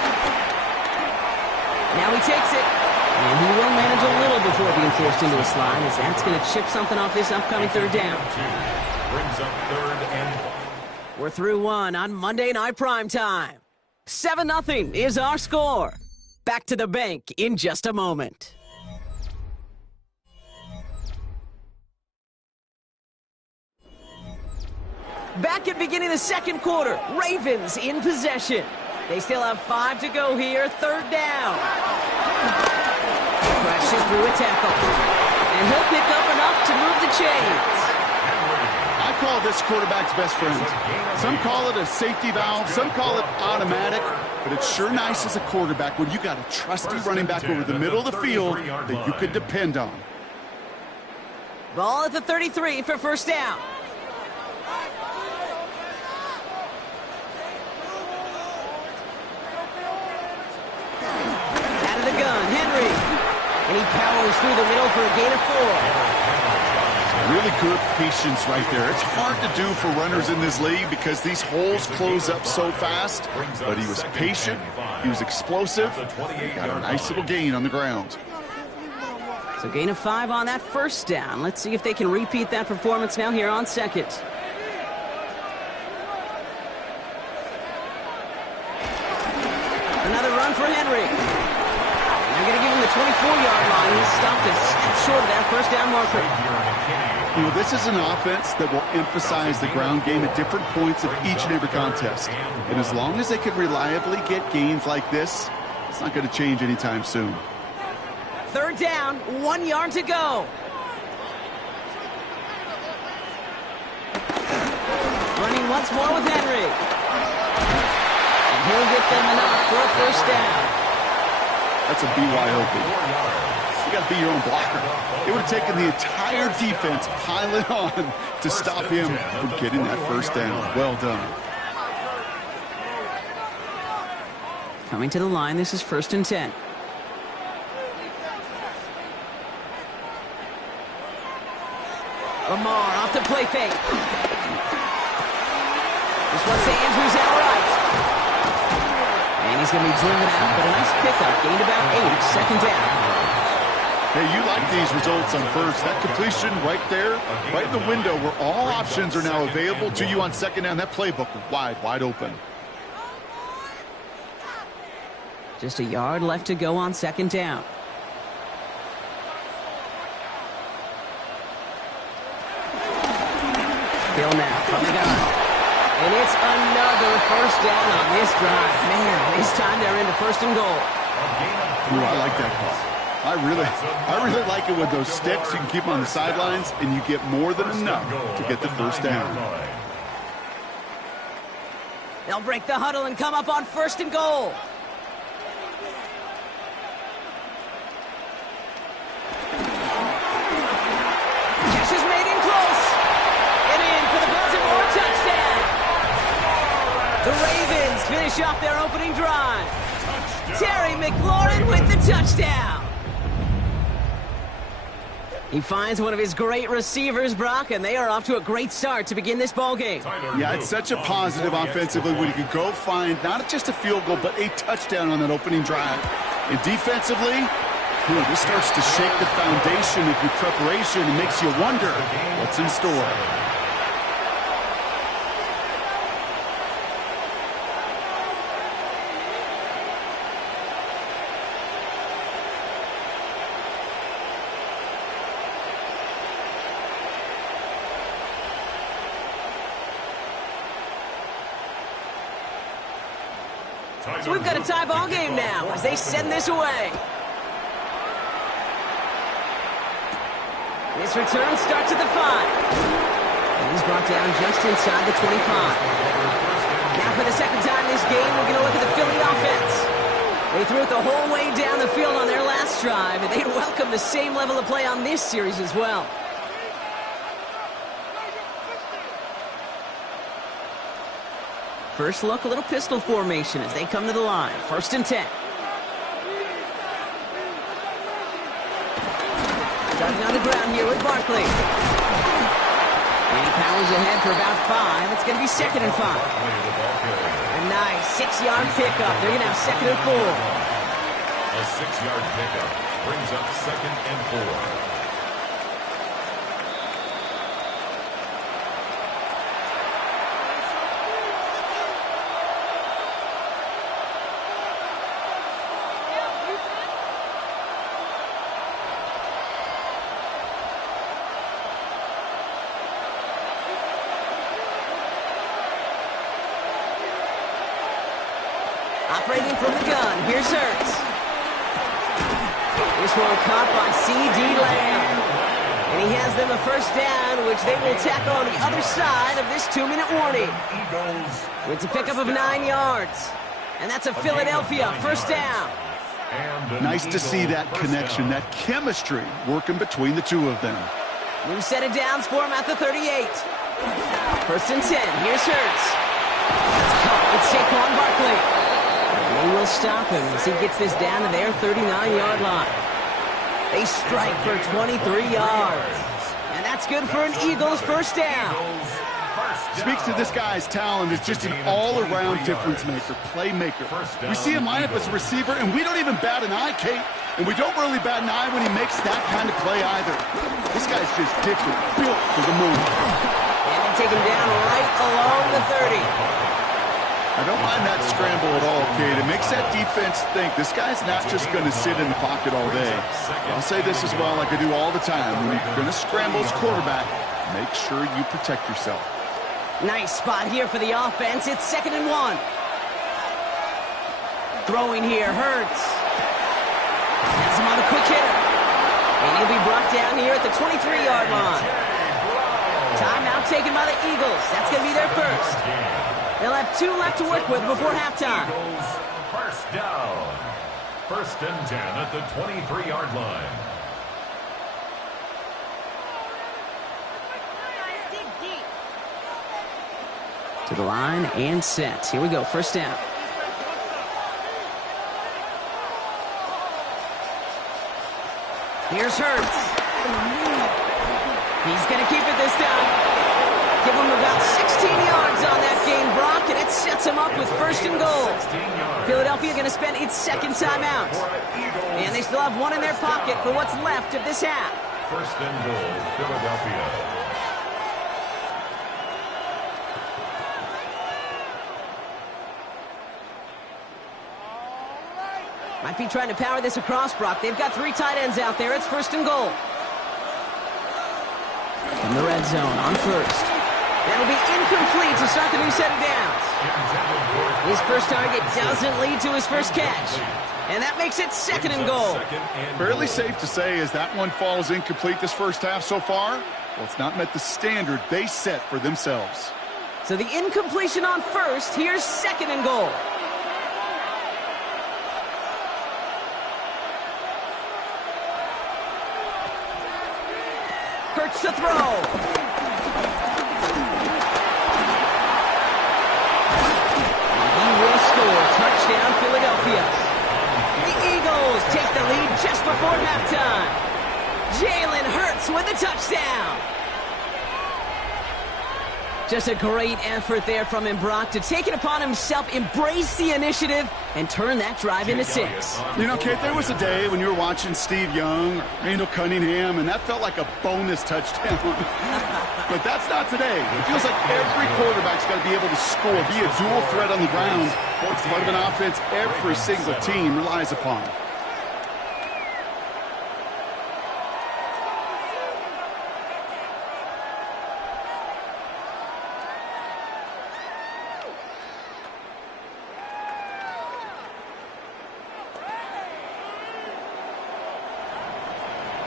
Now he takes it. And he will manage a little before being forced into a slide, as that's going to chip something off this upcoming 3rd down. Brings up 3rd and 5. We're through one on Monday Night Primetime. 7-0 is our score. Back to the bank in just a moment. Back at beginning of the 2nd quarter, Ravens in possession. They still have 5 to go here, 3rd down. Crashes through a tackle, and he'll pick up enough to move the chains. I call this quarterback's best friend. Some call it a safety valve, some call it automatic, but it's sure nice as a quarterback when you got a trusty running back over the middle of the field that you could depend on. Ball at the 33 for 1st down. Out of the gun, Henry. And he powers through the middle for a gain of 4. Really good patience right there. It's hard to do for runners in this league because these holes close up so fast. But he was patient, he was explosive, he got a nice little gain on the ground. So gain of 5 on that 1st down. Let's see if they can repeat that performance now here on 2nd. Another run for Henry. They're going to give him the 24-yard line. He's stopped a step short of that 1st down marker. You know, this is an offense that will emphasize the ground game at different points of each and every contest. And as long as they can reliably get gains like this, it's not going to change anytime soon. 3rd down, 1 yard to go. Running once more with Henry. And he'll get them enough for a 1st down. That's a BYOB. You got to be your own blocker. It would have taken the entire defense piling on to stop him from getting that 1st down. Well done. Coming to the line, this is 1st and 10. Lamar off the play fake. This one's to Andrews outright. And he's going to be driven out, but a nice pickup. Gained about 8, 2nd down. Hey, you like these results on 1st. That completion right there, right in the window where all options are now available to you on 2nd down. That playbook wide open. Just a yard left to go on 2nd down. Hill now from the gun. And it's another first down on this drive. Man, this time they're into first and goal. Ooh, I like that call. I really like it with those sticks. You can keep them on the sidelines, and you get more than enough to get the first down. They'll break the huddle and come up on first and goal. Catch is made in close. And in for the Baltimore touchdown. The Ravens finish off their opening drive. Terry McLaurin with the touchdown. He finds one of his great receivers, Brock, and they are off to a great start to begin this ballgame. Yeah, it's such a positive offensively when you can go find not just a field goal, but a touchdown on that opening drive. And defensively, this starts to shake the foundation of your preparation and makes you wonder what's in store. So we've got a tie ball game now as they send this away. This return starts at the 5. And he's brought down just inside the 25. Now for the second time this game, we're going to look at the Philly offense. They threw it the whole way down the field on their last drive, and they'd welcome the same level of play on this series as well. First look, a little pistol formation as they come to the line. First and 10. Starting on the ground here with Barkley. And he powers ahead for about 5. It's going to be second and 5. A nice 6-yard pickup. They're going to have second and 4. A 6-yard pickup brings up second and 4. Operating from the gun, here's Hurts. This one caught by C.D. Lamb. And he has them a first down, which they will tackle on the other side of this 2-minute warning. It's a pickup of 9 yards. And that's a Philadelphia first down. Nice to see that connection, that chemistry working between the two of them. New set of downs for him at the 38. First and 10, here's Hurts. That's caught with Saquon Barkley. They will stop him as he gets this down to their 39-yard line. They strike for 23 yards. And that's good for an Eagles first down. Speaks to this guy's talent. It's just an all-around difference maker, playmaker. We see him line up as a receiver, and we don't even bat an eye, Kate. And we don't really bat an eye when he makes that kind of play either. This guy's just different, built for the moment. And they take him down right along the 30. I don't mind that scramble at all, Kate. It makes that defense think this guy's not just going to sit in the pocket all day. I'll say this as well, like I do all the time. When you're going to scramble as quarterback, make sure you protect yourself. Nice spot here for the offense. It's second and 1. Throwing here, Hurts. Has him on a quick hitter. And he'll be brought down here at the 23-yard line. Timeout taken by the Eagles. That's going to be their first. They'll have 2 left to work with before halftime. Eagles first down. First and 10 at the 23-yard line. To the line and set. Here we go, first down. Here's Hurts. He's going to keep it this time. Give him about 16 yards on that game, Brock, and it sets him up with first and goal. Philadelphia going to spend its second timeout. And they still have 1 in their pocket for what's left of this half. First and goal, Philadelphia. Might be trying to power this across, Brock. They've got 3 tight ends out there. It's first and goal. From the red zone on first. That'll be incomplete to start the new set of downs. His first target doesn't lead to his first catch. And that makes it second and goal. Fairly safe to say as that one falls incomplete this first half so far, well, it's not met the standard they set for themselves. So the incompletion on first, here's second and goal. Hurts to throw. He will score. Touchdown, Philadelphia. The Eagles take the lead just before halftime. Jalen Hurts with a touchdown. Just a great effort there from him, Brock, to take it upon himself, embrace the initiative, and turn that drive into 6. You know, Kate, there was a day when you were watching Steve Young or Randall Cunningham, and that felt like a bonus touchdown. But that's not today. It feels like every quarterback's got to be able to score, be a dual threat on the ground. It's part of an offense every single team relies upon.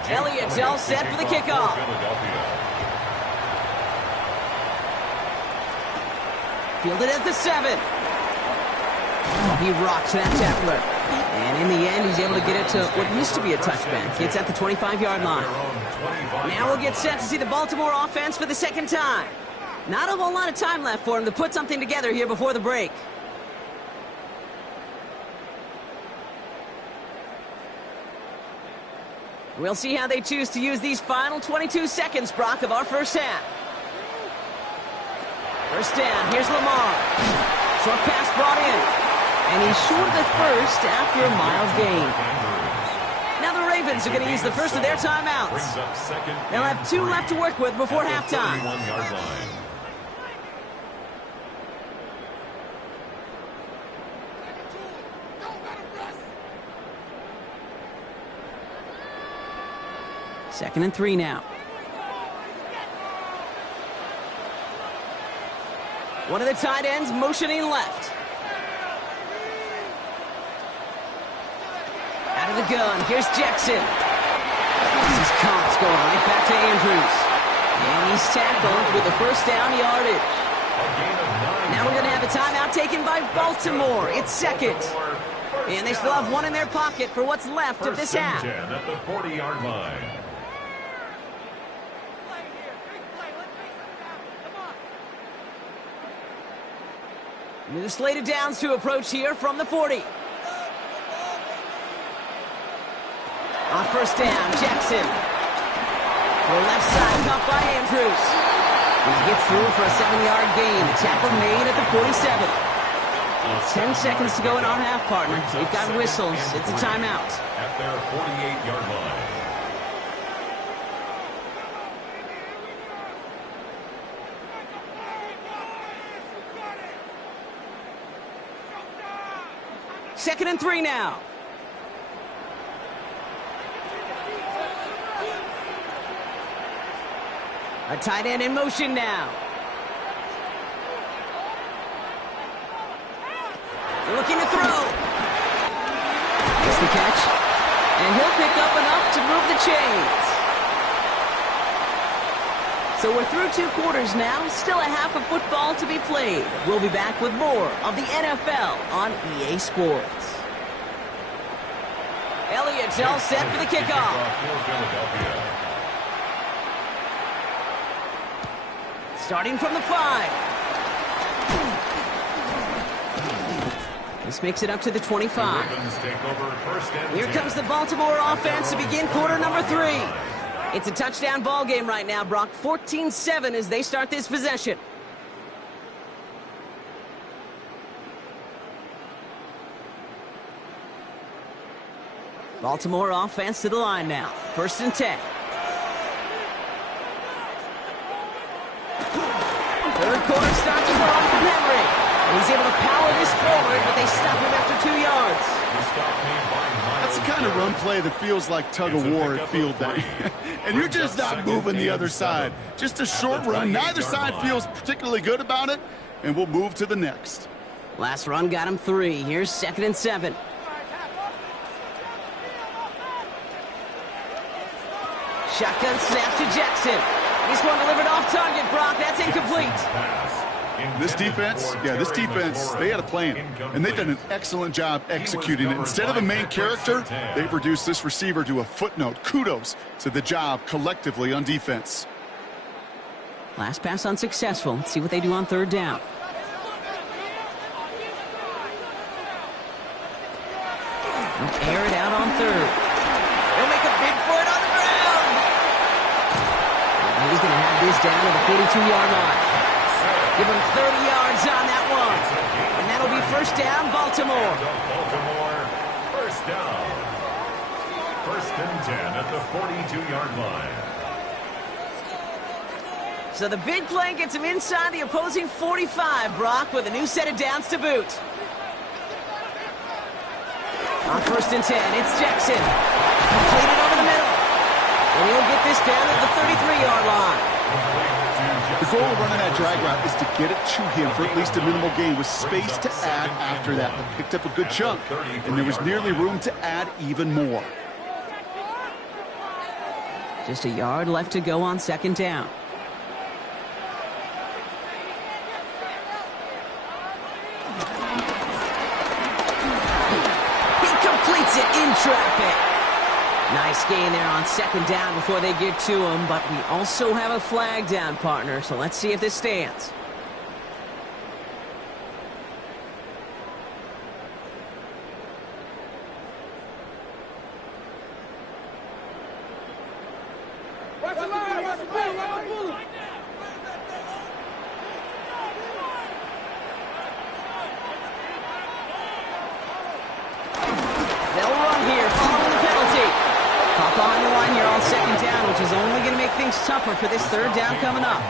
Elliott's all set for the kickoff. Fielded at the 7. He rocks that tackler. And in the end, he's able to get it to what used to be a touchback. It's at the 25-yard line. Now we'll get set to see the Baltimore offense for the second time. Not a whole lot of time left for him to put something together here before the break. We'll see how they choose to use these final 22 seconds, Brock, of our first half. First down, here's Lamar. Short pass brought in. And he's short of the first after a mild gain. Now the Ravens are going to use the first of their timeouts. They'll have 2 left to work with before halftime. Second and 3 now. One of the tight ends motioning left. Out of the gun, here's Jackson. This is Cox going right back to Andrews. And he's tackled with the first down yardage. Now we're going to have a timeout taken by Baltimore. It's second. And they still have one in their pocket for what's left of this half. 10 at the 40-yard line. New slate of downs to approach here from the 40. On first down, Jackson. The left side caught by Andrews. He gets through for a 7-yard gain. The tackle made at the 47. 10 seconds to go in our half, partner. We've got whistles. It's a timeout. At their 48-yard line. Second and 3 now. A tight end in motion now. Looking to throw. Makes the catch. And he'll pick up enough to move the chains. So we're through 2 quarters now. Still a half of football to be played. We'll be back with more of the NFL on EA Sports. Elliott's all set for the kickoff. Starting from the 5. This makes it up to the 25. Here comes the Baltimore offense to begin quarter number 3. It's a touchdown ball game right now, Brock. 14-7 as they start this possession. Baltimore offense to the line now. First and 10. Third quarter starts with a run from Henry. And he's able to power this forward, but they stop him after 2 yards. That's the kind of run play that feels like tug-of-war at field day. And you're just not moving the other side. Just a short run. Neither side feels particularly good about it, and we'll move to the next. Last run got him 3. Here's 2nd and 7. Shotgun snap to Jackson. This one delivered off target, Brock. That's incomplete. This defense, they had a plan, and they've done an excellent job executing it. Instead of a main character, they've reduced this receiver to a footnote. Kudos to the job collectively on defense. Last pass unsuccessful. Let's see what they do on 3rd down. They'll air it out on 3rd. They'll make a bid for it on the ground. And he's going to have this down to the 42-yard line. Give him 30 yards on that one. And that'll be 1st down, Baltimore. Baltimore, 1st down. 1st and 10 at the 42-yard line. So the big play gets him inside the opposing 45, Brock, with a new set of downs to boot. On 1st and 10, it's Jackson. Completed over the middle. And he'll get this down at the 33-yard line. The goal of running that drag route is to get it to him for at least a minimal gain with space to add after that. They picked up a good chunk, and there was nearly room to add even more. Just a yard left to go on 2nd down. He completes it in traffic. Nice gain there on 2nd down before they get to him, but we also have a flag down, partner, so let's see if this stands. They'll run here following the penalty. Caught behind the line here on 2nd down, which is only going to make things tougher for this 3rd down coming up.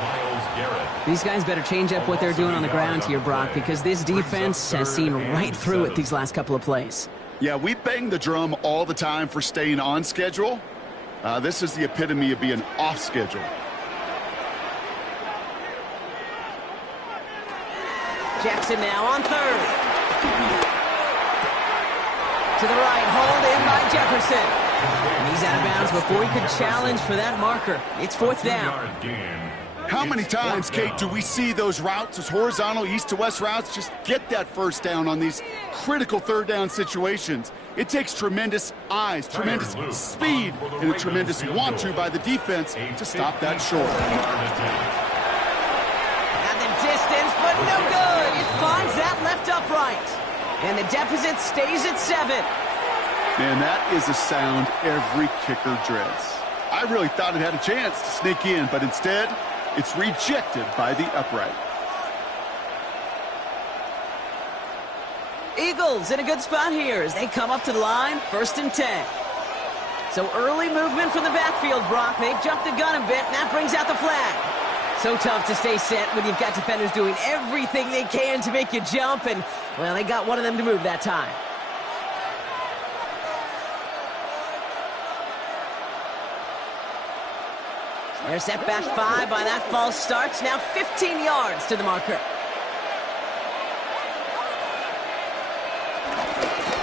These guys better change up what they're doing on the ground here, Brock, because this defense has seen right through it these last couple of plays. Yeah, we bang the drum all the time for staying on schedule. This is the epitome of being off schedule. Jackson now on 3rd. To the right, hauled in by Jefferson. And he's out of bounds before he could challenge for that marker. It's 4th down. How many times, Kate, do we see those routes, those horizontal east-to-west routes, just get that 1st down on these critical 3rd down situations? It takes tremendous eyes, tremendous speed, and a tremendous want-to by the defense to stop that short. At the distance, but no good. It finds that left upright. And the deficit stays at 7. Man, that is a sound every kicker dreads. I really thought it had a chance to sneak in, but instead, it's rejected by the upright. Eagles in a good spot here as they come up to the line, 1st and 10. So early movement from the backfield, Brock. They jumped the gun a bit, and that brings out the flag. So tough to stay set when you've got defenders doing everything they can to make you jump, and, well, they got one of them to move that time. They're set back 5 by that false start. Now 15 yards to the marker.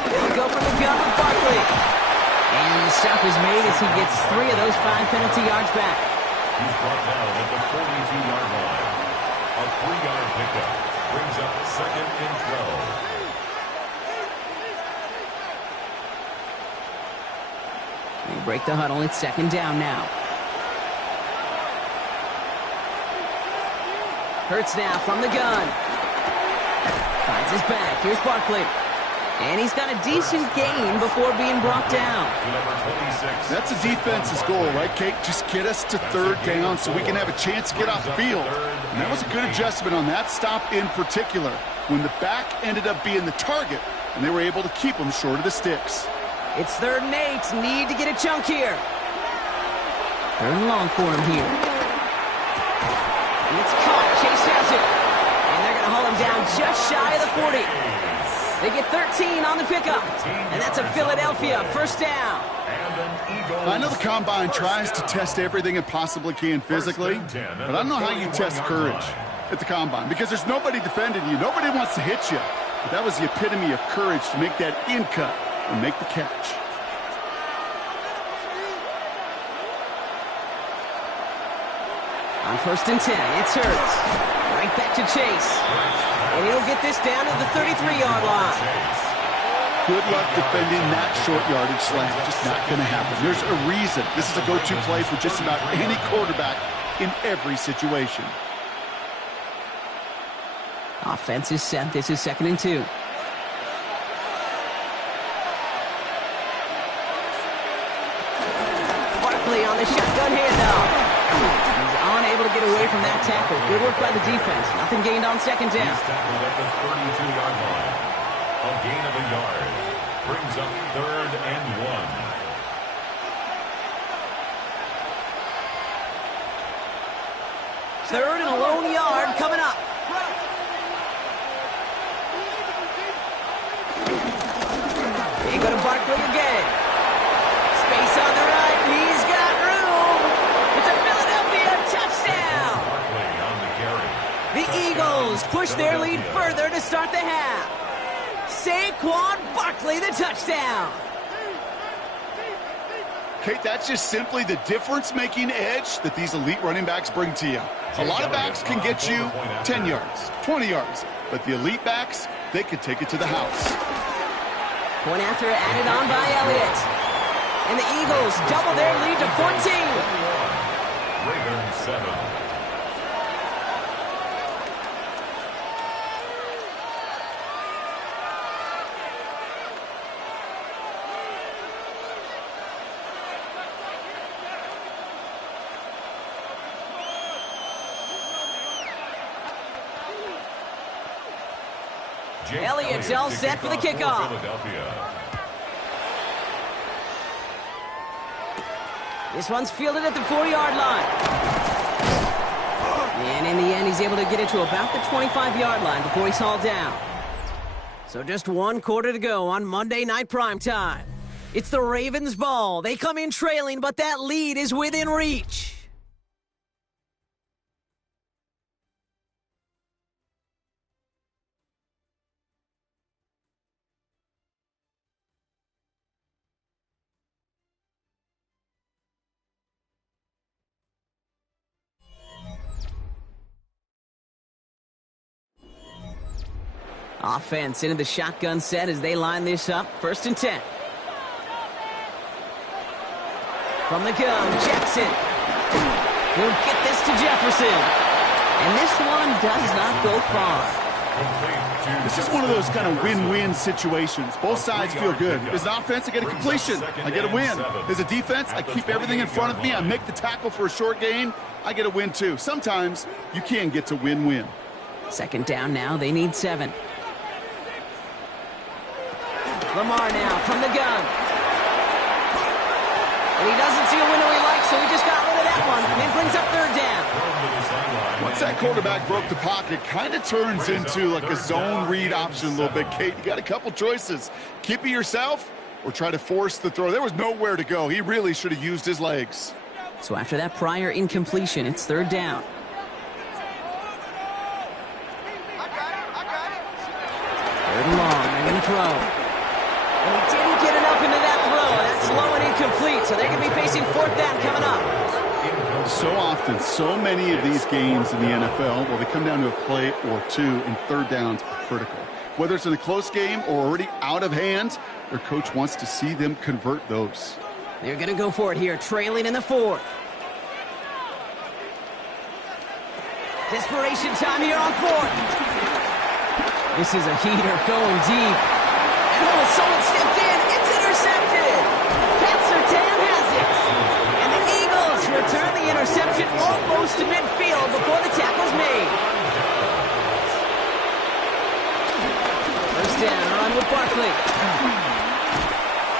They'll go from the gun with Barkley. And the stop is made as he gets 3 of those 5 penalty yards back. He's brought down at the 42-yard line. A 3-yard pickup brings up 2nd and 12. They break the huddle. It's 2nd down now. Hurts now from the gun. Finds his back. Here's Barkley. And he's got a decent gain before being brought down. That's a defense's goal, right, Kate? Just get us to 3rd down so we can have a chance to get off the field. And that was a good adjustment on that stop in particular, when the back ended up being the target, and they were able to keep him short of the sticks. It's 3rd and 8. Need to get a chunk here. 3rd and long for him here. And it's caught. Chase has it. And they're going to haul him down just shy 40. They get 13 on the pickup. And that's a Philadelphia first down. I know the Combine tries to test everything it possibly can physically, but I don't know how you test courage at the Combine because there's nobody defending you. Nobody wants to hit you. But that was the epitome of courage to make that in cut and make the catch. On 1st and 10, it's Hurts. Right back to Chase. And he'll get this down to the 33-yard line. Good luck defending that short yardage slant. Just not going to happen. There's a reason. This is a go-to play for just about any quarterback in every situation. Offense is set. This is 2nd and 2. Barkley on the shotgun handoff. He's unable to get away from that tackle. Good work by the defense. Nothing gained on 2nd down. He's tackled at the 32-yard line. A gain of a yard. Brings up 3rd and 1. 3rd and a lone yard coming up. They go to Barkley again. Space on the right. He's got room. It's a Philadelphia touchdown. Barkley on the carry. The Eagles push their lead further to start the half. Saquon Barkley, the touchdown. Kate, that's just simply the difference-making edge that these elite running backs bring to you. A lot of backs can get you 10 yards, 20 yards, but the elite backs, they could take it to the house. Point after added on by Elliott. And the Eagles double their lead to 14. Ravens 7. Elliott's all set for the kickoff. This one's fielded at the 4-yard line. And in the end, he's able to get it to about the 25-yard line before he's hauled down. So just 1 quarter to go on Monday Night Primetime. It's the Ravens' ball. They come in trailing, but that lead is within reach. Offense into the shotgun set as they line this up. 1st and 10. From the gun, Jackson. He'll get this to Jefferson. And this one does not go far. This is one of those kind of win-win situations. Both sides feel good. As an offense, I get a completion. I get a win. As a defense, I keep everything in front of me. I make the tackle for a short gain. I get a win, too. Sometimes you can get to win-win. 2nd down now. They need 7. Lamar now from the gun. And he doesn't see a window he likes, so he just got rid of that one. And it brings up 3rd down. Once that quarterback broke the pocket, kind of turns into like a zone read option a little bit, Kate. You got a couple choices. Keep it yourself or try to force the throw. There was nowhere to go. He really should have used his legs. So after that prior incompletion, it's 3rd down. 3rd and long. They're going to throw. And he didn't get enough into that throw. That's low and incomplete, so they're going to be facing 4th down coming up. So often, so many of these games in the NFL, well, they come down to a play or two, and 3rd downs are critical. Whether it's in a close game or already out of hand, their coach wants to see them convert those. They're going to go for it here, trailing in the 4th. Desperation time here on 4th. This is a heater going deep. Oh, someone stepped in. It's intercepted. Pat Surtain has it. And the Eagles return the interception almost to midfield before the tackle's made. 1st down, run with Barkley.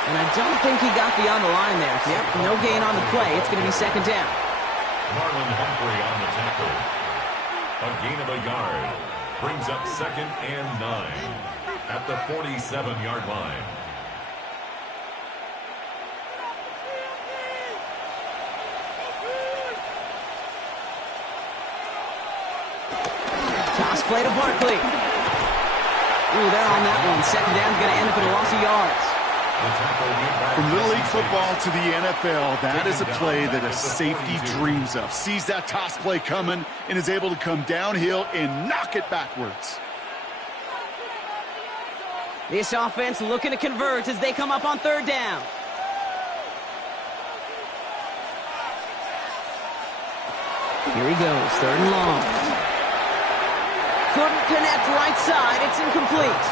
And I don't think he got beyond the line there. Yep, no gain on the play. It's going to be 2nd down. Marlon Humphrey on the tackle. A gain of a yard. Brings up 2nd and 9 at the 47-yard line. Toss play to Barkley. Ooh, they're on that one. 2nd down's going to end up in a loss of yards. From Little League football to the NFL, that is a play that a safety dreams of. Sees that toss play coming and is able to come downhill and knock it backwards. This offense looking to convert as they come up on 3rd down. Here he goes, 3rd and long. Couldn't connect right side. It's incomplete.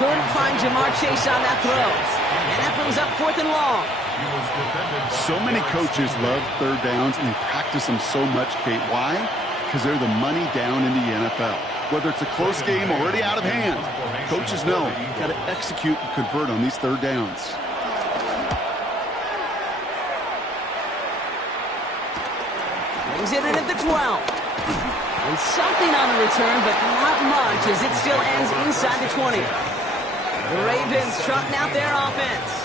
Couldn't find Jamar Chase on that throw. And that brings up 4th and long. So many coaches love 3rd downs, and they practice them so much, Kate. Why? Because they're the money down in the NFL. Whether it's a close game already out of hand, coaches know you've got to execute and convert on these 3rd downs. Brings it in at the 12. And something on the return, but not much as it still ends inside the 20. The Ravens trotting out their offense.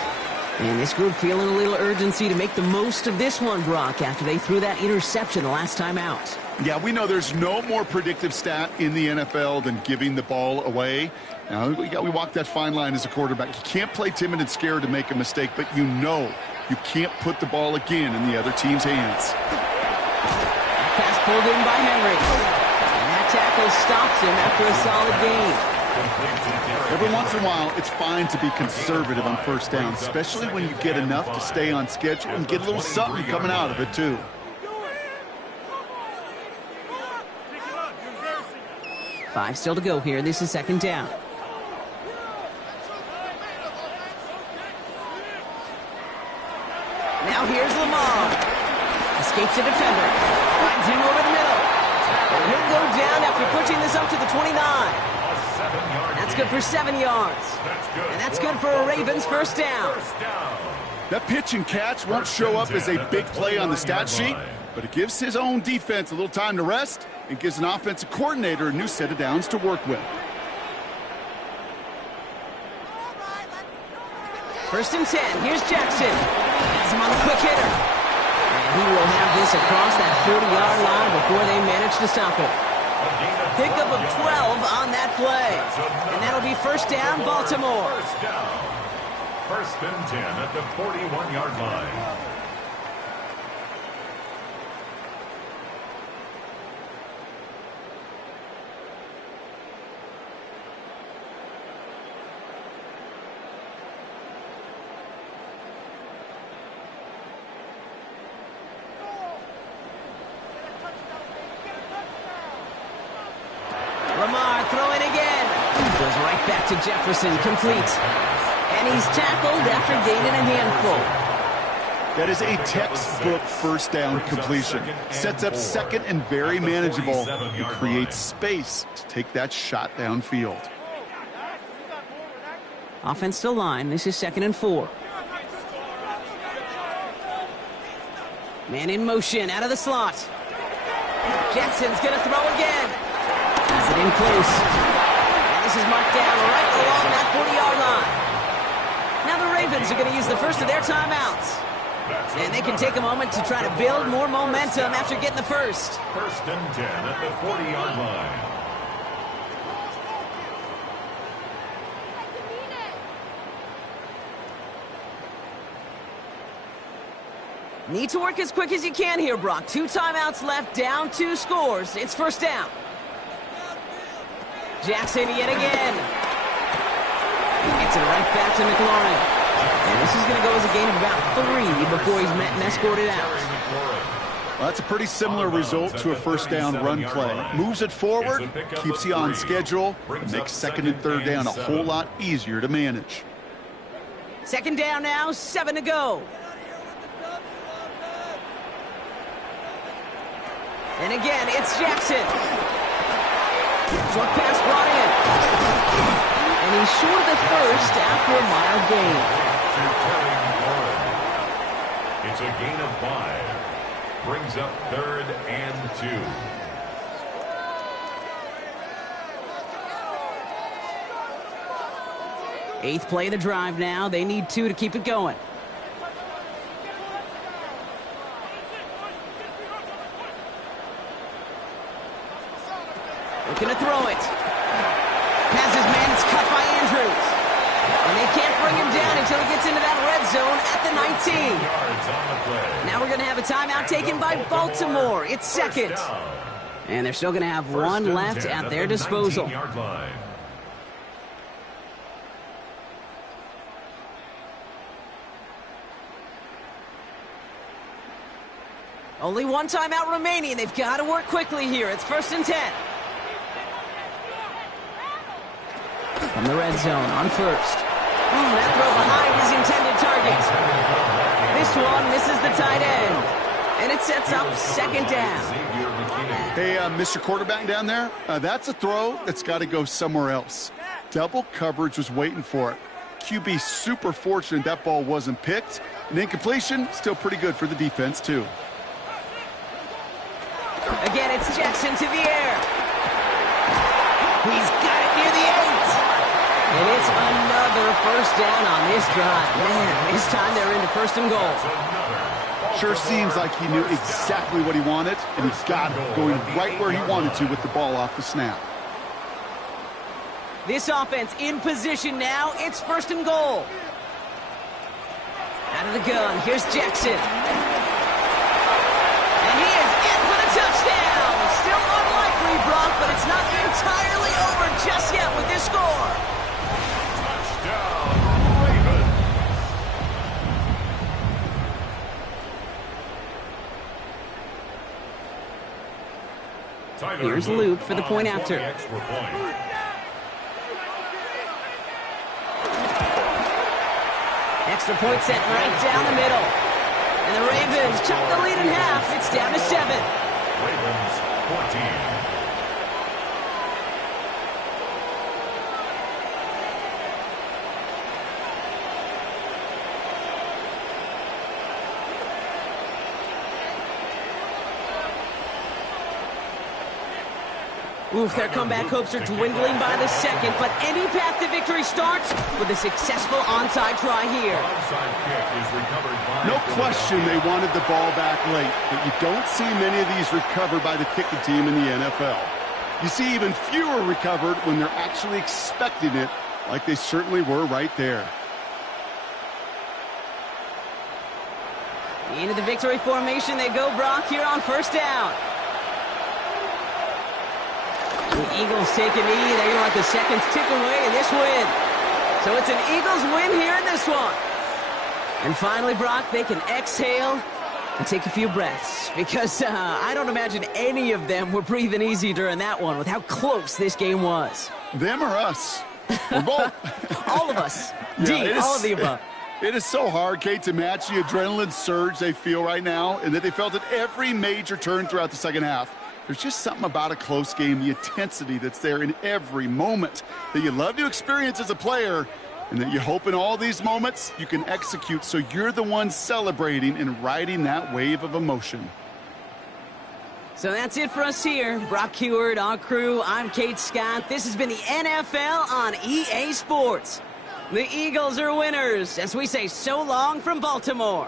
And this group feeling a little urgency to make the most of this one, Brock, after they threw that interception the last time out. Yeah, we know there's no more predictive stat in the NFL than giving the ball away. Now, we walk that fine line as a quarterback. You can't play timid and scared to make a mistake, but you know you can't put the ball again in the other team's hands. Pass pulled in by Henry. And that tackle stops him after a solid gain. Every once in a while, it's fine to be conservative on 1st down, especially when you get enough to stay on schedule and get a little something coming out of it, too. Five still to go here. This is 2nd down. Now here's Lamar. Escapes a defender. Finds him over the middle. And he'll go down after pushing this up to the 29. That's good for 7 yards. And that's good for a Ravens 1st down. That pitch and catch won't show up as a big play on the stat sheet, but it gives his own defense a little time to rest and gives an offensive coordinator a new set of downs to work with. 1st and 10. Here's Jackson. Has him on a quick hitter. And he will have this across that 40-yard line before they manage to stop it. Pickup of 12 on that play. And that'll be 1st down, Baltimore. 1st and 10 at the 41-yard line. Lamar throwing again. Goes right back to Jefferson, complete. And he's tackled after gaining a handful. That is a textbook 1st down completion. Sets up 2nd and very manageable. It creates space to take that shot downfield. Offense still line. This is 2nd and 4. Man in motion out of the slot. Jackson's going to throw again. Has it in close. And this is marked down right along that 40-yard line. Now the Ravens are going to use the first of their timeouts. And they can take a moment to try to build more momentum after getting the first. 1st and 10 at the 40-yard line. Need to work as quick as you can here, Brock. 2 timeouts left, down 2 scores. It's 1st down. Jackson yet again. Gets it right back to McLaurin. And this is going to go as a gain of about 3 before he's met and escorted out. Well, that's a pretty similar result to a 1st down run play. Moves it forward, keeps you on schedule, and makes 2nd and 3rd down a whole lot easier to manage. 2nd down now, 7 to go. And again, it's Jackson. Short pass brought in. And he's short of the first after a mile gain. It's a gain of 5. Brings up 3rd and 2. 8th play of the drive now. They need 2 to keep it going. Looking to throw it. Has his man. It's cut by Andrews. And they can't bring him down until he gets into that red zone at the 19. Now we're going to have a timeout taken by Baltimore. It's second. And they're still going to have one left at their disposal. Only one timeout remaining. They've got to work quickly here. It's 1st and 10. From the red zone on 1st. That throw behind his intended target. This one misses the tight end. And it sets up 2nd down. Hey, Mr. Quarterback down there, that's a throw that's got to go somewhere else. Double coverage was waiting for it. QB super fortunate that ball wasn't picked. And incompletion, still pretty good for the defense, too. Again, it's Jackson to the air. He's got it near the 8. And it's another 1st down on this drive. Man, this time they're into 1st and goal. Sure seems like he knew exactly what he wanted, and he's got it going right where he wanted to with the ball off the snap. This offense in position now. It's 1st and goal. Out of the gun, here's Jackson. And he is in for the touchdown. Still unlikely, Brock, but it's not entirely over just yet with this score. Here's Luke for the point after. Extra point set right down the middle. And the Ravens chop the lead in half. It's down to 7. Ravens 14. Oof, their comeback hopes are dwindling by the second, but any path to victory starts with a successful onside try here. No question they wanted the ball back late, but you don't see many of these recovered by the kicking team in the NFL. You see even fewer recovered when they're actually expecting it, like they certainly were right there. Into the victory formation they go, Brock, here on 1st down. The Eagles take a knee. They're going to let the seconds tick away in this win. So it's an Eagles win here in this one. And finally, Brock, they can exhale and take a few breaths. Because I don't imagine any of them were breathing easy during that one with how close this game was. Them or us? We're both. All of us. Yeah, all of the above. It is so hard, Kate, to match the adrenaline surge they feel right now and that they felt at every major turn throughout the second half. There's just something about a close game, the intensity that's there in every moment that you love to experience as a player, and that you hope in all these moments you can execute so you're the one celebrating and riding that wave of emotion. So that's it for us here. Brock Huard, our crew, I'm Kate Scott. This has been the NFL on EA Sports. The Eagles are winners as we say so long from Baltimore.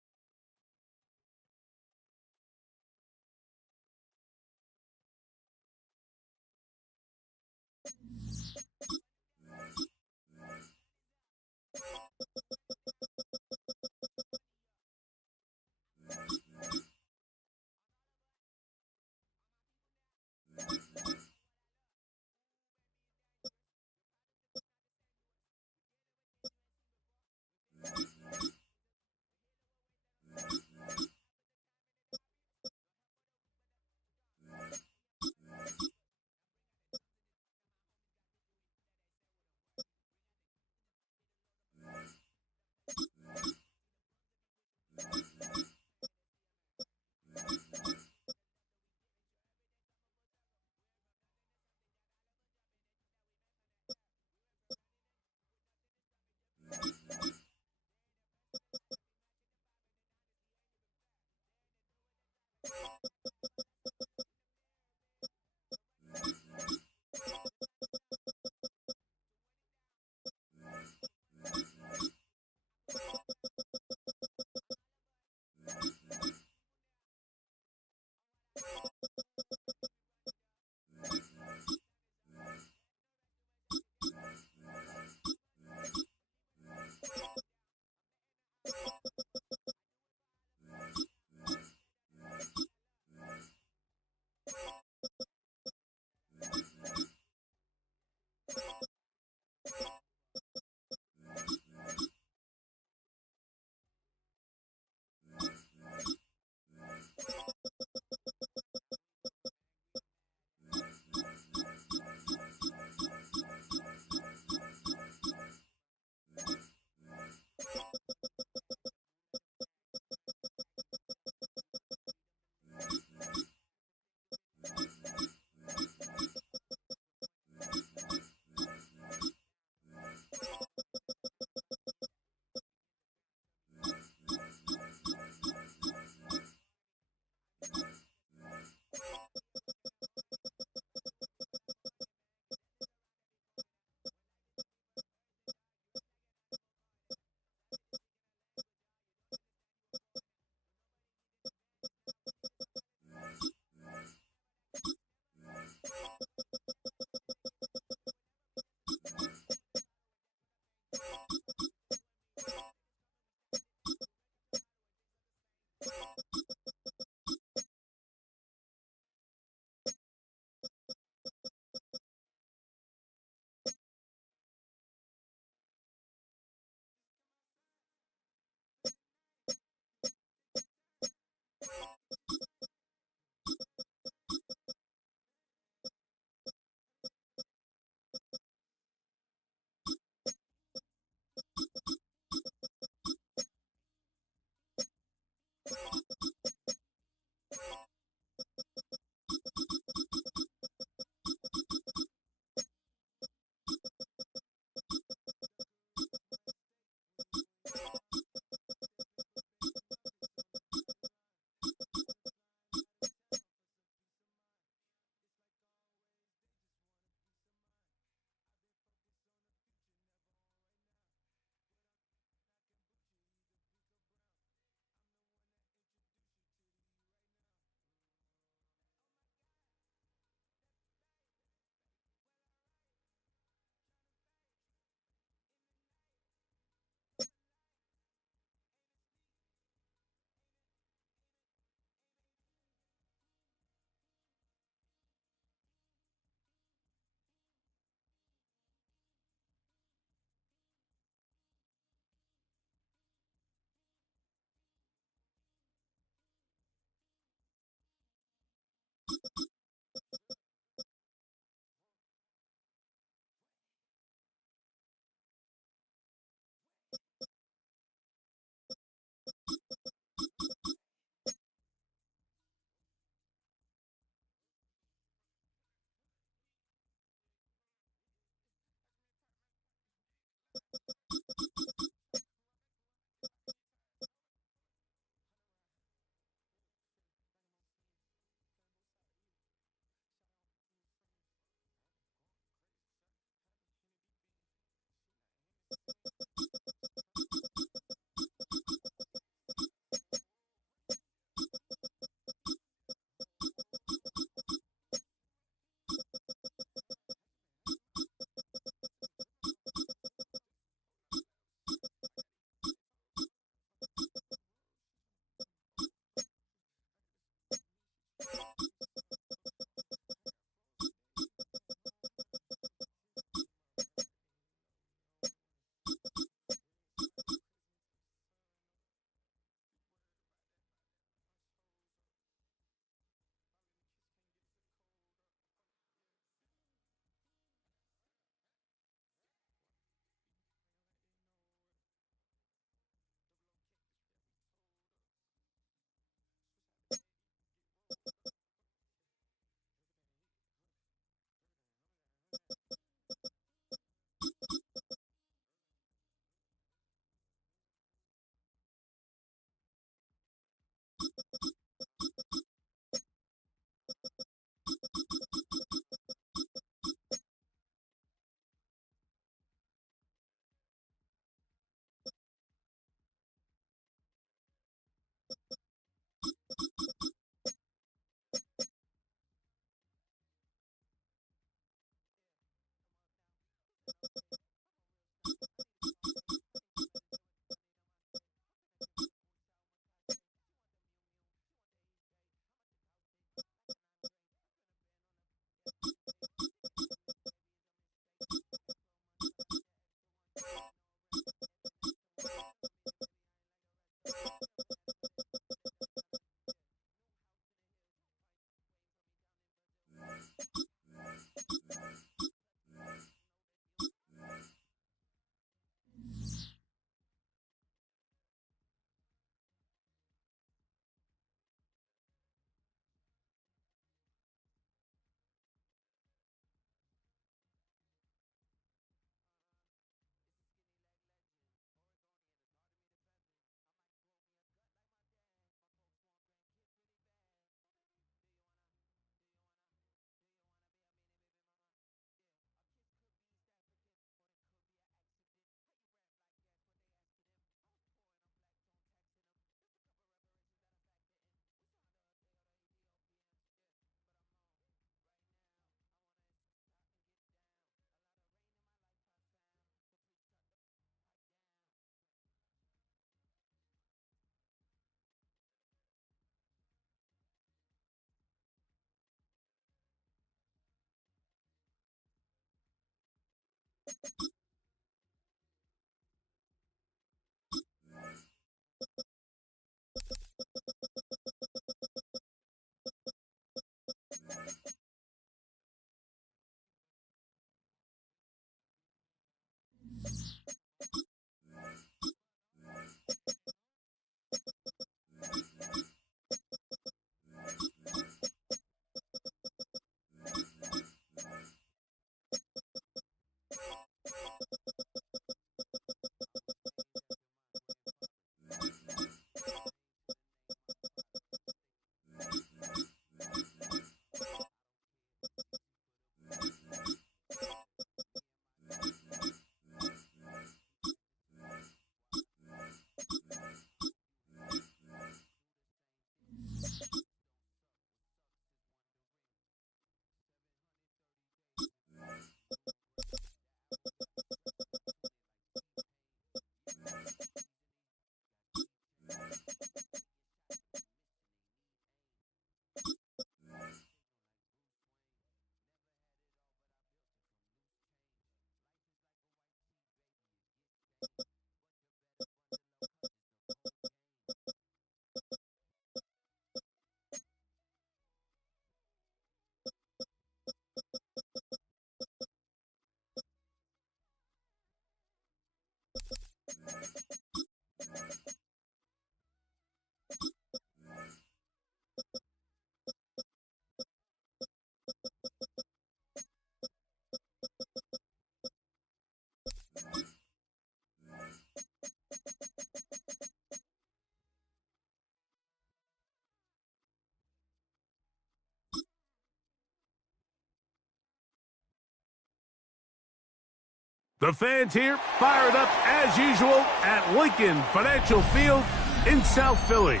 The fans here fired up as usual at Lincoln Financial Field in South Philly.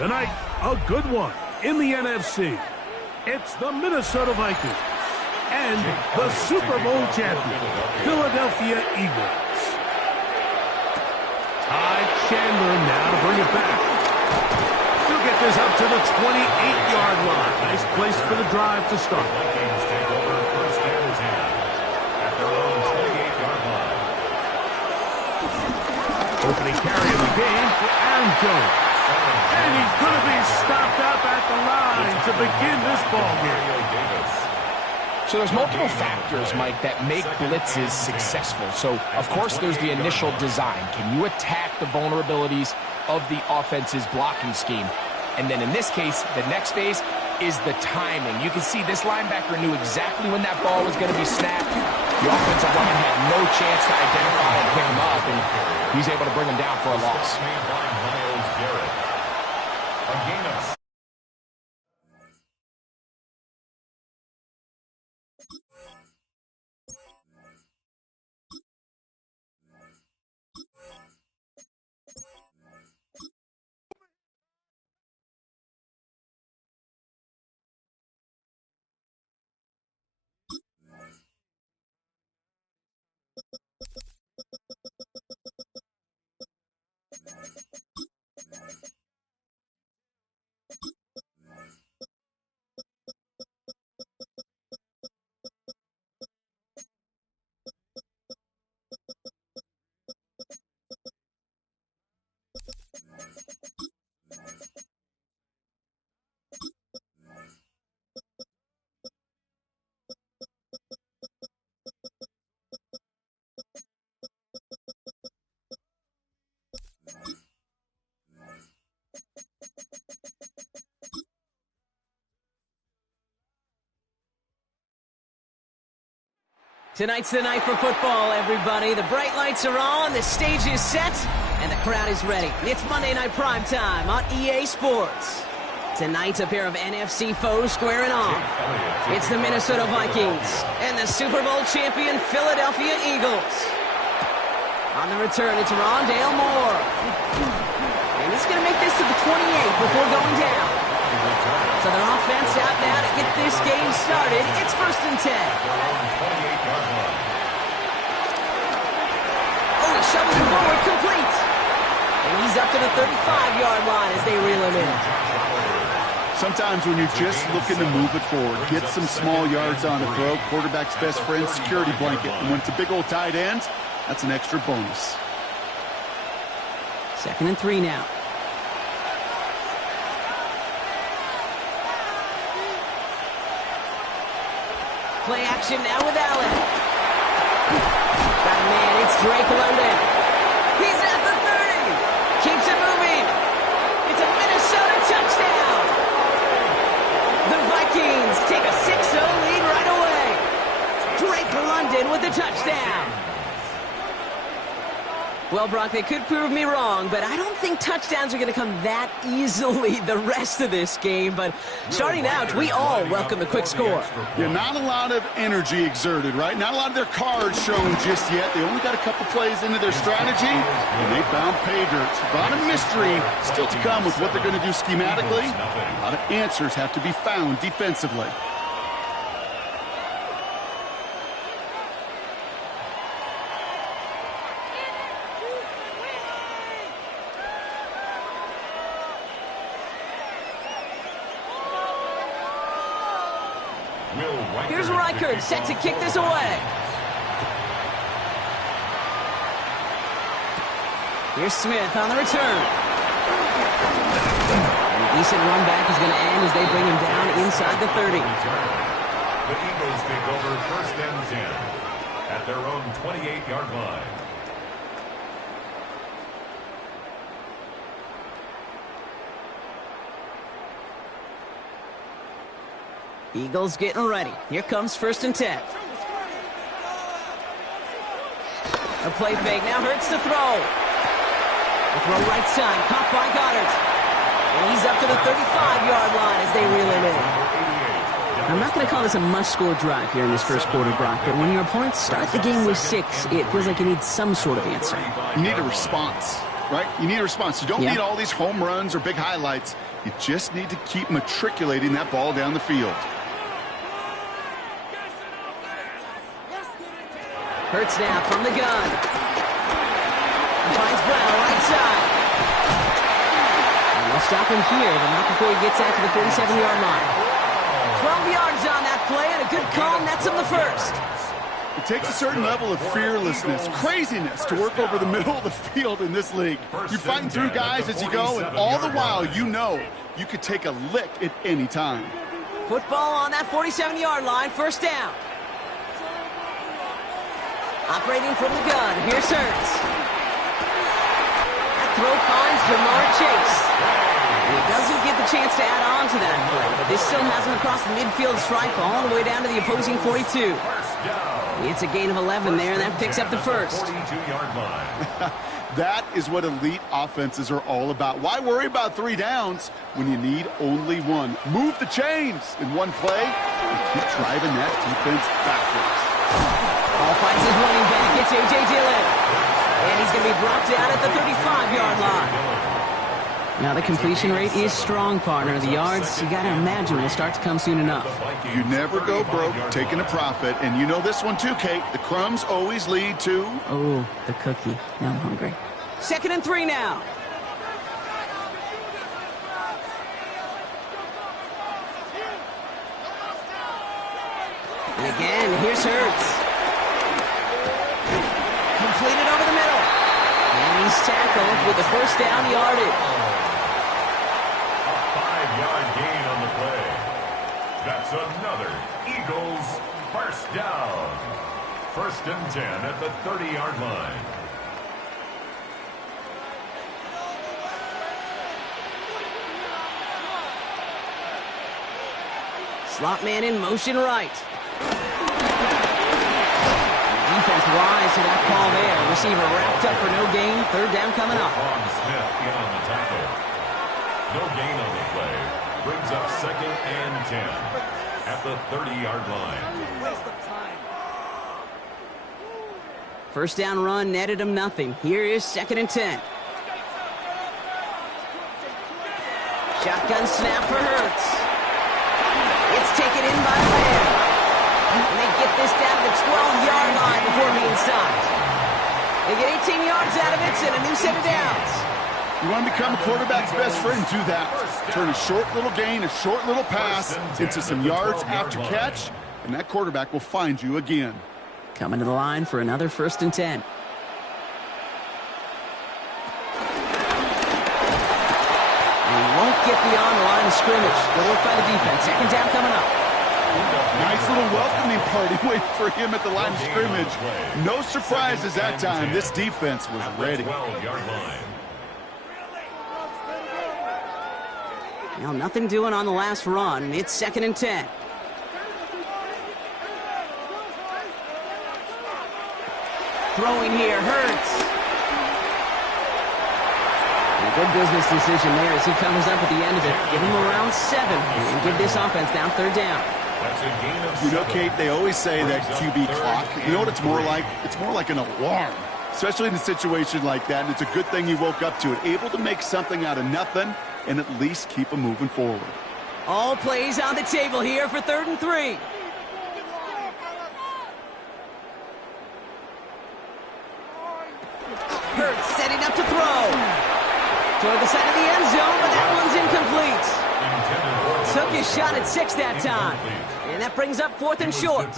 Tonight, a good one in the NFC. It's the Minnesota Vikings and the Super Bowl champion, Philadelphia Eagles. Ty Chandler now to bring it back. He'll get this up to the 28-yard line. Nice place for the drive to start. Vikings take over first and 10 at their own 28-yard line. Opening carry of the game for Aaron Jones. And he's going to be stopped up at the line to begin this ball game. So there's multiple factors, Mike, that make blitzes successful. So, of course, there's the initial design. Can you attack the vulnerabilities of the offense's blocking scheme? And then in this case, the next phase is the timing. You can see this linebacker knew exactly when that ball was going to be snapped. The offensive line had no chance to identify and pick him up, and he's able to bring him down for a loss. A gain of Tonight's the night for football, everybody. The bright lights are on, the stage is set, and the crowd is ready. It's Monday Night Prime Time on EA Sports. Tonight, a pair of NFC foes squaring off. It's the Minnesota Vikings and the Super Bowl champion Philadelphia Eagles. On the return, it's Rondale Moore. And he's going to make this to the 28 before going down. So their offense out now to get this game started. It's 1st and 10. Oh, he shovels it forward, complete. And he's up to the 35-yard line as they reel him in. Sometimes when you're just looking to move it forward, get some small yards on a throw, quarterback's best friend, security blanket. And when it's a big old tight end, that's an extra bonus. 2nd and 3 now. Play action now with Allen. Got a man, it's Drake London. He's at the 30. Keeps it moving. It's a Minnesota touchdown. The Vikings take a 6-0 lead right away. Drake London with the touchdown. Well, Brock, they could prove me wrong, but I don't think touchdowns are going to come that easily the rest of this game. But starting out, we all welcome the quick score. Yeah, not a lot of energy exerted, right? Not a lot of their cards shown just yet. They only got a couple plays into their strategy, and they found pay dirt. A lot of mystery still to come with what they're going to do schematically. A lot of answers have to be found defensively. Here's Reichard, set to kick this away. Here's Smith on the return. And a decent run back is going to end as they bring him down inside the 30. The Eagles take over 1st and 10 at their own 28-yard line. Eagles getting ready. Here comes 1st and 10. A play fake. Now Hurts to throw. The throw right side. Caught by Goddard. And he's up to the 35-yard line as they reel him in. I'm not going to call this a must-score drive here in this first quarter, Brock, but when your opponents start the game with 6, it feels like you need some sort of answer. You need a response, right? You need a response. You don't need all these home runs or big highlights. You just need to keep matriculating that ball down the field. Hurts now from the gun. He finds Brown right side. And they'll stop him here, but not before he gets out to the 47-yard line. 12 yards on that play, and a good call, and that's him the first. It takes a certain level of fearlessness, craziness to work over the middle of the field in this league. You're fighting through guys as you go, and all the while you know you could take a lick at any time. Football on that 47-yard line, 1st down. Operating from the gun, here's Hurts. That throw finds Jamar Chase. And he doesn't get the chance to add on to that play, but this still has him across the midfield stripe all the way down to the opposing 42. It's a gain of 11 there, and that picks up the first. 42-yard line. That is what elite offenses are all about. Why worry about 3 downs when you need only 1? Move the chains in one play and keep driving that defense backwards. Ball finds his running back. It's A.J. Dillon. And he's going to be brought down at the 35-yard line. Now the completion rate is strong, partner. The yards, you got to imagine, will start to come soon enough. You never go broke taking a profit. And you know this one too, Kate. The crumbs always lead to... Oh, the cookie. Now I'm hungry. 2nd and 3 now. And again, here's Hurts. Completed over the middle. And he's tackled with the 1st down yardage. A 5-yard gain on the play. That's another Eagles 1st down. 1st and 10 at the 30-yard line. Slot man in motion right. Defense wise to that call there. Receiver wrapped up for no gain. 3rd down coming up. Smith in on the tackle. No gain on the play. Brings up 2nd and 10 at the 30-yard line. 1st down run netted him nothing. Here is 2nd and 10. Shotgun snap for Hurts. It's taken in by Lamb. And they get this down to the 12-yard line before being stopped. They get 18 yards out of it and a new set of downs. You want to become a quarterback's best friend, do that. Turn a short little gain, a short little pass into some yards after catch, and that quarterback will find you again. Coming to the line for another 1st and 10. And he won't get beyond the line of scrimmage. Good work by the defense. 2nd down coming up. Nice little welcoming party waiting for him at the line of scrimmage. No surprises that time. This defense was ready. Now, nothing doing on the last run. It's 2nd and 10. Throwing here, Hurts. And a good business decision there as he comes up at the end of it. Give him around 7 and give this offense now 3rd down. You know, Kate, they always say that QB clock, you know what it's more like? It's more like an alarm, especially in a situation like that, and it's a good thing you woke up to it. Able to make something out of nothing and at least keep them moving forward. All plays on the table here for 3rd and 3. Hurts setting up to throw. Toward the side of the end zone, but that one's incomplete. Took his shot at 6 that time. And that brings up 4th and short.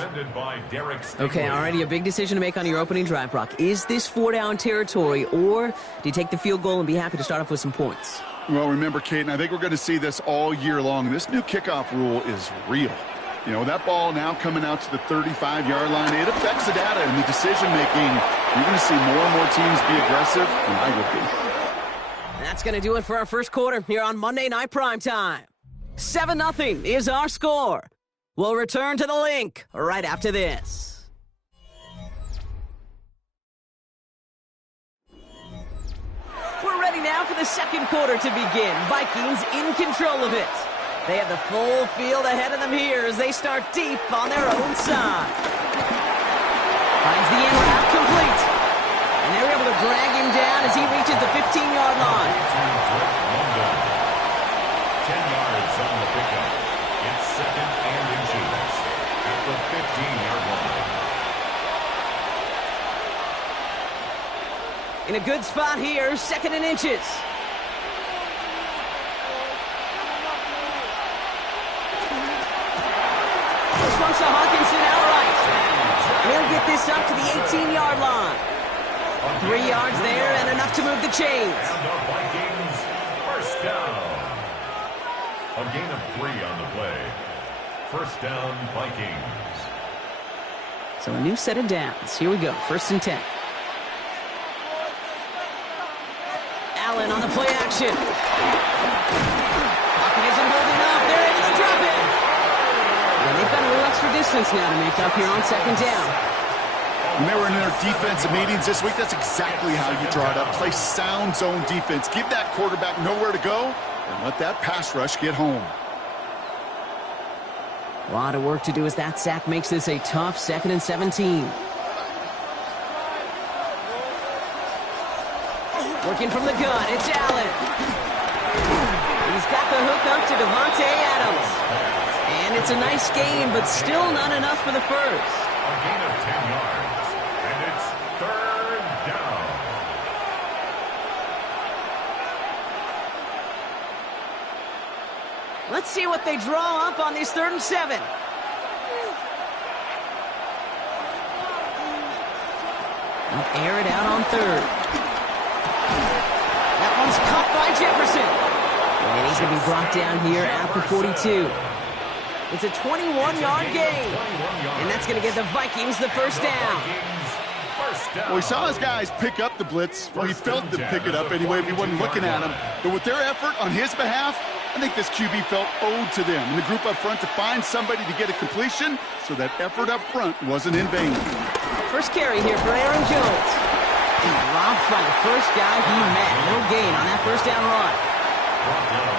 Okay, already a big decision to make on your opening drive, Brock. Is this 4-down territory, or do you take the field goal and be happy to start off with some points? Well, remember, Kate, and I think we're going to see this all year long. This new kickoff rule is real. You know, that ball now coming out to the 35-yard line, it affects the data and the decision-making. You're going to see more and more teams be aggressive, and I would be. That's going to do it for our first quarter here on Monday Night Primetime. 7-0 is our score. We'll return to the link right after this. We're ready now for the second quarter to begin. Vikings in control of it. They have the full field ahead of them here as they start deep on their own side. Finds the in route complete. And they're able to drag him down as he reaches the 15-yard line. 10 yards on the pickup. It's 2nd and inches at the 15-yard line. In a good spot here, 2nd and inches. This one's to Hawkinson outright. He'll get this up to the 18-yard line. 3 yards there and enough to move the chains. And the Vikings, 1st down. A gain of 3 on the play. 1st down, Vikings. So a new set of downs. Here we go. 1st and 10. Allen on the play action. Pocket isn't holding up. They're able to drop it. And they've got a little extra distance now to make up here on 2nd down. When they were in their defensive meetings this week, that's exactly how you draw it up. Play sound zone defense. Give that quarterback nowhere to go and let that pass rush get home. A lot of work to do as that sack makes this a tough 2nd and 17. Working from the gun, it's Allen. He's got the hook up to Devontae Adams. And it's a nice game, but still not enough for the first. A gain of 10 yards, and it's 3rd down. Let's see what they draw up on this 3rd and 7. They'll air it out on 3rd. That one's caught by Jefferson. And he's going to be brought down here at the 42. It's a 21-yard gain. And that's going to give the Vikings the 1st down. Well, he saw his guys pick up the blitz. Well, he felt them pick it up anyway if he wasn't looking at him. But with their effort on his behalf, I think this QB felt owed to them and the group up front to find somebody to get a completion, so that effort up front wasn't in vain. First carry here for Aaron Jones. He's robbed by the first guy he met. No gain on that 1st down run.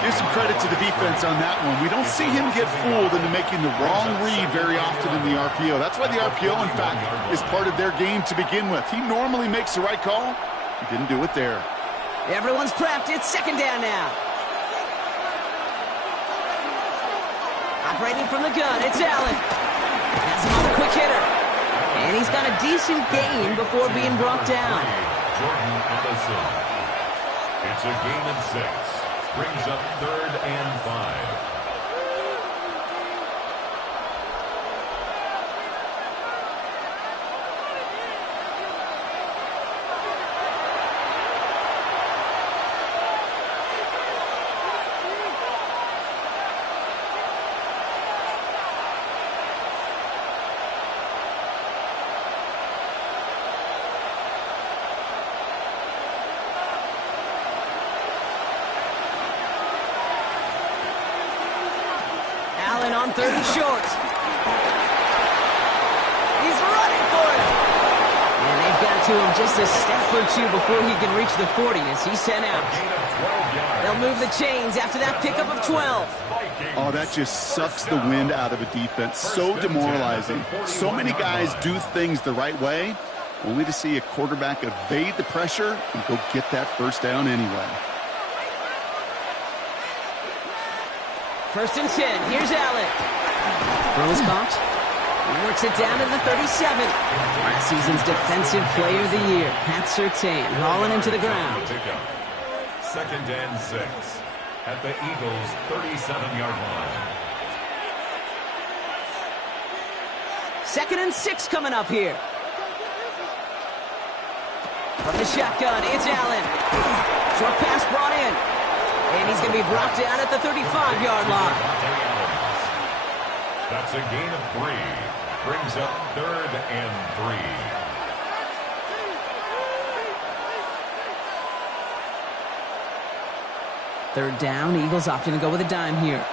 Give some credit to the defense on that one. We don't see him get fooled into making the wrong read very often in the RPO. That's why the RPO, in fact, is part of their game to begin with. He normally makes the right call. He didn't do it there. Everyone's prepped. It's 2nd down now. Operating from the gun, it's Allen. Has him on the quick hitter. And he's got a decent gain before being brought down. Jordan Addison. It's a gain of 6. Brings up 3rd and 5. On 3rd and short. He's running for it. And they've got to him just a step or two before he can reach the 40 as he's sent out. They'll move the chains after that pickup of 12. Oh, that just sucks the wind out of a defense. So demoralizing. So many guys do things the right way, only to see a quarterback evade the pressure and go get that first down anyway. 1st and 10. Here's Allen. Throw is caught. He works it down to the 37. Last season's Defensive Player of the Year, Pat Surtain, hauling him to the ground. 2nd and 6 at the Eagles' 37-yard line. 2nd and 6 coming up here. From the shotgun, it's Allen. Short pass brought in. And he's going to be brought down at the 35-yard line. That's a gain of 3. Brings up 3rd and 3. 3rd down, Eagles opting to go with a dime here.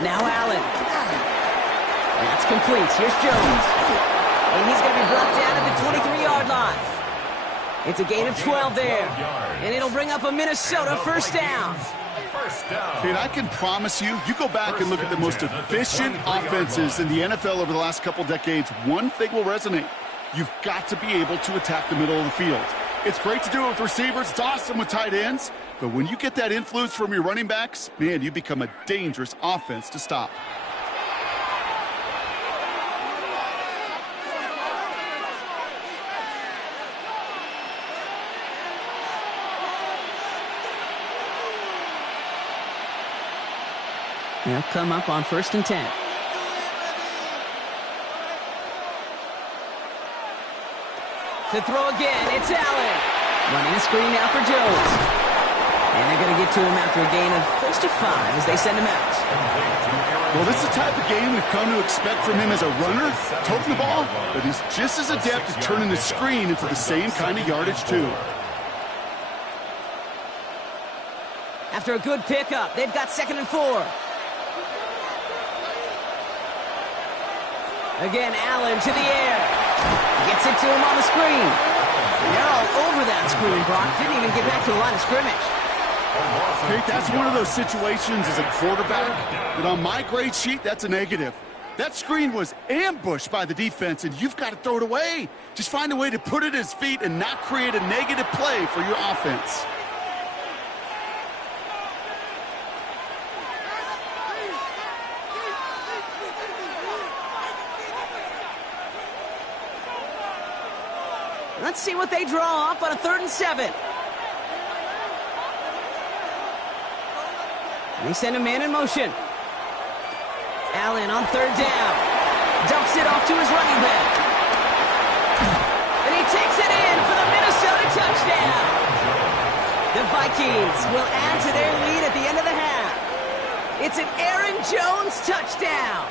Now Allen. That's complete. Here's Jones. And he's going to be brought down at the 23-yard line. It's a gain of 12 there. And it'll bring up a Minnesota first down. And I can promise you, you go back and look at the most efficient offenses in the NFL over the last couple decades, one thing will resonate. You've got to be able to attack the middle of the field. It's great to do it with receivers. It's awesome with tight ends. But when you get that influence from your running backs, man, you become a dangerous offense to stop. They'll come up on 1st and 10. To throw again, it's Allen. Running a screen now for Jones. And they're going to get to him after a gain of close to 5 as they send him out. Well, this is the type of game we've come to expect from him as a runner, toting the ball, but he's just as adept at turning the screen into the same kind of yardage, too. After a good pickup, they've got 2nd and 4. Again, Allen to the air. Gets it to him on the screen. And they're all over that screen, Brock. Didn't even get back to the line of scrimmage. Hey, that's one of those situations as a quarterback that on my grade sheet, that's a negative. That screen was ambushed by the defense, and you've got to throw it away. Just find a way to put it at his feet and not create a negative play for your offense. Let's see what they draw up on a 3rd and 7. They send a man in motion. Allen on 3rd down. Dumps it off to his running back. And he takes it in for the Minnesota touchdown. The Vikings will add to their lead at the end of the half. It's an Aaron Jones touchdown.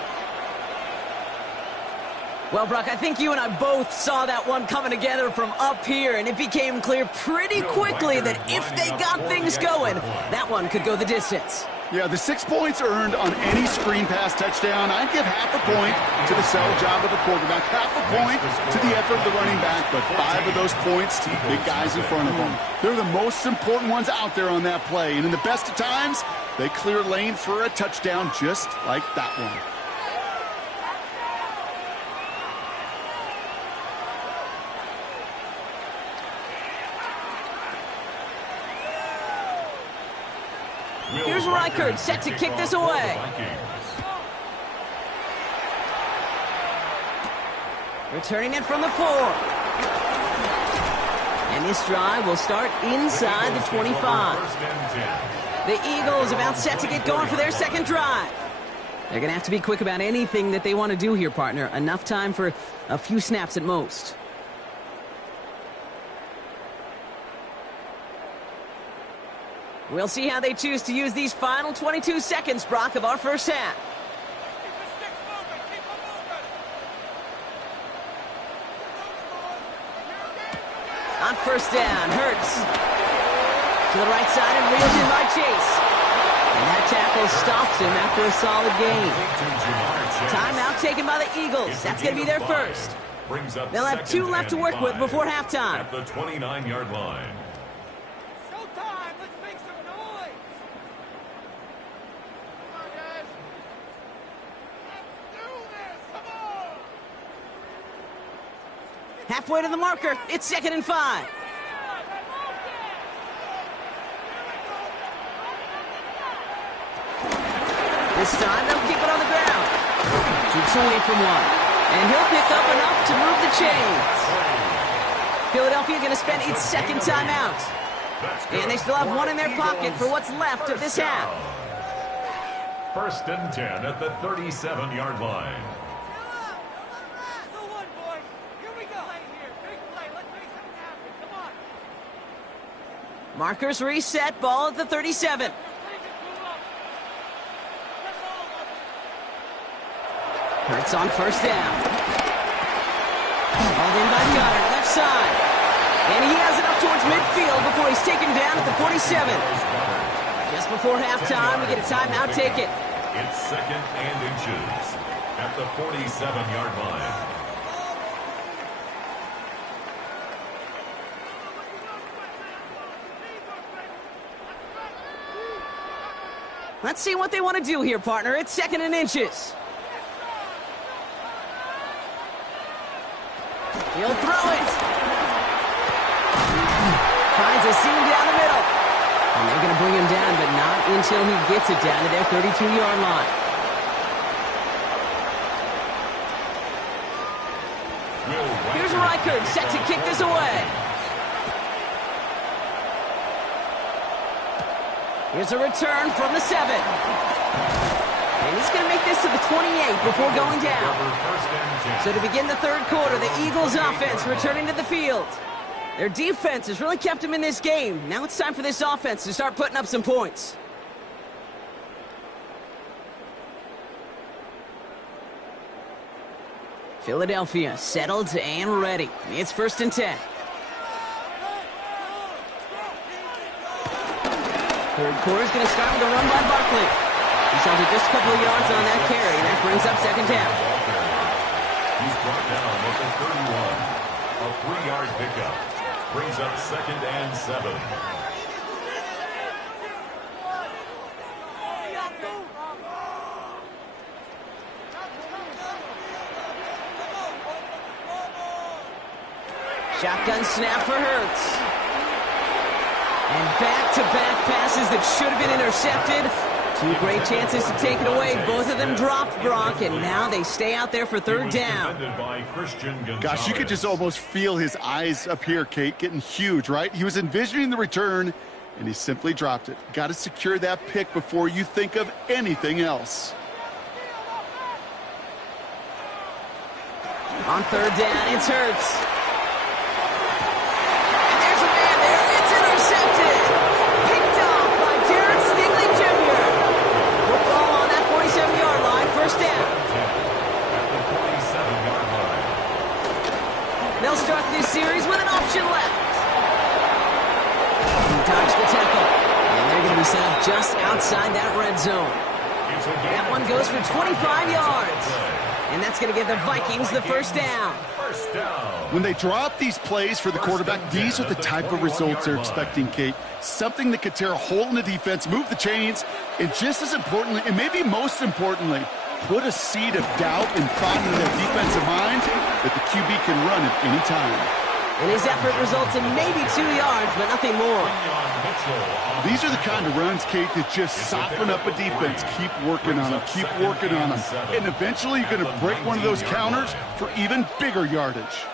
Well, Brock, I think you and I both saw that one coming together from up here, and it became clear pretty quickly that if they got things going, that one could go the distance. Yeah, the 6 points earned on any screen pass touchdown. I'd give half a point to the sell job of the quarterback, half a point to the effort of the running back, but 5 of those points to the big guys in front of them. They're the most important ones out there on that play, and in the best of times, they clear lane for a touchdown just like that one. Here's Reichard set to kick this away. Returning it from the 4. And this drive will start inside the 25. The Eagles about set to get going for their second drive. They're going to have to be quick about anything that they want to do here, partner. Enough time for a few snaps at most. We'll see how they choose to use these final 22 seconds, Brock, of our first half. On first down, Hurts to the right side and reeled in by Chase. And that tackle stops him after a solid gain. Timeout taken by the Eagles. That's going to be their first. They'll have 2 left to work with before halftime. At the 29-yard line. Halfway to the marker. It's 2nd and 5. This time, they'll keep it on the ground. Shoots away from one. And he'll pick up enough to move the chains. Philadelphia going to spend its second timeout. And they still have one in their pocket for what's left of this half. 1st and 10 at the 37-yard line. Markers reset, ball at the 37. Hurts on first down. Hauled in by Goddard, left side. And he has it up towards midfield before he's taken down at the 47. Just before halftime, we get a timeout ticket. It's 2nd and inches at the 47-yard line. Let's see what they want to do here, partner. It's 2nd and inches. He'll throw it. Finds a seam down the middle. And they're going to bring him down, but not until he gets it down to their 32-yard line. Here's Reichard set to kick this away. Here's a return from the 7. And he's going to make this to the 28 before going down. So to begin the third quarter, the Eagles offense returning to the field. Their defense has really kept them in this game. Now it's time for this offense to start putting up some points. Philadelphia settled and ready. It's 1st and 10. Third quarter is going to start with a run by Barkley. He's held it just a couple of yards on that carry, and that brings up 2nd down. He's brought down at the 31. A 3-yard pickup. Brings up 2nd and 7. Shotgun snap for Hurts. And back-to-back passes that should have been intercepted. 2 great chances to take it away. Both of them dropped, Brock, and now they stay out there for 3rd down. Gosh, you could just almost feel his eyes up here, Kate, getting huge, right? He was envisioning the return, and he simply dropped it. Got to secure that pick before you think of anything else. On 3rd down, it's Hurts. First down. They'll start this series with an option left. He dodged the tackle. And they're going to be set up just outside that red zone. That one goes for 25 yards. And that's going to give the Vikings the first down. When they drop these plays for the quarterback, these are the type of results they're expecting, Kate. Something that could tear a hole in the defense, move the chains, and just as importantly, and maybe most importantly, put a seed of doubt and thought into their defensive mind that the QB can run at any time. And his effort results in maybe 2 yards, but nothing more. These are the kind of runs, Kate, that just soften up a defense. Keep working on them, keep working on them. And eventually you're going to break one of those counters for even bigger yardage.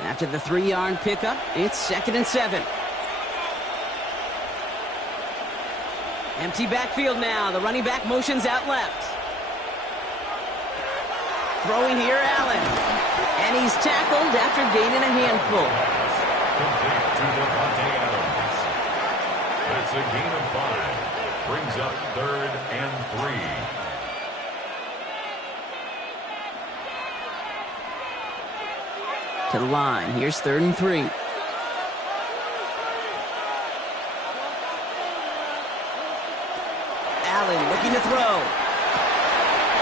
After the 3-yard pickup, it's 2nd and 7. Empty backfield now. The running back motions out left. Throwing here, Allen. And he's tackled after gaining a handful. Complete to Devontae Adams. That's a gain of 5. Brings up 3rd and 3. To the line. Here's 3rd and 3. Allen looking to throw.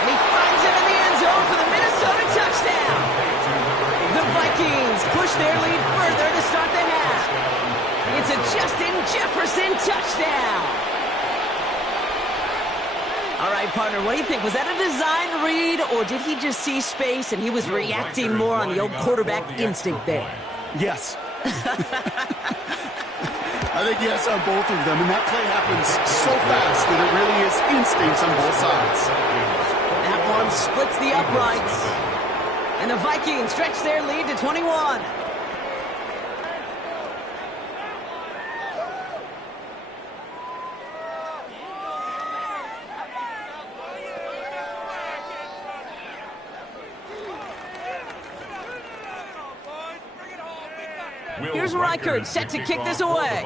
And he finds him in the end zone for the Minnesota touchdown. The Vikings push their lead further to start the half. It's a Justin Jefferson touchdown. All right, partner, what do you think? Was that a design read, or did he just see space and he was reacting more on the old quarterback instinct there? Yes. I think yes on both of them, and that play happens so fast that it really is instincts on both sides. That one splits the uprights, and the Vikings stretch their lead to 21. Here's Reichert set to kick this away.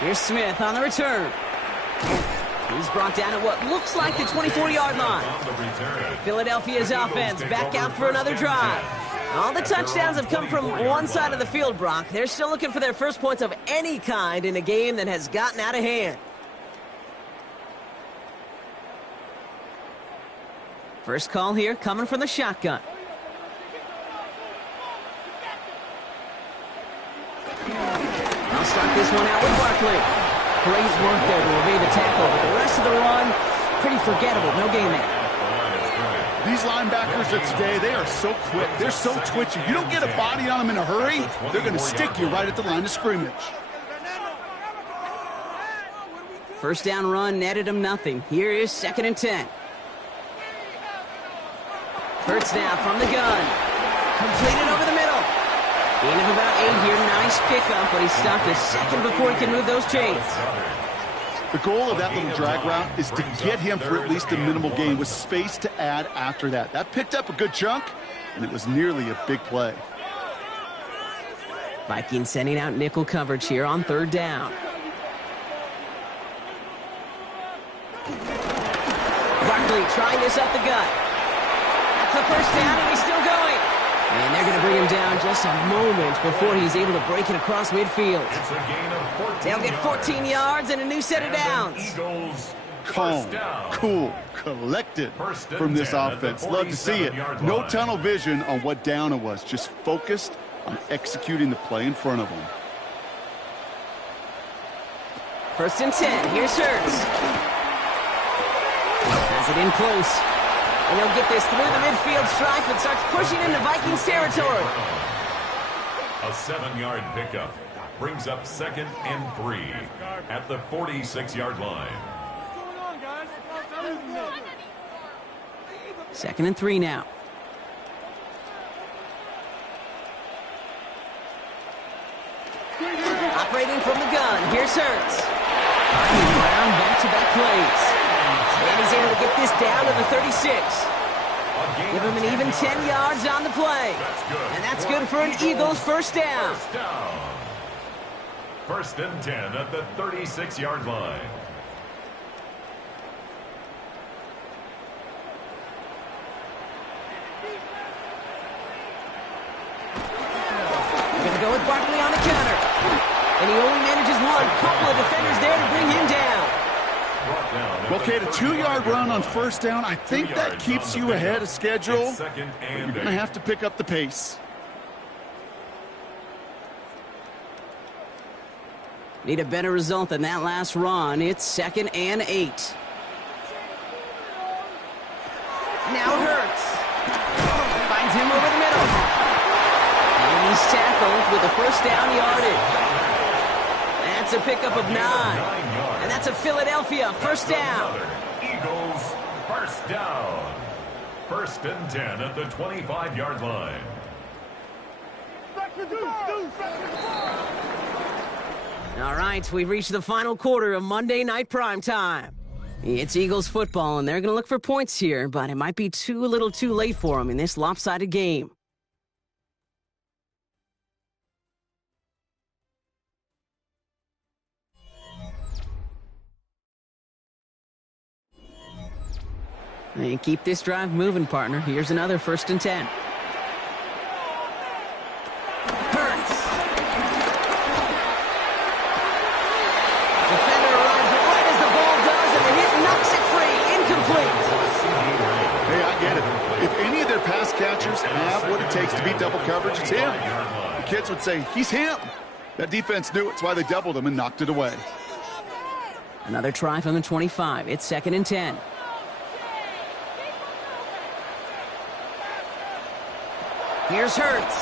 Here's Smith on the return. He's brought down at what looks like the 24-yard line. Philadelphia's offense back out for another drive. All the touchdowns have come from one side of the field, Brock. They're still looking for their first points of any kind in a game that has gotten out of hand. First call here coming from the shotgun. I'll start this one out with Barkley. Great work there to evade the tackle, but the rest of the run, pretty forgettable. No gain there. These linebackers of today, they are so quick. They're so twitchy. You don't get a body on them in a hurry, they're going to stick you right at the line of scrimmage. First down run netted him nothing. Here is 2nd and 10. Hurts now from the gun. Completed over the middle. Gain of about 8 here. Nice pickup, but he stopped a second before he can move those chains. The goal of that little drag route is to get him for at least a minimal gain with space to add after that. That picked up a good chunk, and it was nearly a big play. Vikings sending out nickel coverage here on 3rd down. Barkley trying this up the gut. That's the first down, and he's still going. And they're going to bring him down just a moment before he's able to break it across midfield. They'll get 14 yards and a new set of downs. Calm, cool, collected from this offense. Love to see it. No tunnel vision on what down it was. Just focused on executing the play in front of them. 1st and 10. Here's Hurts. Has it in close. And he'll get this through the midfield stripe and starts pushing into Vikings territory. A 7-yard pickup brings up 2nd and 3 at the 46-yard line. 2nd and 3 now. Operating from the gun. Here's Hurts. Around back-to-back plays. And he's able to get this down to the 36. Give him an even 10 yards on the play. And that's good for an Eagles first down. 1st and 10 at the 36-yard line. We're going to go with Barkley on the counter. And he only manages one. Couple of defenders there to bring him down. Okay, the 2-yard run on 1st down, I think that keeps you ahead of schedule, but you're going to have to pick up the pace. Need a better result than that last run. It's 2nd and 8. Now Hurts. Finds him over the middle. And he's tackled with a first down yardage. That's a pickup of 9. And that's a Philadelphia first down. Eagles first down. First and 10 at the 25-yard line. All right, we've reached the final quarter of Monday Night Primetime. It's Eagles football, and they're going to look for points here, but it might be a little too late for them in this lopsided game. And keep this drive moving, partner. Here's another first and 10. Hurts. Defender arrives right as the ball does, and the hit knocks it free. Incomplete. Hey, I get it. If any of their pass catchers have what it takes to beat double coverage, it's him. The kids would say, he's him. That defense knew it's why they doubled him and knocked it away. Another try from the 25. It's second and 10. Here's Hurts.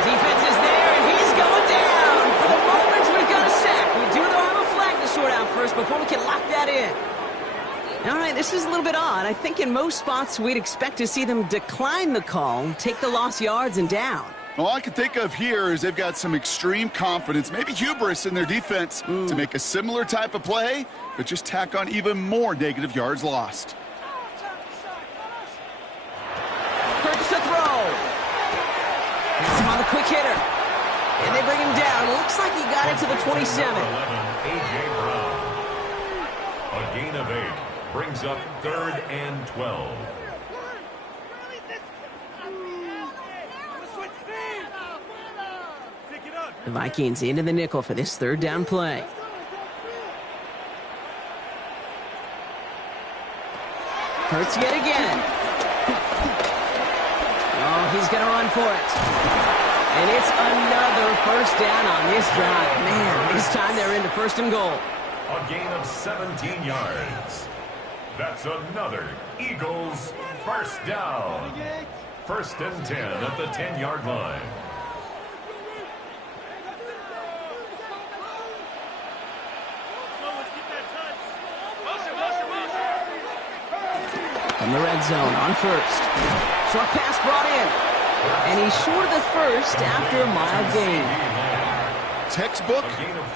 Defense is there, and he's going down. For the moment, we've got a sack. We do, though, have a flag to sort out first before we can lock that in. All right, this is a little bit odd. I think in most spots we'd expect to see them decline the call, take the lost yards and down. All I can think of here is they've got some extreme confidence, maybe hubris in their defense to make a similar type of play, but just tack on even more negative yards lost. Hurts to throw. He's on the quick hitter. And they bring him down. Looks like he got it to the 27. A.J. Brown. A gain of 8 brings up 3rd and 12. The Vikings into the nickel for this third down play. Hurts yet again. Oh, he's going to run for it. And it's another first down on this drive. Man, this time they're into first and goal. A gain of 17 yards. That's another Eagles first down. First and 10 at the 10-yard line. From the red zone on first. Short pass brought in. And he's short of the first after a mild gain. Textbook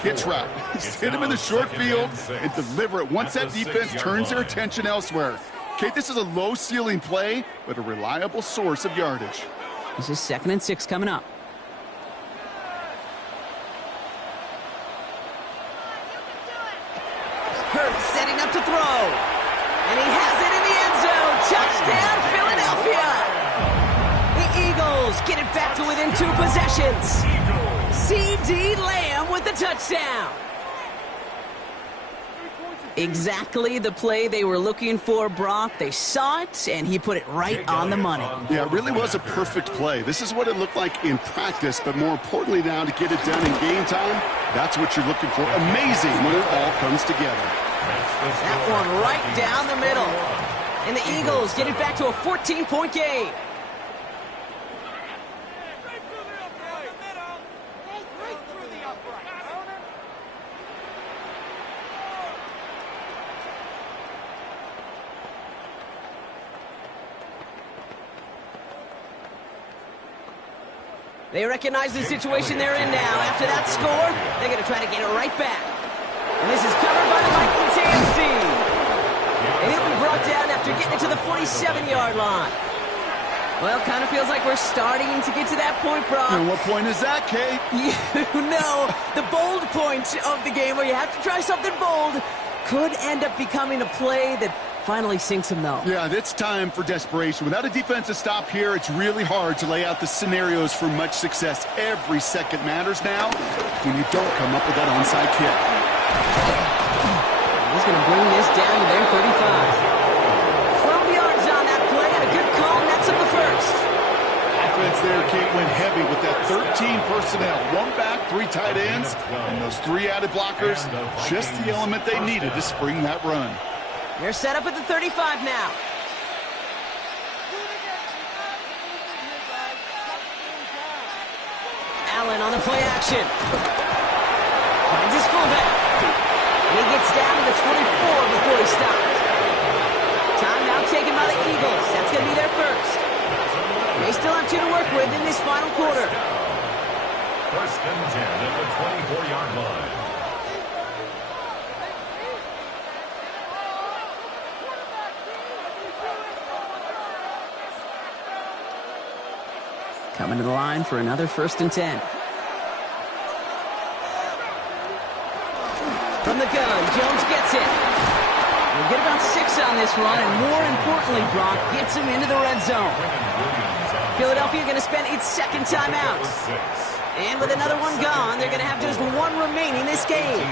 hitch route. Just hit him in the short field and deliver it once that defense turns their attention elsewhere. Okay, this is a low-ceiling play, but a reliable source of yardage. This is 2nd and 6 coming up. Hurts setting up to throw. And he has it in the end zone. Touchdown, Philadelphia. The Eagles get it back to within 2 possessions. C.D. Lamb with the touchdown. Exactly the play they were looking for, Brock. They saw it, and he put it right on the money. Yeah, it really was a perfect play. This is what it looked like in practice, but more importantly now to get it done in game time, that's what you're looking for. Amazing when it all comes together. That one right down the middle. And the Eagles get it back to a 14-point game. They recognize the situation they're in now. After that score, they're going to try to get it right back. And this is covered by the Vikings hands team. And he'll be brought down after getting it to the 47-yard line. Well, kind of feels like we're starting to get to that point, Brock. And what point is that, Kate? You know, the bold point of the game where you have to try something bold could end up becoming a play that finally sinks him, though. Yeah, it's time for desperation. Without a defensive stop here, it's really hard to lay out the scenarios for much success. Every second matters now when you don't come up with that onside kick. He's going to bring this down to their 35. 12 yards on that play and a good call, and that's up the first. Offense there, Kate, went heavy with that 13 personnel. 1 back, 3 tight ends, and those 3 added blockers. Just the element they needed to spring that run. They're set up at the 35 now. Allen on the play action. Finds his fullback. And he gets down to the 24 before he stops. Timeout taken by the Eagles. That's going to be their first. They still have 2 to work with in this final quarter. First and 10 at the 24-yard line. Coming to the line for another first and 10. From the gun, Jones gets it. We'll get about 6 on this run, and more importantly, Brock gets him into the red zone. Philadelphia going to spend its second timeout. And with another one gone, they're going to have just 1 remaining this game.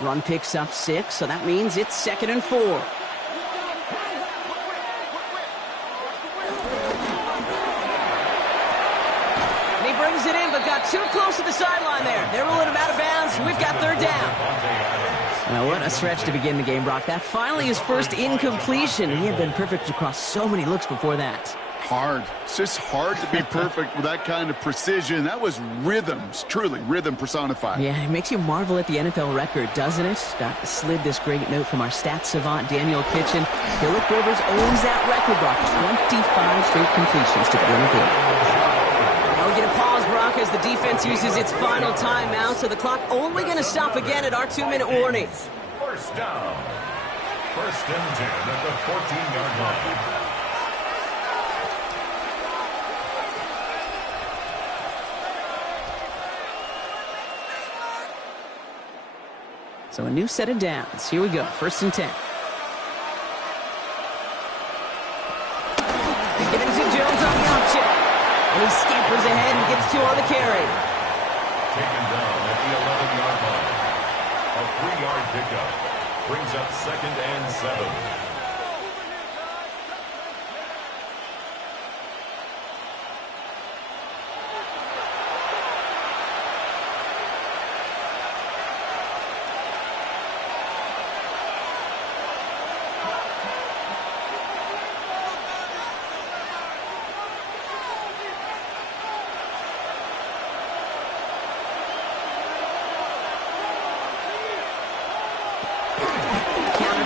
Run picks up 6, so that means it's 2nd and 4. And he brings it in, but got too close to the sideline there. They're ruling him out of bounds. We've got 3rd down. Now, what a stretch to begin the game, Brock. That finally his first incompletion. He had been perfect across so many looks before that. Hard. It's just hard to be perfect with that kind of precision. That was rhythms, truly rhythm personified. Yeah, it makes you marvel at the NFL record, doesn't it? Got slid this great note from our stats savant, Daniel Kitchen. Phillip Rivers owns that record, Brock. 25 straight completions to begin the game. Now we get a pause, Brock, as the defense uses its final timeout, so the clock only going to stop again at our 2-minute warning. First down. First and 10 at the 14-yard line. So a new set of downs. Here we go. First and 10. They give it to Jones on the option. And he scampers ahead and gets 2 on the carry. Taken down at the 11-yard line. A 3-yard pickup. Brings up 2nd and 7.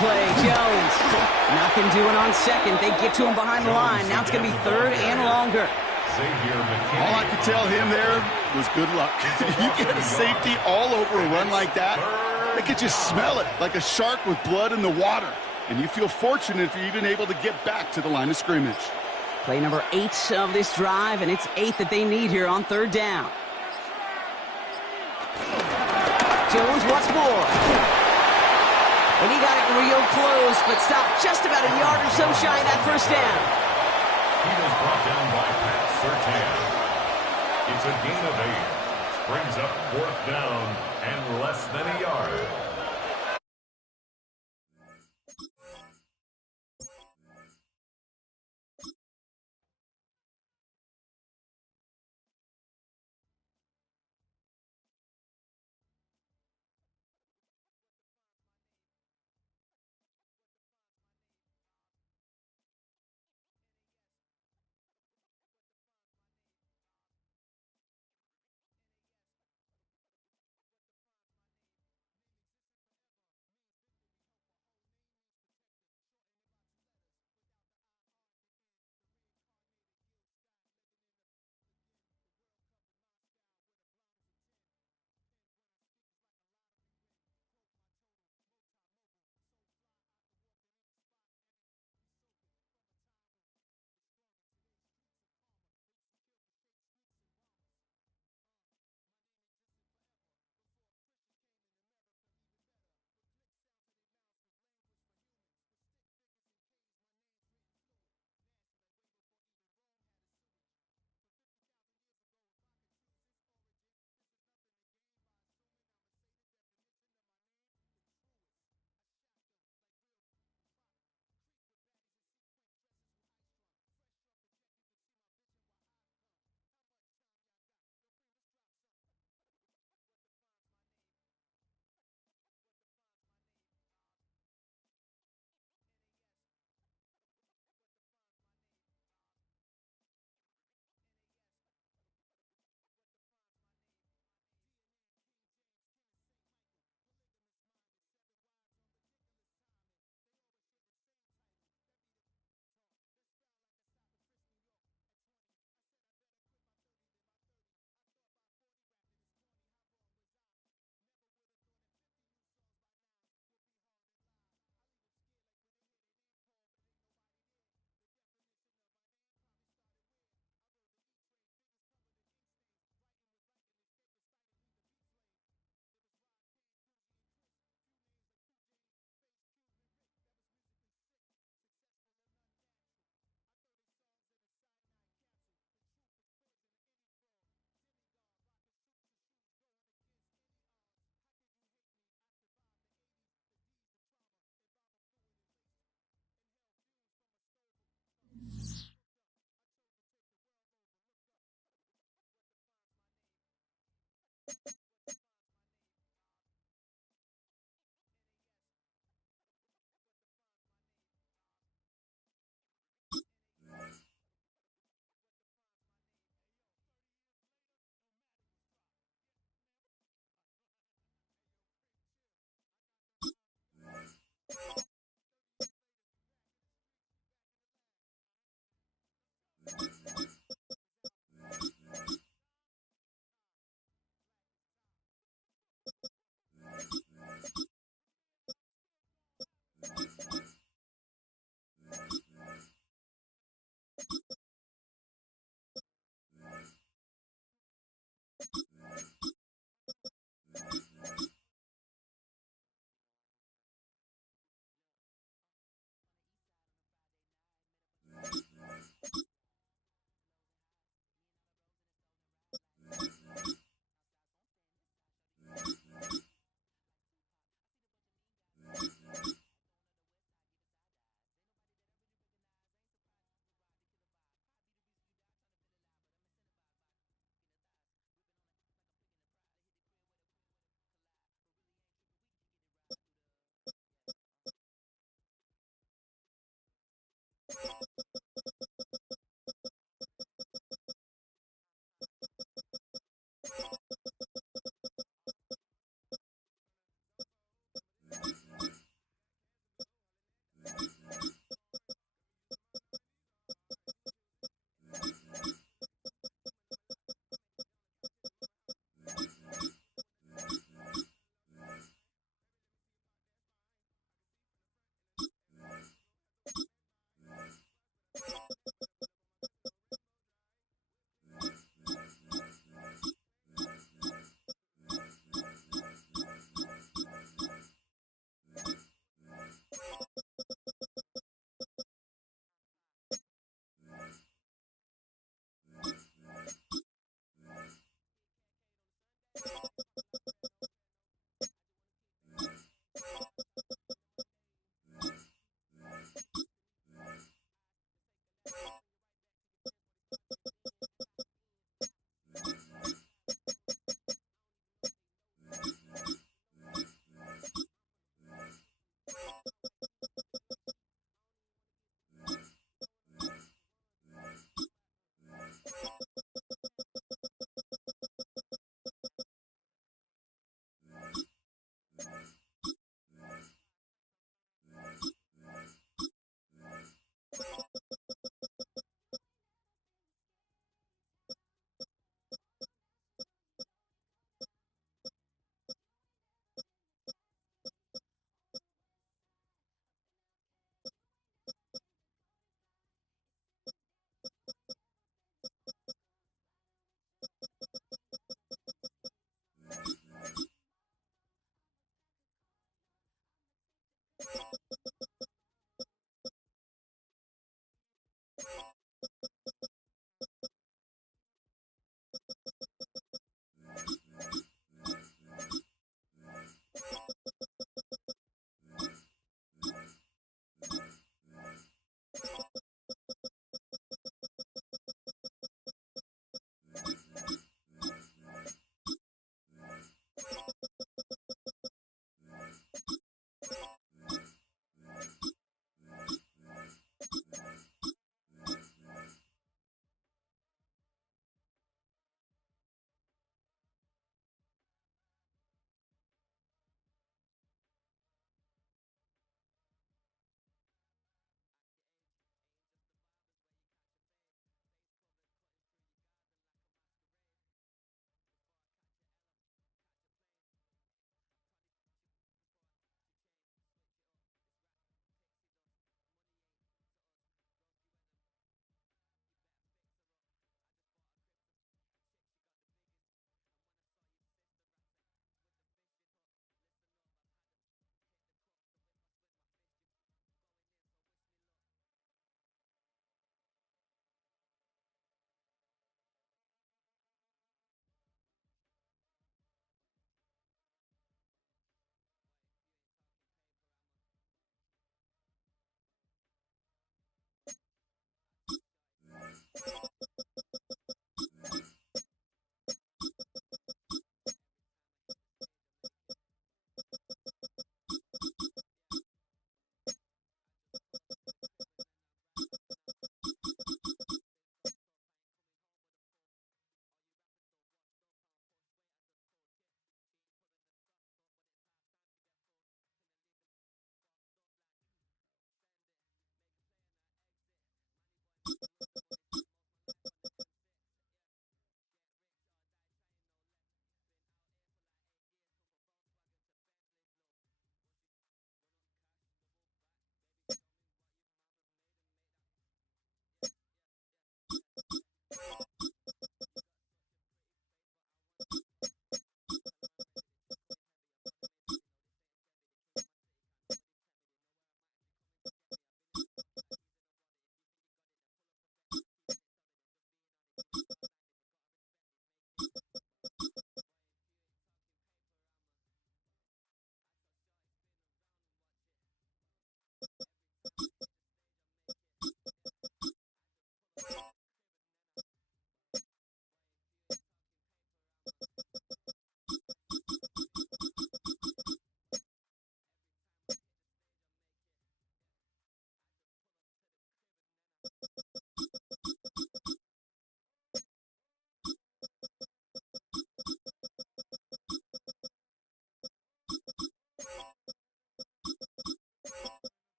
Play, Jones. Nothing doing on 2nd. They get to him behind the line. Now it's going to be 3rd and longer. All I could tell him there was good luck. You get a safety all over a run like that, they could just smell it like a shark with blood in the water. And you feel fortunate if you're even able to get back to the line of scrimmage. Play number 8 of this drive, and it's 8 that they need here on 3rd down. Jones once more. And he got it real close, but stopped just about a yard or so shy of that first down. He was brought down by Pat Surtain. It's a gain of 8. Brings up 4th down and less than a yard.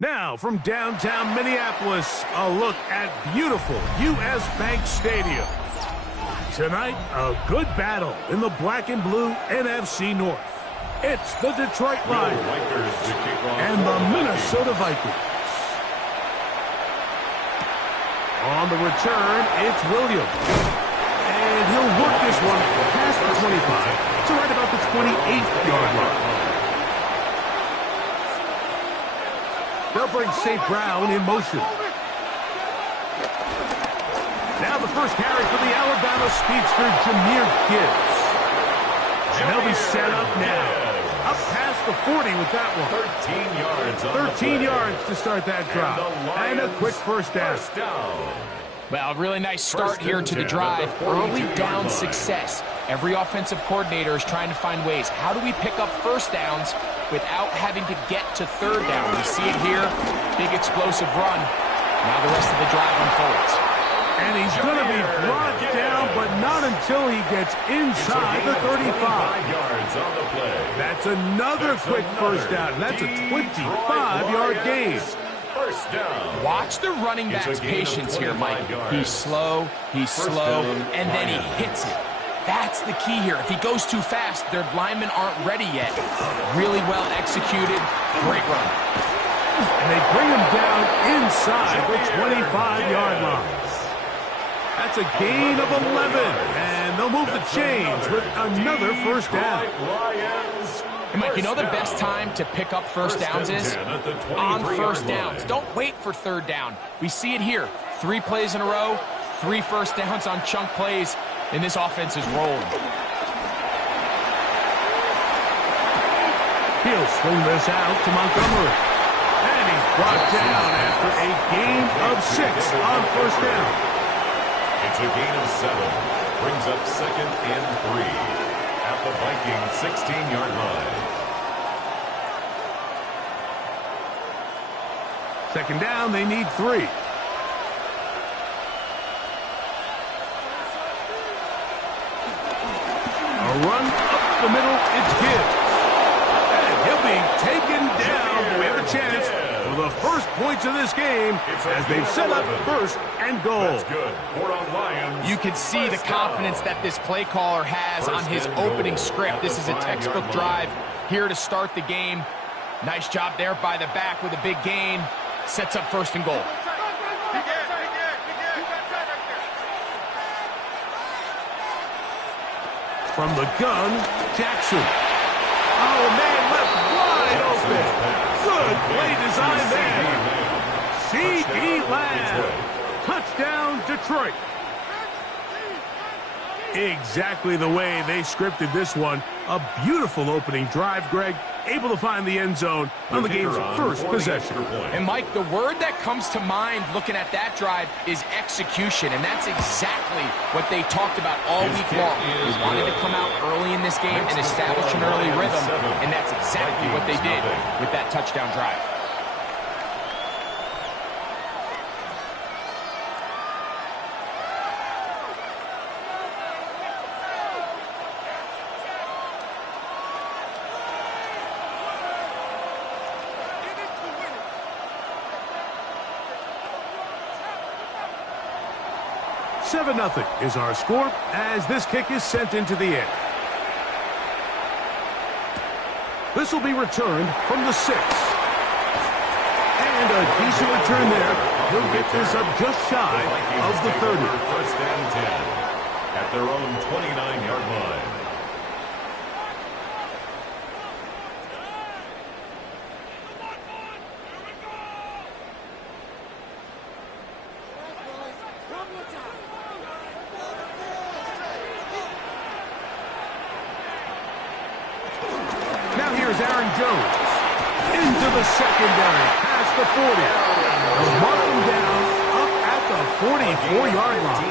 Now, from downtown Minneapolis, a look at beautiful U.S. Bank Stadium. Tonight, a good battle in the black and blue NFC North. It's the Detroit Lions and the Minnesota Vikings. On the return, it's Williams. And he'll work this one past the 25 to right about the 28-yard line. They'll bring St. Brown in motion. Now the first carry for the Alabama speedster, Jahmyr Gibbs. And they'll be set up now. Up past the 40 with that one. 13 yards to start that drive. And a quick first down. Well, a really nice start here to the drive. Early down success. Every offensive coordinator is trying to find ways. How do we pick up first downs without having to get to third down? We see it here. Big explosive run. Now the rest of the drive unfolds. And he's going to be brought down, but not until he gets inside the 35. Yards on the play. That's another quick first down. That's a 25-yard gain. First down. Watch the running back's patience here, Mike. He's slow, and then he hits it. That's the key here. If he goes too fast, their linemen aren't ready yet. Really well executed. Great run. And they bring him down inside the 25-yard line. That's a gain of 11. And they'll move the chains with another first down. Hey, Mike, you know the best time to pick up first downs is? On first downs. Don't wait for third down. We see it here. 3 plays in a row, 3 first downs on chunk plays, and this offense is rolling. He'll swing this out to Montgomery. And he's brought down after a gain of 6 on first down. It's a gain of 7. Brings up 2nd and 3 at the Vikings 16-yard line. Second down, they need 3. A run up the middle, it's Gibbs. And he'll be taken down. We have a chance for the first points of this game as they've set up 1st and goal. That's good. Lions. You can see the confidence that this play caller has on his opening script. This is a textbook drive here to start the game. Nice job there by the back with a big gain. Sets up 1st and goal. From the gun, Jackson. Oh, man, left wide open. Good play design there. C.D. Lamb. Touchdown, Detroit. Exactly the way they scripted this one. A beautiful opening drive, Greg. Able to find the end zone on the game's first possession. And, Mike, the word that comes to mind looking at that drive is execution, and that's exactly what they talked about all week long. They wanted to come out early in this game and establish an early rhythm, and that's exactly what they did with that touchdown drive. Nothing is our score as this kick is sent into the air. This will be returned from the 6. And a decent return there. He'll get this up just shy of the 30. First and 10 at their own 29-yard line. Aaron Jones into the secondary, past the 40. They'll mark him down up at the 44-yard line.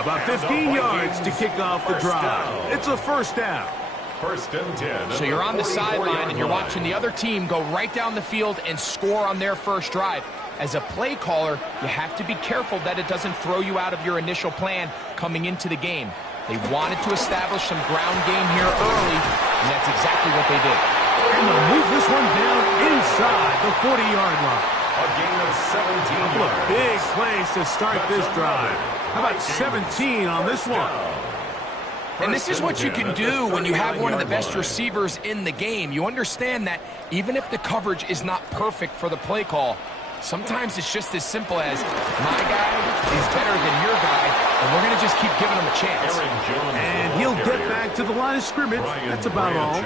About 15 yards to kick off the drive. It's a first down. First and 10. So you're on the sideline and you're watching the other team go right down the field and score on their first drive. As a play caller, you have to be careful that it doesn't throw you out of your initial plan coming into the game. They wanted to establish some ground game here early, and that's exactly what they did. And they'll move this one down inside the 40-yard line. A gain of 17 yards. Big plays to start this drive. How about 17 on this one? And this is what you can do when you have one of the best receivers in the game. You understand that even if the coverage is not perfect for the play call, sometimes it's just as simple as my guy is better than your guy, and we're going to just keep giving him a chance. And he'll get back to the line of scrimmage. That's about all.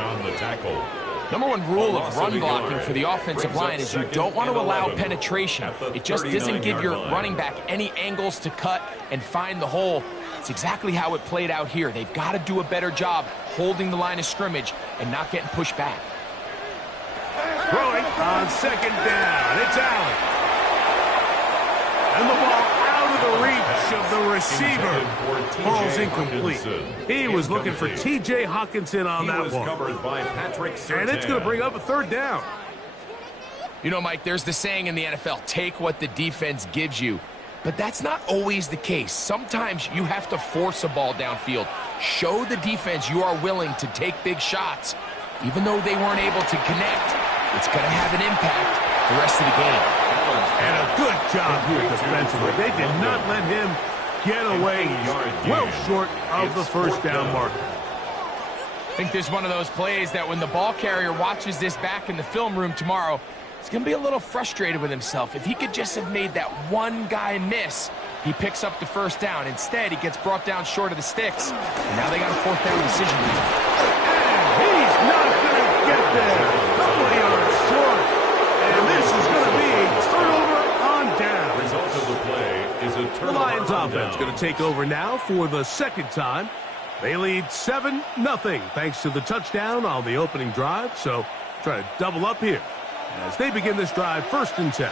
Number one rule of run blocking for the offensive line is you don't want to allow penetration. It just doesn't give your running back any angles to cut and find the hole. It's exactly how it played out here. They've got to do a better job holding the line of scrimmage and not getting pushed back. Throwing on second down. It's Allen. And the ball out of the reach of the receiver. Falls incomplete. He was looking for T.J. Hockenson on that one. And it's going to bring up a third down. You know, Mike, there's the saying in the NFL, take what the defense gives you. But that's not always the case. Sometimes you have to force a ball downfield. Show the defense you are willing to take big shots. Even though they weren't able to connect, it's going to have an impact the rest of the game. And a good job here defensively. They did not let him get away. He's well short of the first down marker. I think there's one of those plays that when the ball carrier watches this back in the film room tomorrow, he's going to be a little frustrated with himself. If he could just have made that one guy miss, he picks up the first down. Instead, he gets brought down short of the sticks. And now they got a fourth down decision to make. And he's not going to get there. Couple of yards short. And this is going to be turnover on down. Result of the play is a turnover. The Lions offense going to take over now for the second time. They lead 7-0 thanks to the touchdown on the opening drive. So try to double up here as they begin this drive, 1st and 10.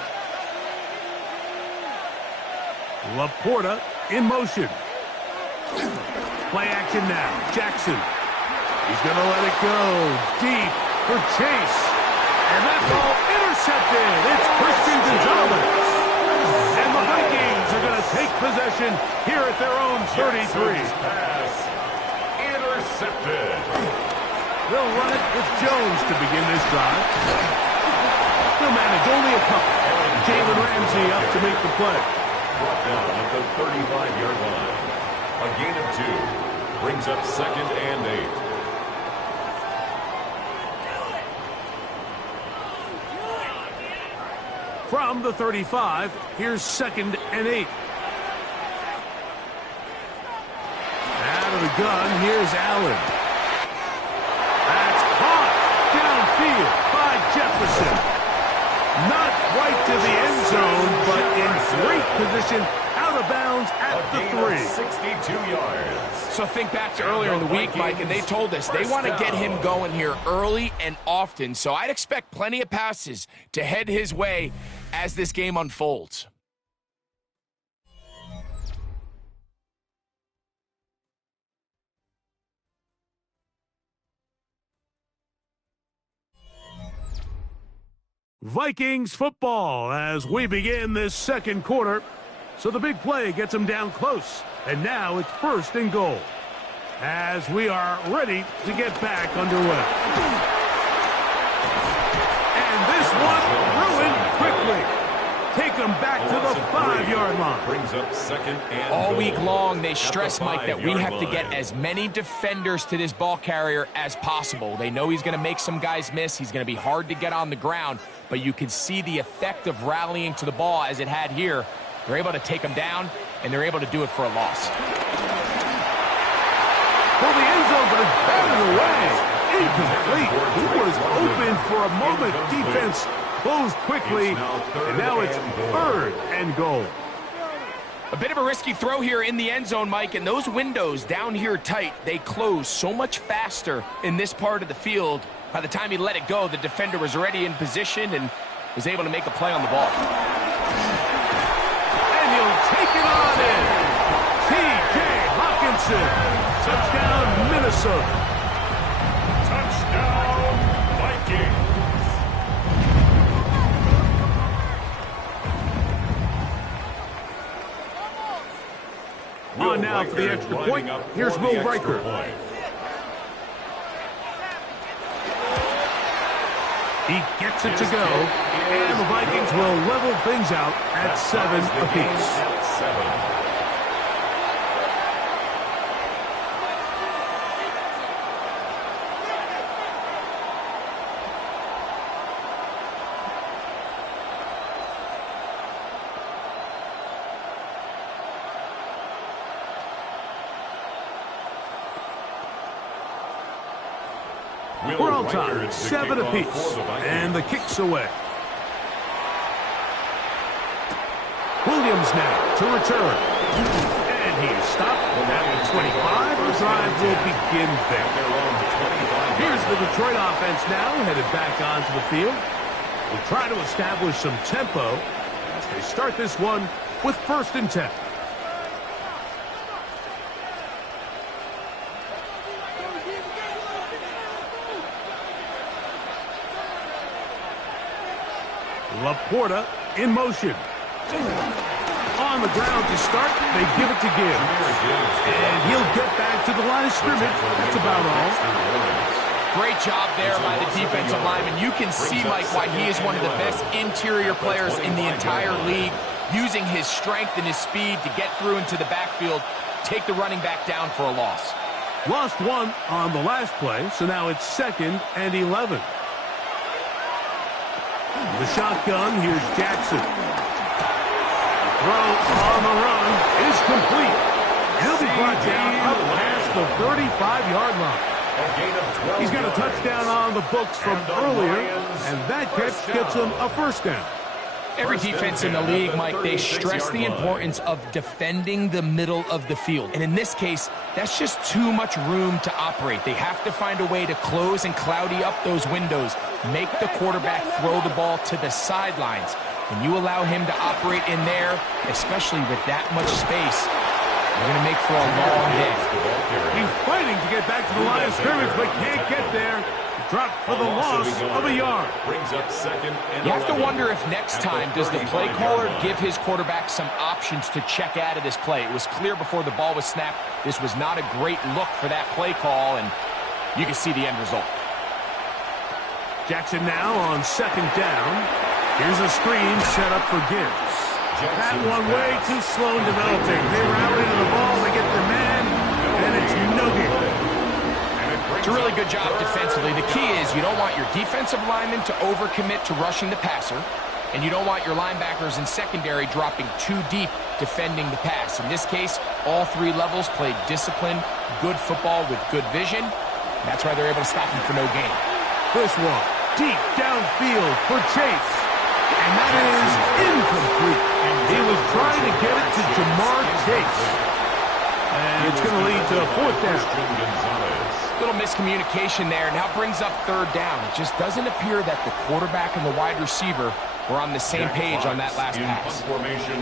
Laporta in motion. Play action now. Jackson. He's going to let it go deep for Chase. And that ball intercepted. It's Christian Gonzalez. And the Vikings are going to take possession here at their own 33. Pass intercepted. They'll run it with Jones to begin this drive. They'll manage only a couple. Jalen Ramsey up to make the play. Brought down at the 35-yard line. A gain of 2 brings up 2nd and 8. From the 35, here's 2nd and 8. Out of the gun, here's Allen. That's caught downfield by Jefferson. Not quite to the end zone, but in great position, out of bounds at the 3. 62 yards. So think back to earlier in the week, Mike, and they told us they want to get him going here early and often. So I'd expect plenty of passes to head his way as this game unfolds. Vikings football as we begin this second quarter. So the big play gets them down close. And now it's 1st and goal as we are ready to get back underway. And this one ruined quickly. Take them back to the 5-yard line. Brings up 2nd and All goal. week long, they stress, At the Mike, that we 5-yard have to get line. as many defenders to this ball carrier as possible. They know he's going to make some guys miss. He's going to be hard to get on the ground, but you can see the effect of rallying to the ball as it had here. They're able to take him down, and they're able to do it for a loss. For the end zone, but it's batted away. Incomplete. He was open for a moment. Defense closed quickly, and now it's 3rd and goal. A bit of a risky throw here in the end zone, Mike, and those windows down here tight, they close so much faster in this part of the field. By the time he let it go, the defender was already in position and was able to make a play on the ball. And he'll take it on in. T.J. Hawkinson. Touchdown, Minnesota. Touchdown, Vikings. On now for the extra point. Here's Will Riker. He gets it to go, and the Vikings will level things out at 7 apiece. 7. We're on time, 7 apiece, and the kick's away. Williams now to return. And he is stopped at the 25. The drive will begin there. Here's the Detroit offense now, headed back onto the field. We'll try to establish some tempo as they start this one with 1st and 10. Laporta in motion. On the ground to start, they give it to Gibbs. And he'll get back to the line of scrimmage. That's about all. Great job there by the defensive lineman. You can see, Mike, why he is one of the best interior players in the entire league, using his strength and his speed to get through into the backfield, take the running back down for a loss. Lost one on the last play, so now it's 2nd and 11. The shotgun, here's Jackson. Throw on the run is complete. He'll be brought down up past the 35-yard line. He's got a touchdown on the books from earlier, and that catch gets him a 1st down. Every defense in the league, Mike, they stress the importance of defending the middle of the field. And in this case, that's just too much room to operate. They have to find a way to close and cloudy up those windows, make the quarterback throw the ball to the sidelines. When you allow him to operate in there, especially with that much space, you're going to make for a long day. He's fighting to get back to the line of scrimmage, but can't get there. Dropped for the loss of a yard. Brings up 2nd and You have to 11. wonder if next time does the play caller give his quarterback some options to check out of this play. It was clear before the ball was snapped this was not a great look for that play call, and you can see the end result. Jackson now on 2nd down. Here's a screen set up for Gibbs. That one way too slow in developing. They rally to the ball, they get their man, and it's no good. It's a really good job defensively. The key is you don't want your defensive linemen to overcommit to rushing the passer, and you don't want your linebackers in secondary dropping too deep to defending the pass. In this case, all three levels played disciplined, good football with good vision. That's why they're able to stop him for no gain. This one, deep downfield for Chase. And that is incomplete. He was trying to get it to Jamar Chase. And it's going to lead to a fourth down. Little miscommunication there. Now brings up third down. It just doesn't appear that the quarterback and the wide receiver were on the same page on that last pass.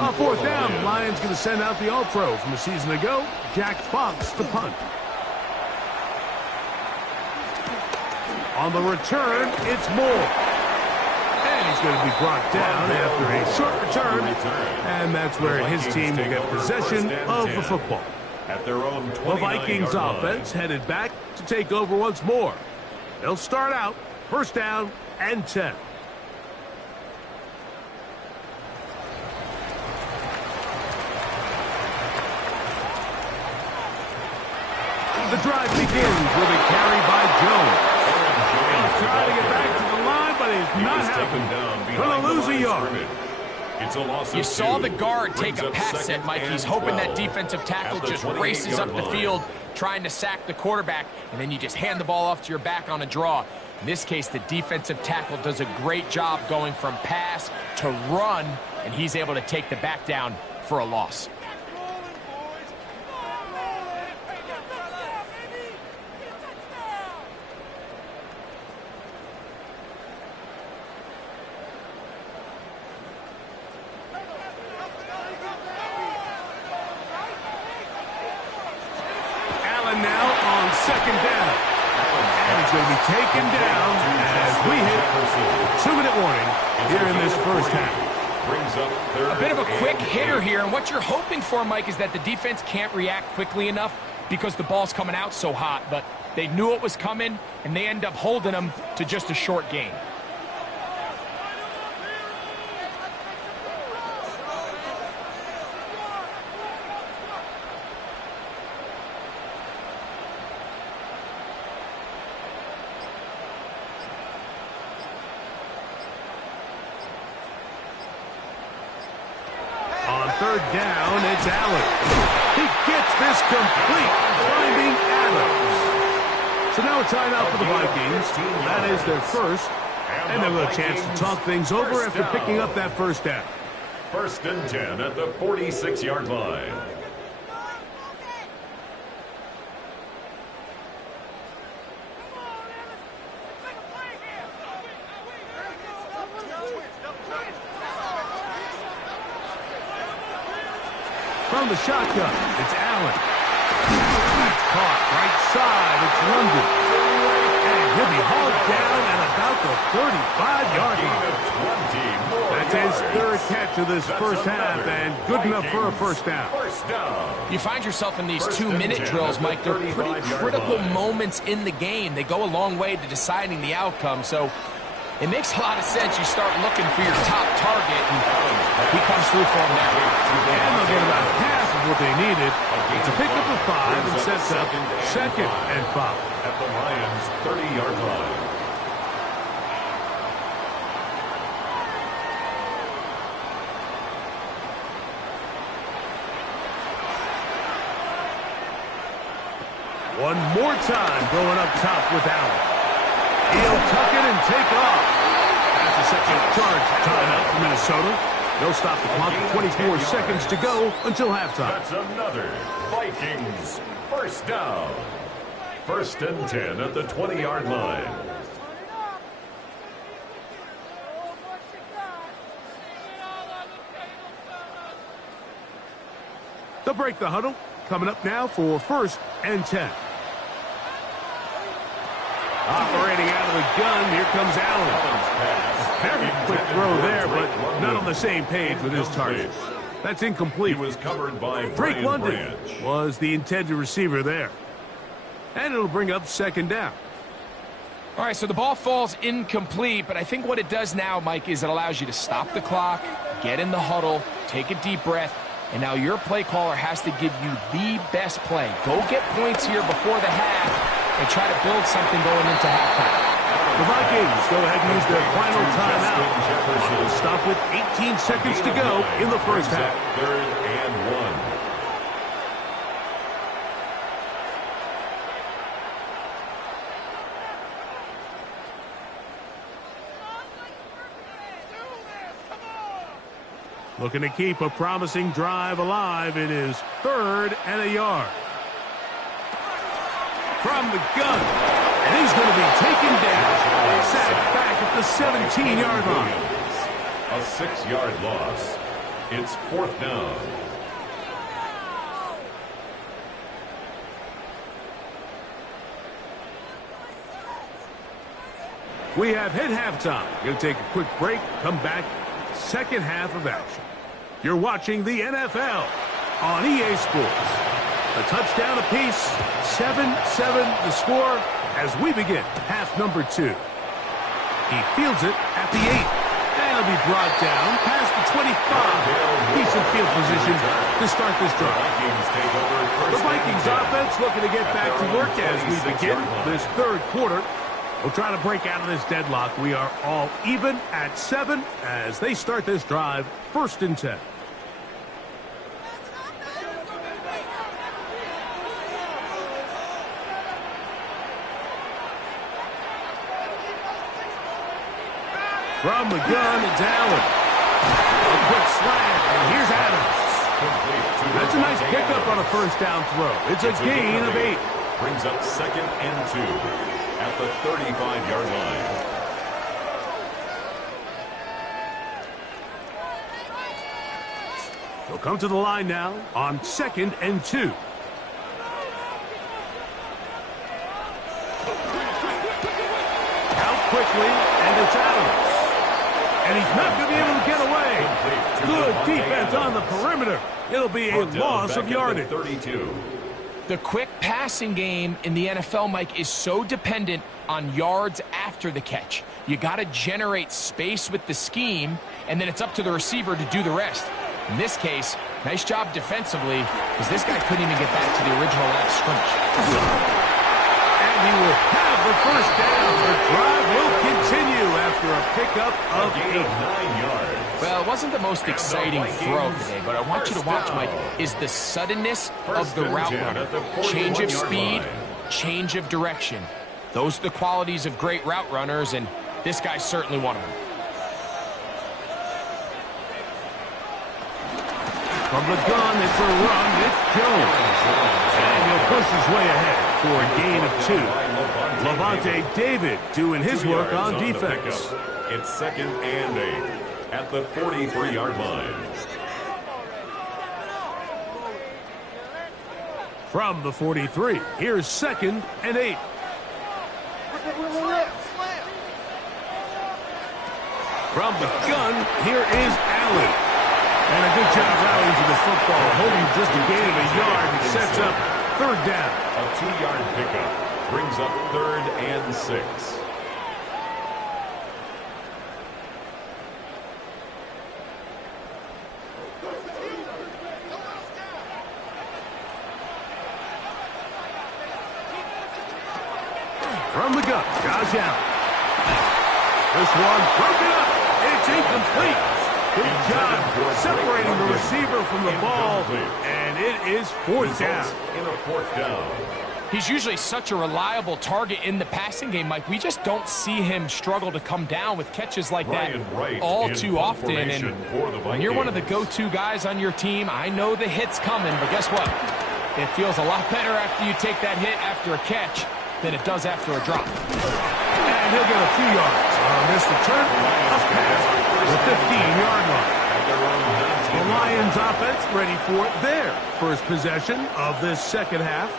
On fourth down, the Lions going to send out the All-Pro from a season ago, Jack Fox, to punt. On the return, it's Moore. And he's going to be brought down after a short return. And that's where his team will get possession of the football. At their own the Vikings offense headed back to take over once more. They'll start out first down and 10. The drive begins with a carry by Jones. He's trying to get back to the line, but he's not happening. Going to lose a yard. You saw the guard take a pass set, Mike. He's hoping that defensive tackle just races up the field, trying to sack the quarterback, and then you just hand the ball off to your back on a draw. In this case, the defensive tackle does a great job going from pass to run, and he's able to take the back down for a loss. Taken down as we hit 2-minute warning here in this first half. A bit of a quick hitter here, and what you're hoping for, Mike, is that the defense can't react quickly enough because the ball's coming out so hot, but they knew it was coming, and they end up holding them to just a short gain. Third down, it's Allen. He gets this complete, finding Adams. So now a timeout for the Vikings. That is their first. And they'll have a chance to talk things over after picking up that first down. First and 10 at the 46-yard line. From the shotgun, it's Allen. That's caught right side. It's London. And he'll be hauled down at about the 35-yard line. That's his third catch of this first half, and good enough for a first down. You find yourself in these 2-minute drills, Mike. They're pretty critical moments in the game. They go a long way to deciding the outcome, so it makes a lot of sense. You start looking for your top target, and he comes through for them there. And they'll get about half of what they needed to pick up a 5 and sets up second and 5. At the Lions' 30-yard line. One more time going up top with Allen. He'll tuck it and take off. That's a second charge timeout for Minnesota. They'll stop the clock at 24 seconds to go until halftime. That's another Vikings first down. First and 10 at the 20-yard line. They'll break the huddle. Coming up now for first and 10. Operating out of the gun, here comes Allen. Very quick throw there, but not on the same page with his target. That's incomplete. He was covered by Drake London Branch. was the intended receiver there. And it'll bring up second down. All right, so the ball falls incomplete, but I think what it does now, Mike, is it allows you to stop the clock, get in the huddle, take a deep breath, and now your play caller has to give you the best play. Go get points here before the half and try to build something going into halftime. The Vikings go ahead and use their final timeout. They'll stop with 18 seconds to go in the first half. Third and Looking to keep a promising drive alive. It is 3rd and a yard. From the gun. And he's going to be taken down. Sacked back at the 17-yard line. A 6-yard loss. It's 4th down. We have hit halftime. Going to take a quick break. Come back. Second half of action. You're watching the NFL on EA Sports. A touchdown apiece. 7-7 the score as we begin half number 2. He fields it at the 8. And he'll be brought down past the 25. Decent field position to start this drive. The Vikings offense looking to get back to work as we begin this 3rd quarter. We'll try to break out of this deadlock. We are all even at 7 as they start this drive. 1st and 10. From the gun, it's Allen. A quick slant, and here's Adams. That's a nice pickup on a 1st down throw. It's a gain of 8. Brings up 2nd and 2. At the 35-yard line. They'll come to the line now on 2nd and 2. Out quickly, and it's Adams. And he's not going to be able to get away. Good defense on the perimeter. It'll be a loss of yardage. 32. The quick passing game in the NFL, Mike, is so dependent on yards after the catch. You got to generate space with the scheme, and then it's up to the receiver to do the rest. In this case, nice job defensively, because this guy couldn't even get back to the original line of scrimmage. And he will have the 1st down. The drive will continue after a pickup of 8. 9 yards. Well, it wasn't the most exciting throw today, but I want you to watch, Mike, is the suddenness of the route runner. Change of speed, change of direction. Those are the qualities of great route runners, and this guy's certainly one of them. From the gun, it's a run. It's Jones. And he'll push his way ahead for a gain of 2. Levante David doing his work on defense. It's 2nd and 8. At the 43-yard line. From the 43, here's 2nd and 8. From the gun, here is Allen. And a good job rallying to the football, holding just a gain of a yard and sets up 3rd down. A 2-yard pickup brings up 3rd and 6. From the gun, Josh Allen. This one broken up. It's incomplete. Good job separating the receiver from the ball, and it is 4th down. In a 4th down. He's usually such a reliable target in the passing game, Mike. We just don't see him struggle to come down with catches like that all too often. And when you're one of the go-to guys on your team, I know the hit's coming, but guess what? It feels a lot better after you take that hit after a catch than it does after a drop. And he'll get a few yards on this return. Up past the 15-yard line. The Lions offense ready for their first possession of this 2nd half.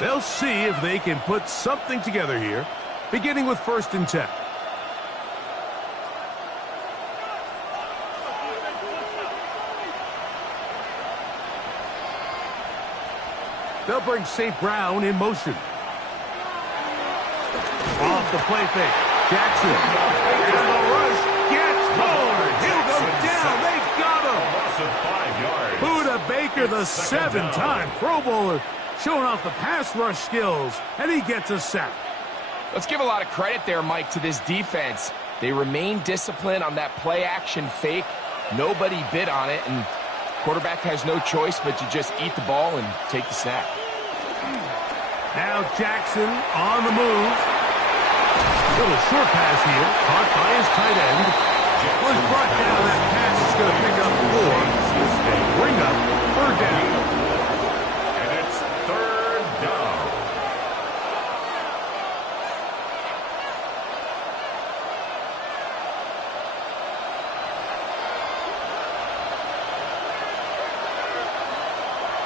They'll see if they can put something together here, beginning with 1st and 10. They'll bring St. Brown in motion. Off the play fake. Jackson. And the rush gets home. He'll go down. They've got him. Loss of 5 yards. Buda Baker, the 7-time Pro Bowler, showing off the pass rush skills, and he gets a sack. Let's give a lot of credit there, Mike, to this defense. They remain disciplined on that play-action fake. Nobody bid on it, and quarterback has no choice but to just eat the ball and take the snap. Now Jackson on the move. Little short pass here, caught by his tight end. Was brought down that pass going to pick up 4 and bring up 3rd down. And it's 3rd down.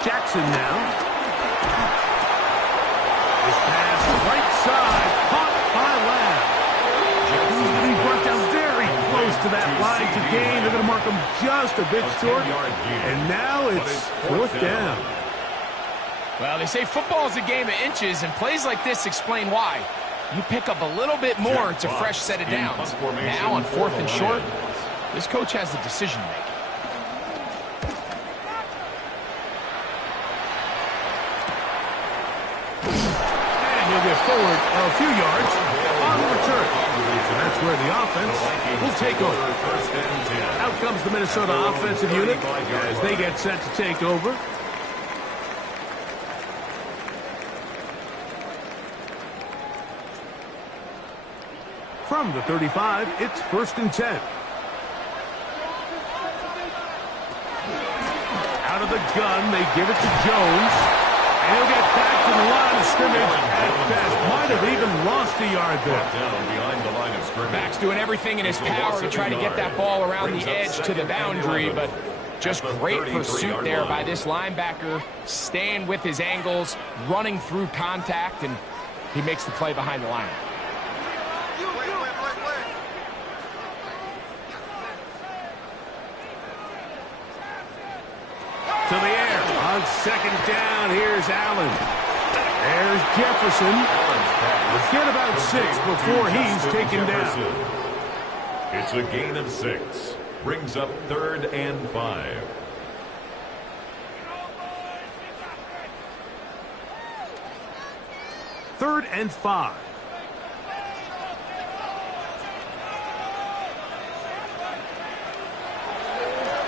Jackson now. This pass right side, caught by Lamb. He's going to be brought down very close to that line to gain. They're going to mark him just a bit short. And now it's 4th down. Well, they say football is a game of inches, and plays like this explain why. You pick up a little bit more, it's a fresh set of downs. Now on 4th and short, this coach has the decision to make. He'll get forward a few yards on the return. So that's where the offense will take over. Out comes the Minnesota offensive unit as they get set to take over. From the 35, it's 1st and 10. Out of the gun, they give it to Jones. And he'll get back to the line of scrimmage at best. Might have even lost a yard there. Down behind the line of scrimmage. Max doing everything in his power to try to get that ball around the edge to the boundary, but just great pursuit there by this linebacker, staying with his angles, running through contact, and he makes the play behind the line. To the air on 2nd down. Here's Allen. There's Jefferson. We'll get about 6 before he's taken down. It's a gain of 6. Brings up 3rd and 5. Third and 5.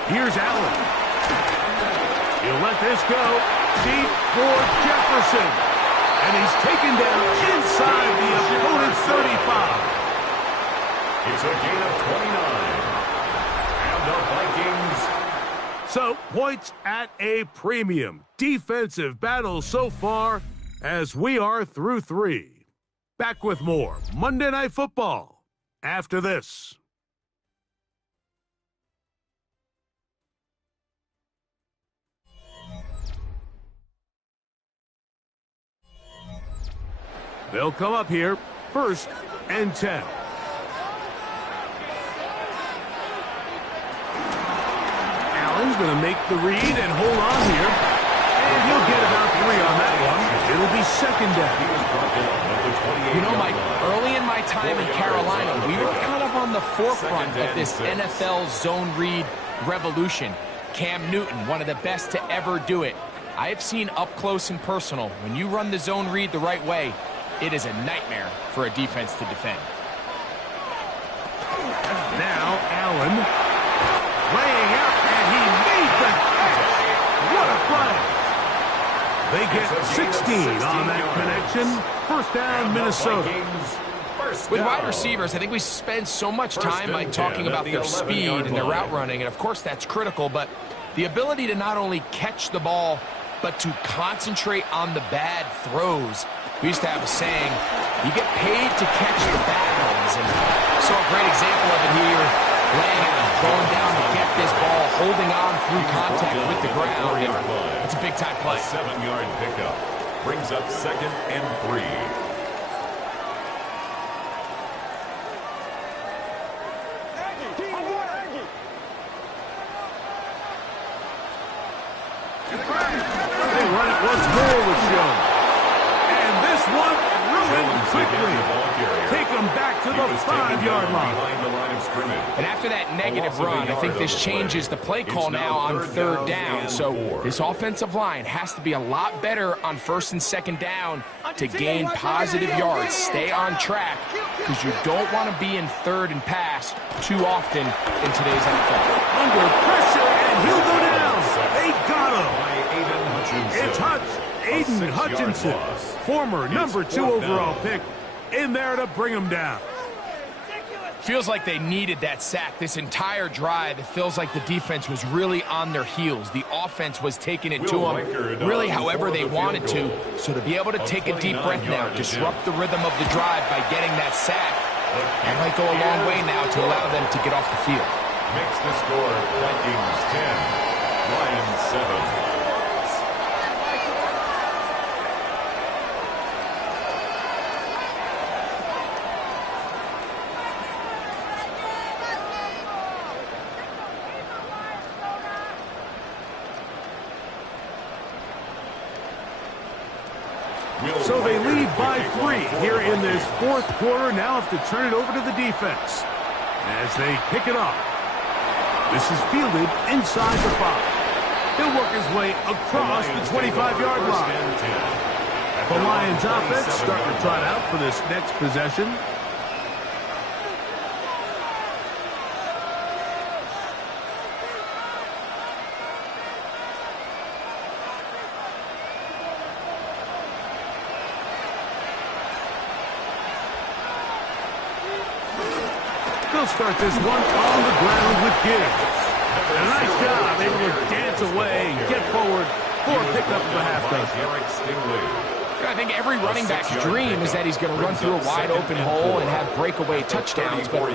Here's Allen. He'll let this go deep for Jefferson. And he's taken down inside the opponent's 35. It's a gain of 29. And the Vikings. So, points at a premium. Defensive battle so far as we are through 3. Back with more Monday Night Football after this. They'll come up here, 1st and 10. Allen's going to make the read and hold on here. And he'll get about 3 on that one. It'll be 2nd down. You know, Mike, early in my time in Carolina, we were kind of on the forefront of this NFL zone read revolution. Cam Newton, one of the best to ever do it. I have seen up close and personal, when you run the zone read the right way, it is a nightmare for a defense to defend. Now Allen laying out, and he made the catch. What a play. They get 16 on that connection. 1st down, Minnesota. With wide receivers, I think we spend so much time like talking about their speed and their route running, and of course that's critical, but the ability to not only catch the ball, but to concentrate on the bad throws. We used to have a saying, you get paid to catch the bad ones. And saw a great example of it here. Laying out, going down to get this ball, holding on through contact with the ground. And it's a big-time play. A 7-yard pickup. Brings up 2nd and 3. They run it once more with Jones. And this one ruined quickly. Take them back to the 5-yard line. And after that negative run, I think this changes the play call now on 3rd down. So this offensive line has to be a lot better on 1st and 2nd down to gain positive yards. Stay on track because you don't want to be in 3rd and pass too often in today's NFL. Under pressure, and he'll go down. They got him. It's Aiden Hutchinson, former number 2 overall pick, in there to bring him down. Feels like they needed that sack this entire drive. It feels like the defense was really on their heels. The offense was taking it to them really however they wanted to. So to be able to take a deep breath now, disrupt the rhythm of the drive by getting that sack, that might go a long way now to allow them to get off the field. Makes the score Vikings 10, Lions 7. So they lead by 3 here in this fourth quarter. Now have to turn it over to the defense as they kick it off. This is fielded inside the 5. He'll work his way across the 25-yard line. The Lions offense starting to trot out for this next possession. They'll start this one on the ground with Gibbs. A nice job, able to dance away and get forward for a pickup of a half dozen. I think every running back's dream is that he's going to run through a wide-open hole and have breakaway touchdowns, but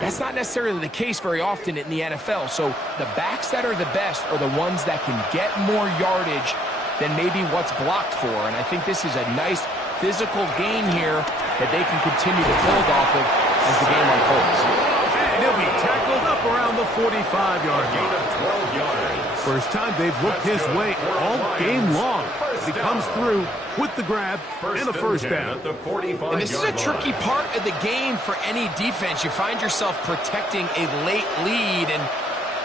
that's not necessarily the case very often in the NFL. So the backs that are the best are the ones that can get more yardage than maybe what's blocked for, and I think this is a nice physical gain here that they can continue to build off of as the game unfolds. And he'll be tackled up around the 45-yard line. First time they've looked his way all game long. He comes through with the grab and a first down. And this is a tricky part of the game for any defense. You find yourself protecting a late lead, and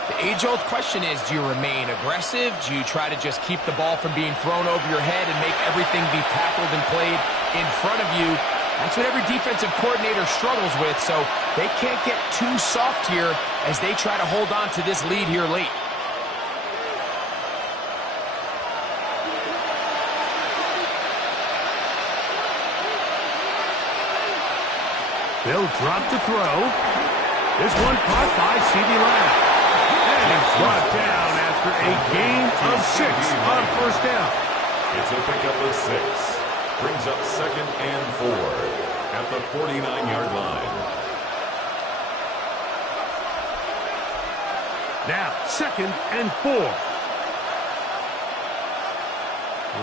the age-old question is, do you remain aggressive? Do you try to just keep the ball from being thrown over your head and make everything be tackled and played in front of you? That's what every defensive coordinator struggles with, so they can't get too soft here as they try to hold on to this lead here late. They'll drop to throw. This one caught by CeeDee Lamb. And it's brought down after a gain of 6 on first down. It's a pickup of 6. Brings up 2nd and 4 at the 49-yard line. Now, 2nd and 4.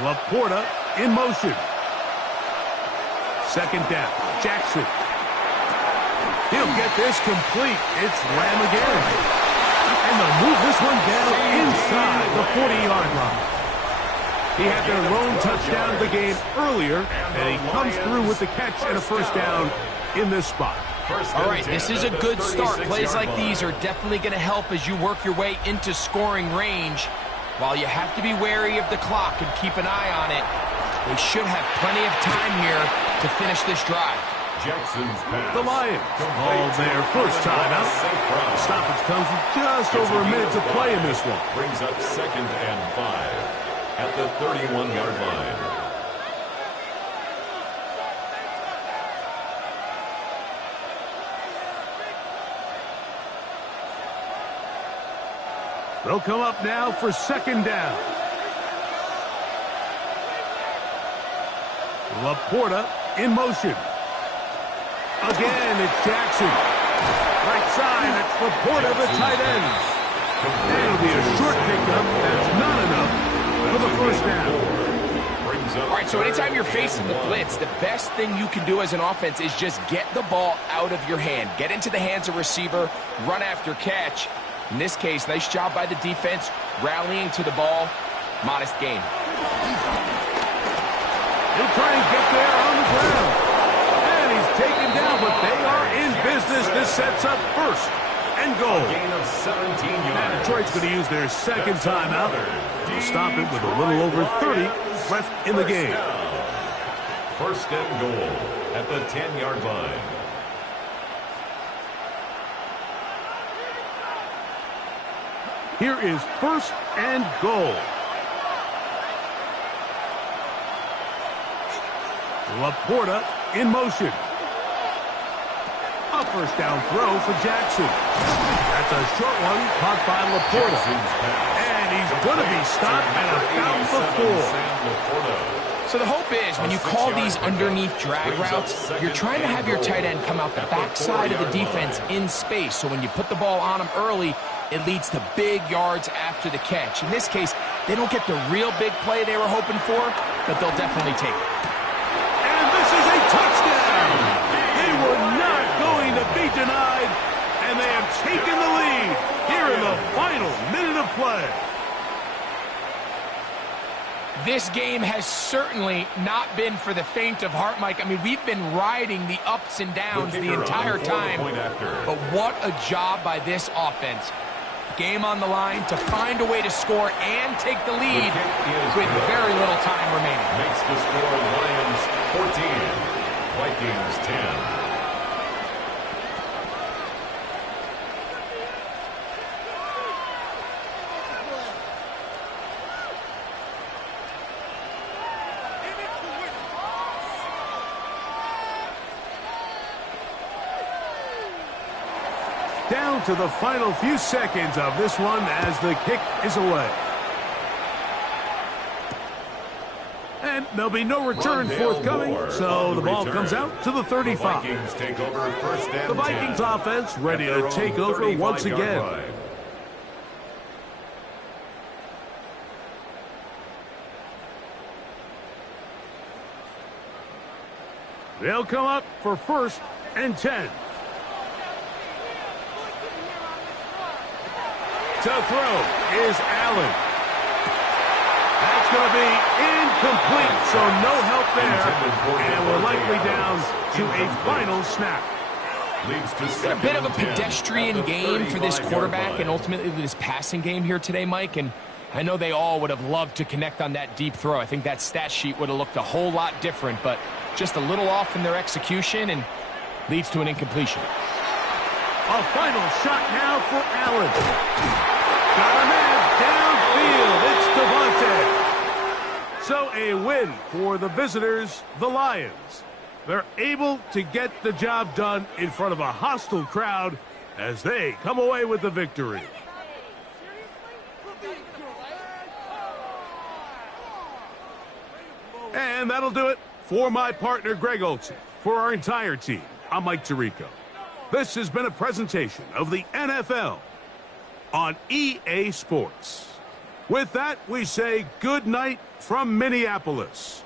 Laporta in motion. 2nd down. Jackson. He'll get this complete. It's Lamb again. And they'll move this one down inside the 40-yard line. He had their lone touchdown of the game earlier, and he comes through with the catch and a first down in this spot. All right, this is a good start. Plays like these are definitely going to help as you work your way into scoring range. While you have to be wary of the clock and keep an eye on it, they should have plenty of time here to finish this drive. Jackson's pass. The Lions call their first timeout. The stoppage comes with just over a minute to play in this one. Brings up 2nd and 5 at the 31-yard line. They'll come up now for 2nd down. Laporta in motion. Again, it's Jackson. Right side, it's Laporta, the tight end. It'll be a short pickup. That's not enough for the first down. All right, so anytime you're facing the blitz, the best thing you can do as an offense is just get the ball out of your hand. Get into the hands of receiver, run after catch. In this case, nice job by the defense, rallying to the ball. Modest gain. He'll try and get there on the ground. And he's taken down, but they are in business. This sets up 1st and goal. Gain of 17 yards. Now Detroit's going to use their 2nd timeout. They'll stop it with a little over 30 left in the game. 1st and goal at the 10-yard line. Here is 1st and goal. Laporta in motion. A first down throw for Jackson. That's a short one caught by Laporta. And he's going to be stopped at about the 4. So the hope is when you call these underneath drag routes, you're trying to have your tight end come out the backside of the defense in space. So when you put the ball on him early, it leads to big yards after the catch. In this case, they don't get the real big play they were hoping for, but they'll definitely take it. And this is a touchdown! They were not going to be denied, and they have taken the lead here in the final minute of play. This game has certainly not been for the faint of heart, Mike. I mean, we've been riding the ups and downs the entire time, but what a job by this offense. Game on the line to find a way to score and take the lead with very little time remaining. Makes the score Lions 14, Vikings 10. Down to the final few seconds of this one as the kick is away. And there'll be no return forthcoming, so the ball comes out to the 35. The Vikings offense ready to take over once again. They'll come up for 1st and 10. To throw is Allen. That's going to be incomplete, so no help there. And we're likely down to a final snap. It's been a bit of a pedestrian game for this quarterback and ultimately this passing game here today, Mike. And I know they all would have loved to connect on that deep throw. I think that stat sheet would have looked a whole lot different, but just a little off in their execution and leads to an incompletion. A final shot now for Allen. Got a man downfield. It's Devontae. So a win for the visitors, the Lions. They're able to get the job done in front of a hostile crowd as they come away with the victory. And that'll do it for my partner, Greg Olsen. For our entire team, I'm Mike Tirico. This has been a presentation of the NFL on EA Sports. With that, we say good night from Minneapolis.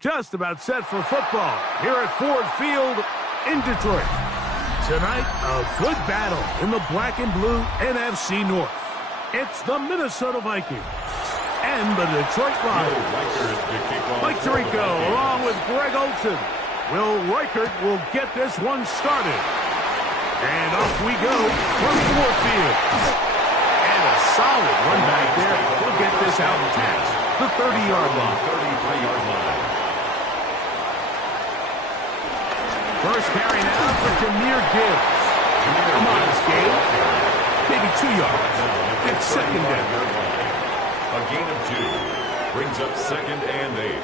Just about set for football here at Ford Field in Detroit. Tonight, a good battle in the black and blue NFC North. It's the Minnesota Vikings and the Detroit Lions. Mike Tirico along with Greg Olsen. Will Reichert will get this one started. And off we go from Ford Field. And a solid run back there. We'll get this out past the 30-yard line. 33-yard line. First carry now for Jahmyr Gibbs. Come on, this game. Maybe 2 yards. It's second down. A gain of 2. Brings up 2nd and 8.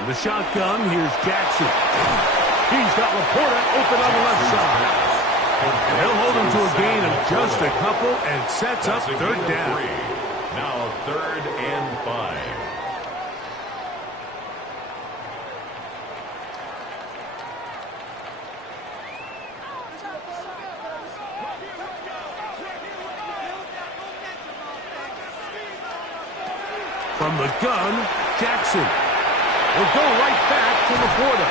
In the shotgun, here's Jackson. He's got Laporta open on the left side. And he'll hold him to a gain of just a couple and sets up third down. Now 3rd and 5. From the gun, Jackson will go right back to Laporta.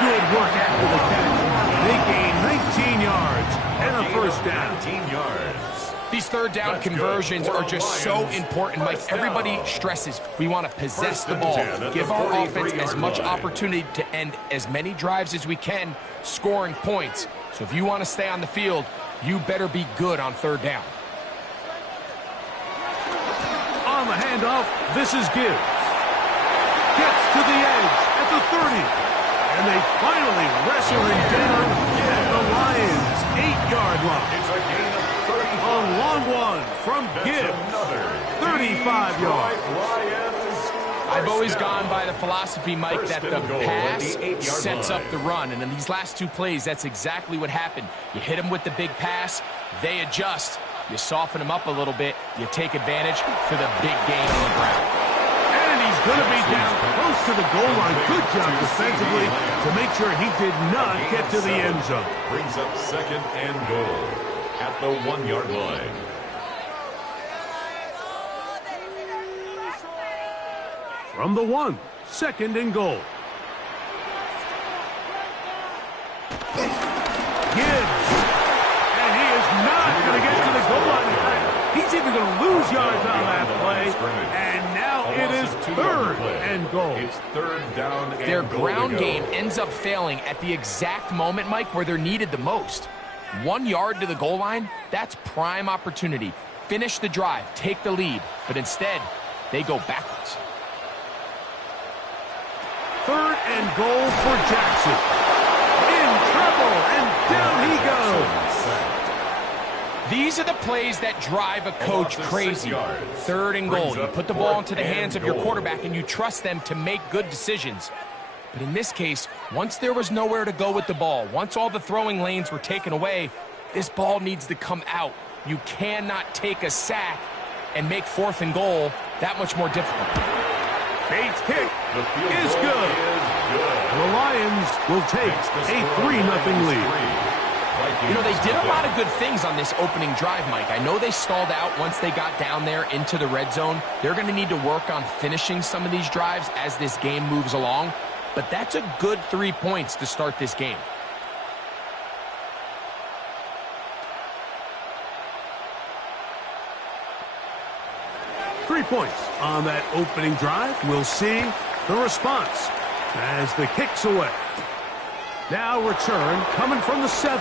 Good work after the catch. They gain 19 yards and a first down. 19 yards. These third down conversions are just so important. Like everybody stresses, we want to possess the ball, give our offense as much opportunity to end as many drives as we can, scoring points. So if you want to stay on the field, you better be good on third down. On the handoff, this is Gibbs. Gets to the edge at the 30. And they finally wrestle him down at the Lions' 8-yard line. It's a gain of 30. A long one from Gibbs. 35 yards. I've always gone by the philosophy, Mike, that the pass sets up the run. And in these last two plays, that's exactly what happened. You hit them with the big pass, they adjust. You soften them up a little bit, you take advantage for the big gain on the ground. And he's going to be down close to the goal line. Good job defensively to make sure he did not get to the end zone. Brings up 2nd and goal at the 1-yard line. From the 1, 2nd and goal. Gibbs. And he is not going to get to the goal line. He's even going to lose yards on that play. And now it is 3rd and goal. It's 3rd down and Their goal ground to go. game ends up failing at the exact moment, Mike, where they're needed the most. 1 yard to the goal line, that's prime opportunity. Finish the drive, take the lead. But instead, they go backwards. 3rd and goal for Jackson. In trouble, and down he goes. These are the plays that drive a coach crazy. 3rd and goal. You put the ball into the hands of your quarterback and you trust them to make good decisions. But in this case, once there was nowhere to go with the ball, once all the throwing lanes were taken away, this ball needs to come out. You cannot take a sack and make 4th and goal that much more difficult. Bates' kick is good. The Lions will take a 3-0 lead. You know, they did a lot of good things on this opening drive, Mike. I know they stalled out once they got down there into the red zone. They're going to need to work on finishing some of these drives as this game moves along. But that's a good 3 points to start this game. Three points on that opening drive. We'll see the response as the kick's away. Now return coming from the 7.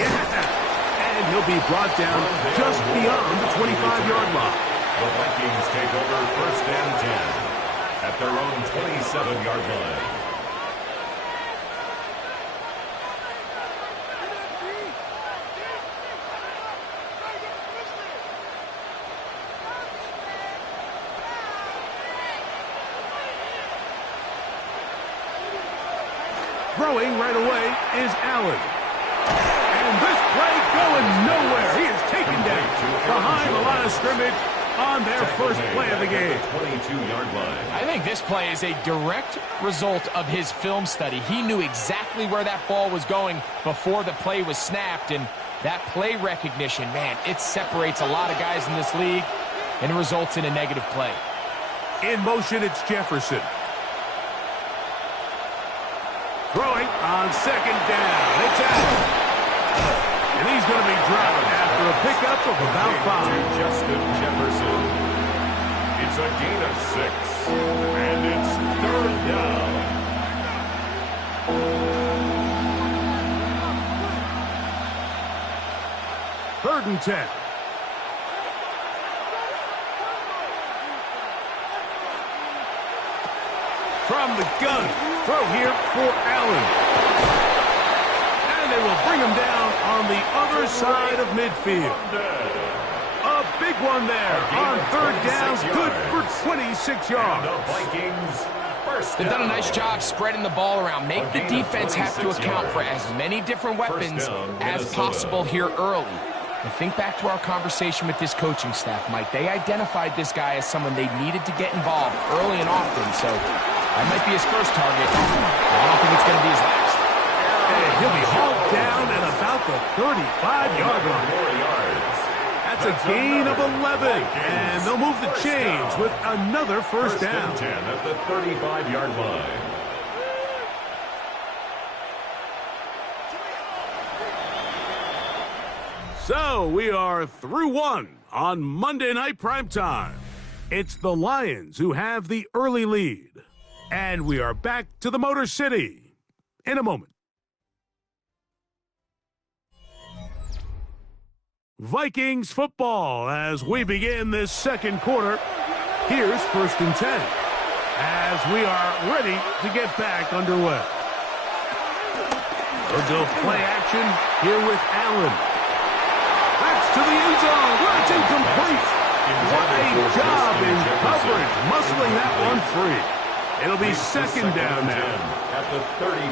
Yeah. And he'll be brought down just beyond the 25-yard line. The Vikings take over 1st and 10 at their own 27-yard line. Throwing right away is Allen. And this play going nowhere. He is taken down behind the line of scrimmage on their first play of the game. 22-yard line. I think this play is a direct result of his film study. He knew exactly where that ball was going before the play was snapped, and that play recognition, man, it separates a lot of guys in this league and results in a negative play. In motion, it's Jefferson. Throwing on 2nd down. It's Allen. And he's going to be dropped after a pickup of about 5. Justin Jefferson. It's a gain of 6. And it's 3rd down. Third and 10. From the gun. Throw here for Allen. And they will bring him down on the other side of midfield. A big one there on 3rd down. Good for 26 yards. The Vikings first They've down. done a nice job spreading the ball around. Make the defense have to account for as many different weapons as possible here early. And think back to our conversation with this coaching staff, Mike. They identified this guy as someone they needed to get involved early and often. So that might be his first target. I don't think it's going to be his last. And he'll be hauled down at about the 35-yard line. That's a gain of 11. And they'll move the chains with another first down. 10 at the 35-yard line. So we are through one on Monday Night Primetime. It's the Lions who have the early lead. And we are back to the Motor City in a moment. Vikings football as we begin this second quarter. Here's 1st and 10 as we are ready to get back underway. They'll go play action here with Allen. That's to the end zone. Well, it's incomplete. What a job in coverage, muscling that one free. It'll be second down now.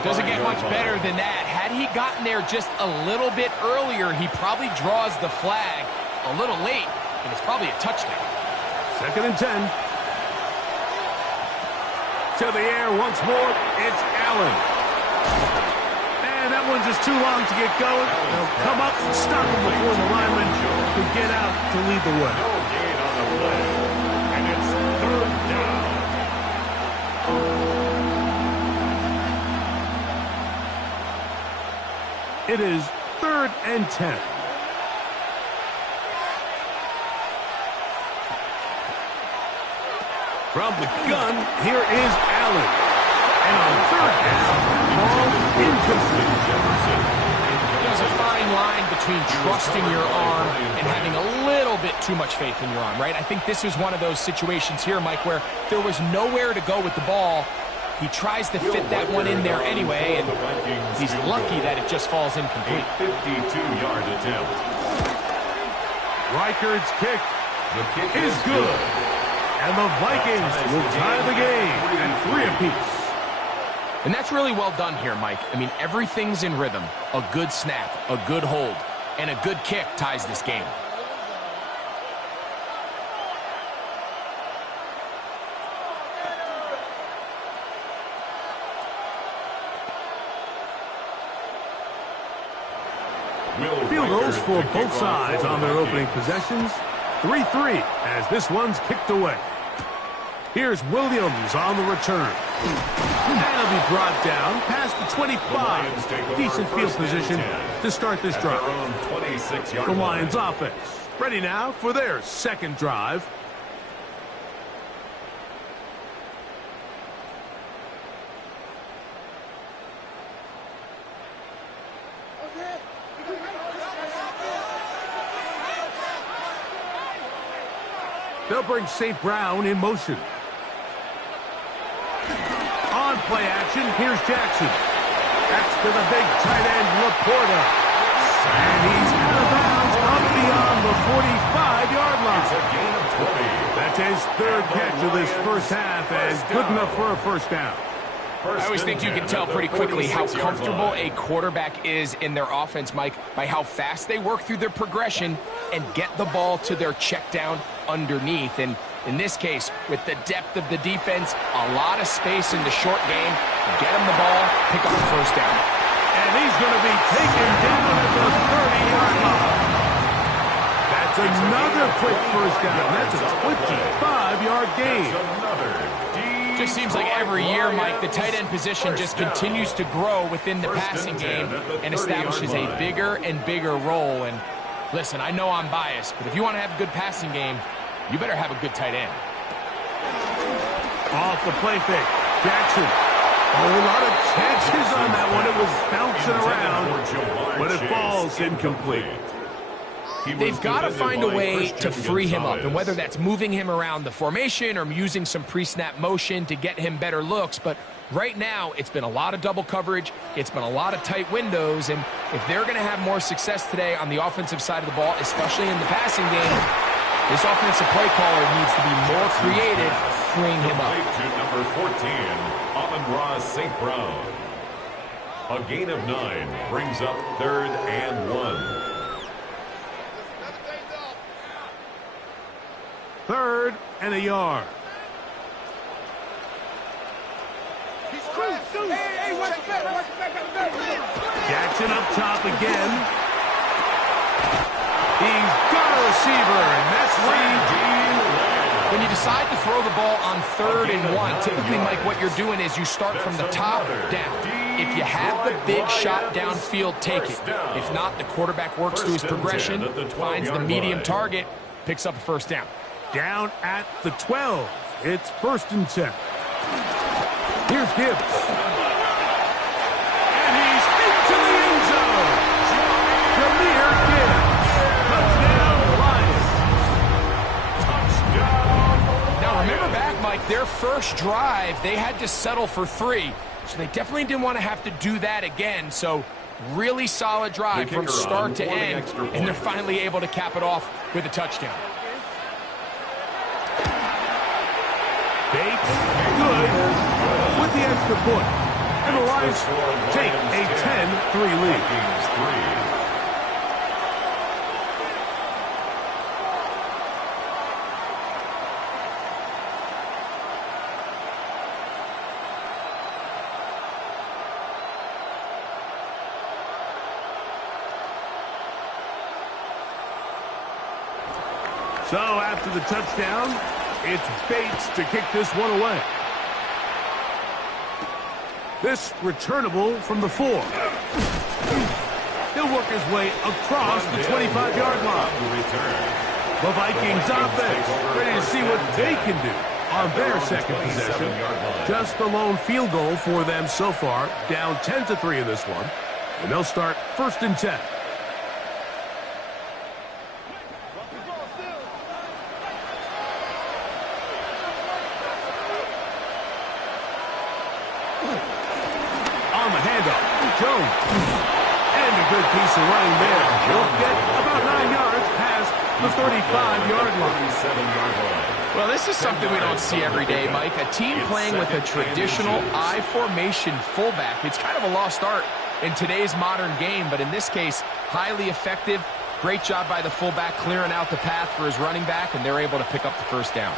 Doesn't get much better than that. Had he gotten there just a little bit earlier, he probably draws the flag a little late, and it's probably a touchdown. Second and 10. To the air once more. It's Allen. And that one's just too long to get going. They'll come up and stop him before the lineman can get out to lead the way. No gain on the play. And it's third down. It is 3rd and 10. From the gun, here is Allen. And on 3rd down, ball incomplete. There's a fine line between trusting your arm and having a little bit too much faith in your arm, right? I think this is one of those situations here, Mike, where there was nowhere to go with the ball. He tries to fit that one in there anyway, and he's lucky that it just falls incomplete. 52-yard attempt. Reichard's kick is good. And the Vikings will tie the game at 3 apiece. And that's really well done here, Mike. I mean, everything's in rhythm. A good snap, a good hold, and a good kick ties this game. Field goals for both sides on their opening possessions. 3-3 as this one's kicked away. Here's Williams on the return. And he'll be brought down past the 25. Decent field position to start this drive. The Lions offense ready now for their second drive. They'll bring St. Brown in motion. On play action, here's Jackson. That's to the big tight end, Laporta. And he's out of bounds up beyond the 45-yard line. It's a gain of 20. That's his 3rd catch of this first half, and good enough for a first down. I always think you can tell pretty quickly how comfortable a quarterback is in their offense, Mike, by how fast they work through their progression and get the ball to their check down underneath. And in this case, with the depth of the defense, a lot of space in the short game, get him the ball, pick up the first down. And he's going to be taken down at the 30-yard line. That's another quick first down. That's a 25-yard gain. Just seems like every year, Mike, the tight end position just continues to grow within the passing game and establishes a bigger and bigger role. And listen, I know I'm biased, but if you want to have a good passing game, you better have a good tight end. Off the play fake, Jackson. A lot of chances on that one. It was bouncing around, but it falls incomplete. They've got to find a way to free him up, and whether that's moving him around the formation or using some pre-snap motion to get him better looks. But right now, it's been a lot of double coverage. It's been a lot of tight windows, and if they're going to have more success today on the offensive side of the ball, especially in the passing game, this offensive play caller needs to be more creative, freeing him up. To number 14, Amon-Ra St. Brown. A gain of 9 brings up 3rd and 1. 3rd and a yard. Jackson up top again. He's got a receiver, and that's when you decide to throw the ball on 3rd and 1, typically, Mike, what you're doing is you start from the top down. If you have the big shot downfield, take it. If not, the quarterback works through his progression, finds the medium target, picks up a first down. Down at the 12. It's 1st and 10. Here's Gibbs. And he's into the end zone. Jahmyr Gibbs. Touchdown, Lions. Touchdown. Now, remember back, Mike, their first drive, they had to settle for 3. So they definitely didn't want to have to do that again. So Really solid drive from start to end, and they're finally able to cap it off with a touchdown. Bates, good, with the extra point. And the Lions take a 10-3 lead. So after the touchdown, it's Bates to kick this one away. This returnable from the 4. He'll work his way across the 25-yard line. The Vikings offense ready to see what they can do on their second possession. Just the lone field goal for them so far, down 10-3 in this one. And they'll start 1st and 10. On the handoff, Jones. And a good piece of running there. He'll get about 9 yards past the 35-yard line. Well, this is something we don't see every day, Mike. A team playing with a traditional I formation fullback. It's kind of a lost art in today's modern game, but in this case, highly effective. Great job by the fullback clearing out the path for his running back, and they're able to pick up the first down.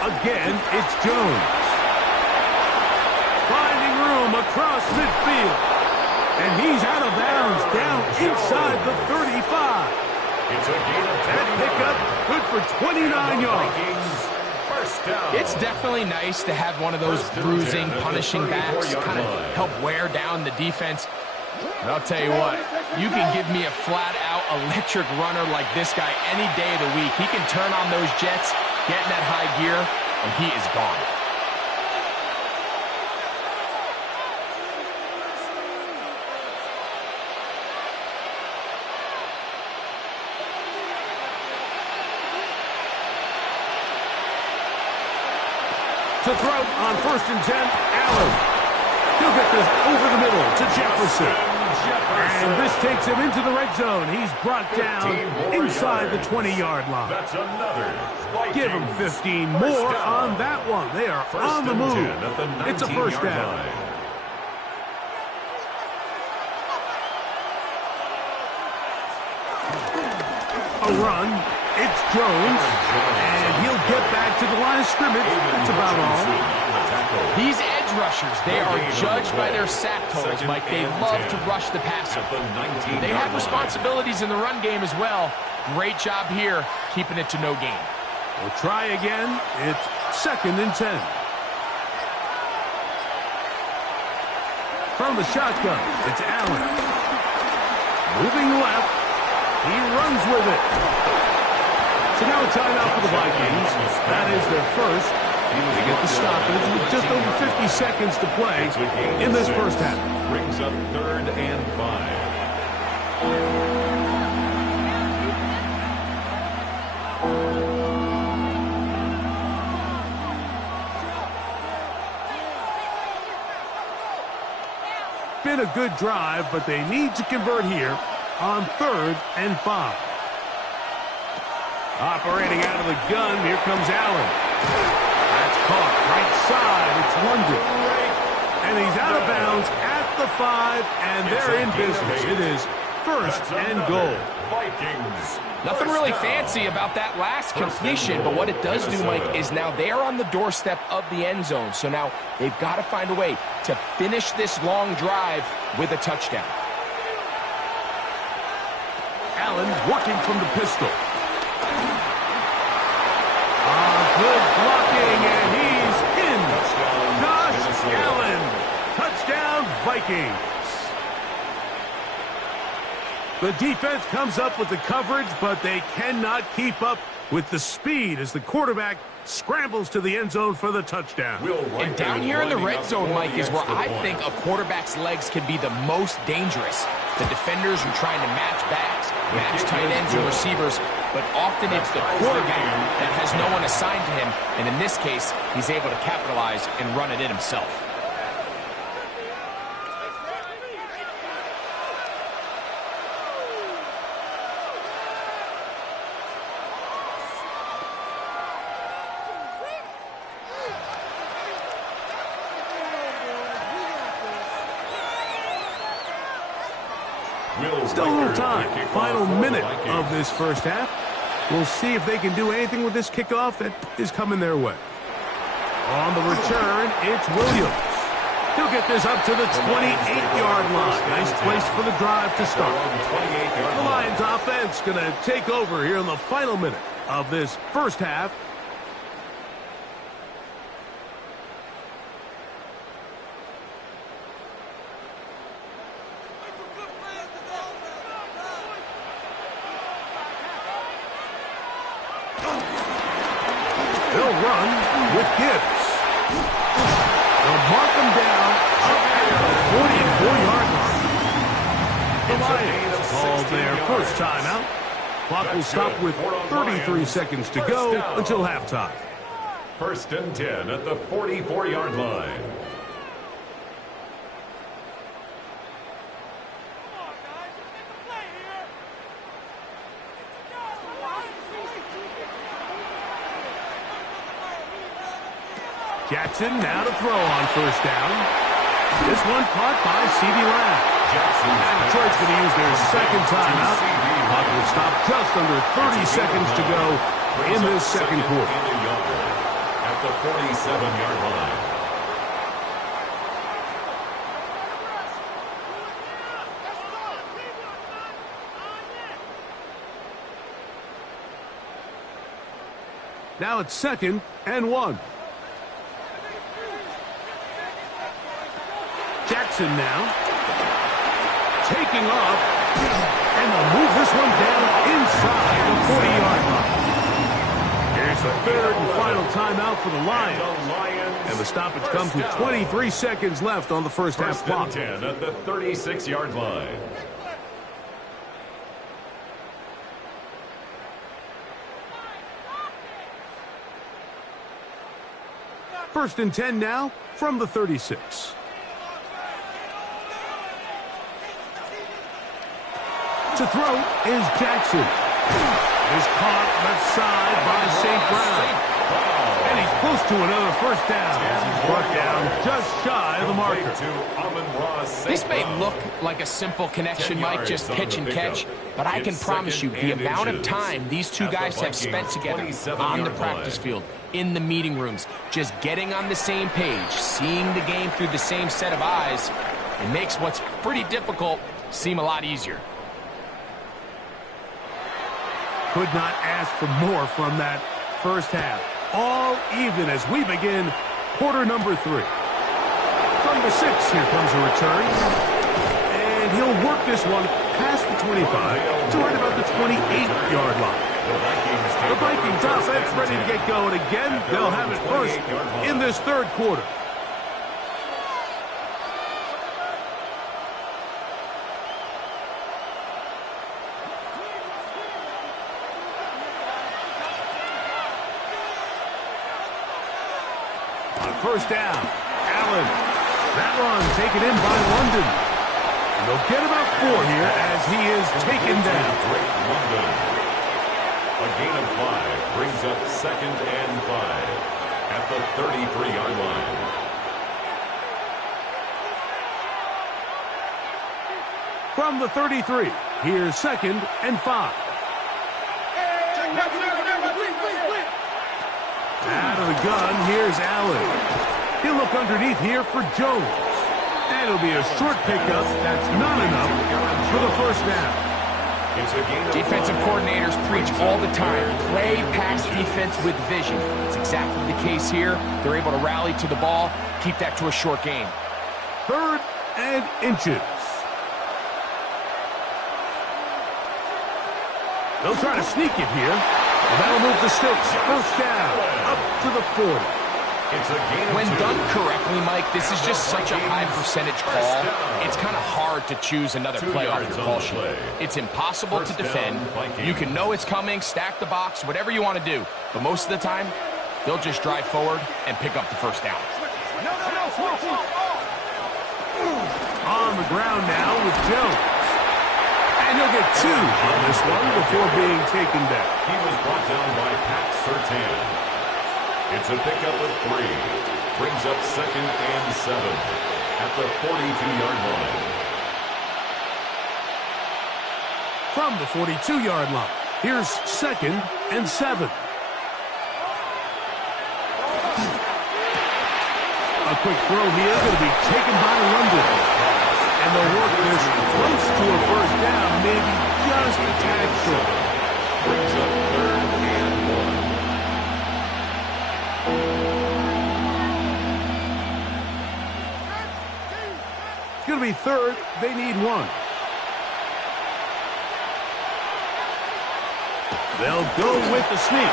Again, it's Jones. Finding room across midfield. And he's out of bounds down inside the 35. It's a gain of 10. That pickup good for 29 yards. First down. It's definitely nice to have one of those bruising, punishing backs kind of help wear down the defense. And I'll tell you what, you can give me a flat-out electric runner like this guy any day of the week. He can turn on those jets, get in that high gear, and he is gone. To throw on 1st and 10, Allen. He'll get this over the middle to Jefferson. And this takes him into the red zone. He's brought down inside the 20-yard line. That's another. Give him 15 more on that one. They are on the move. It's a first down. A run. It's Jones. And he'll get back to the line of scrimmage. That's about all. These edge rushers, they are judged by their sack totals, Mike. They love to rush the passer. They have responsibilities in the run game as well. Great job here, keeping it to no gain. We'll try again. It's 2nd and 10. From the shotgun, it's Allen. Moving left. He runs with it. So now a timeout for the Vikings. That is their first. They get the stoppage with just over 50 seconds to play in this first half. Brings up 3rd and 5. Been a good drive, but they need to convert here on 3rd and 5. Operating out of the gun, here comes Allen. That's caught right side. It's London. And he's out of bounds at the 5, and they're in business. It is 1st and goal. Vikings. Nothing really fancy about that last completion, but what it does do, Mike, is now they're on the doorstep of the end zone. So now they've got to find a way to finish this long drive with a touchdown. Allen working from the pistol. Good blocking, and he's in. Josh Allen. Touchdown, Vikings. The defense comes up with the coverage, but they cannot keep up with the speed as the quarterback scrambles to the end zone for the touchdown. And down here in the red zone, Mike, is where I think a quarterback's legs can be the most dangerous. The defenders are trying to match backs, match tight ends and receivers, but often it's the quarterback that has no one assigned to him, and in this case, he's able to capitalize and run it in himself. Still a little time. Final minute of this first half. We'll see if they can do anything with this kickoff that is coming their way. On the return, it's Williams. He'll get this up to the 28-yard line. Nice place for the drive to start. The Lions offense going to take over here in the final minute of this first half. They'll run with Gibbs. They'll mark them down up at the 44-yard line. The Lions called their first timeout. Clock will stop with 33 seconds to go until halftime. 1st and 10 at the 44-yard line. Jackson now to throw on first down. This one caught by CeeDee Lamb. And Detroit's going to use their second timeout. Clock will stop just under 30 seconds to go in this second quarter. At the 47-yard line. Now it's 2nd and 1. Jackson now taking off, and they'll move this one down inside the 40-yard line. Here's the third and final timeout for the Lions. And the stoppage comes with 23 seconds left on the first half clock. 10 at the 36-yard line. First and 10 now from the 36. To throw is Jackson. Is caught left side by St. Brown. And he's close to another first down. He's brought down just shy of the marker. This may look like a simple connection, Mike, just pitch and catch, but I can promise you the amount of time these two guys have spent together on the practice field, in the meeting rooms, just getting on the same page, seeing the game through the same set of eyes, it makes what's pretty difficult seem a lot easier. Could not ask for more from that first half. All even as we begin quarter number 3. From the 6, here comes a return. And he'll work this one past the 25 to right about the 28-yard line. The Vikings offense ready to get going again. They'll have it first in this third quarter. First down, Allen. That run taken in by London. And they'll get about 4 here as he is taken down. A gain of 5 brings up 2nd and 5 at the 33-yard line. From the 33, here's 2nd and 5. Out of the gun, here's Allen. He'll look underneath here for Jones. And it'll be a short pickup. That's not enough for the first down. Defensive coordinators preach all the time, play pass defense with vision. It's exactly the case here. They're able to rally to the ball, keep that to a short gain. 3rd and inches. They'll try to sneak it here. And that'll move the sticks. First down, up to the 40. When done correctly, Mike, this is just such a high percentage call. It's kind of hard to choose another play off your call sheet. It's impossible to defend. You can know it's coming, stack the box, whatever you want to do. But most of the time, they'll just drive forward and pick up the first down. On the ground now with Jones. And he'll get 2 on this one before being taken down. He was brought down by Pat Surtain. It's a pickup of 3. Brings up 2nd and 7 at the 42-yard line. from the 42-yard line. Here's 2nd and 7. A quick throw here going to be taken by London. And they'll work this close to a first down, maybe just a tad short. Brings up 3rd and 1. It's going to be 3rd. They need 1. They'll go with the sneak.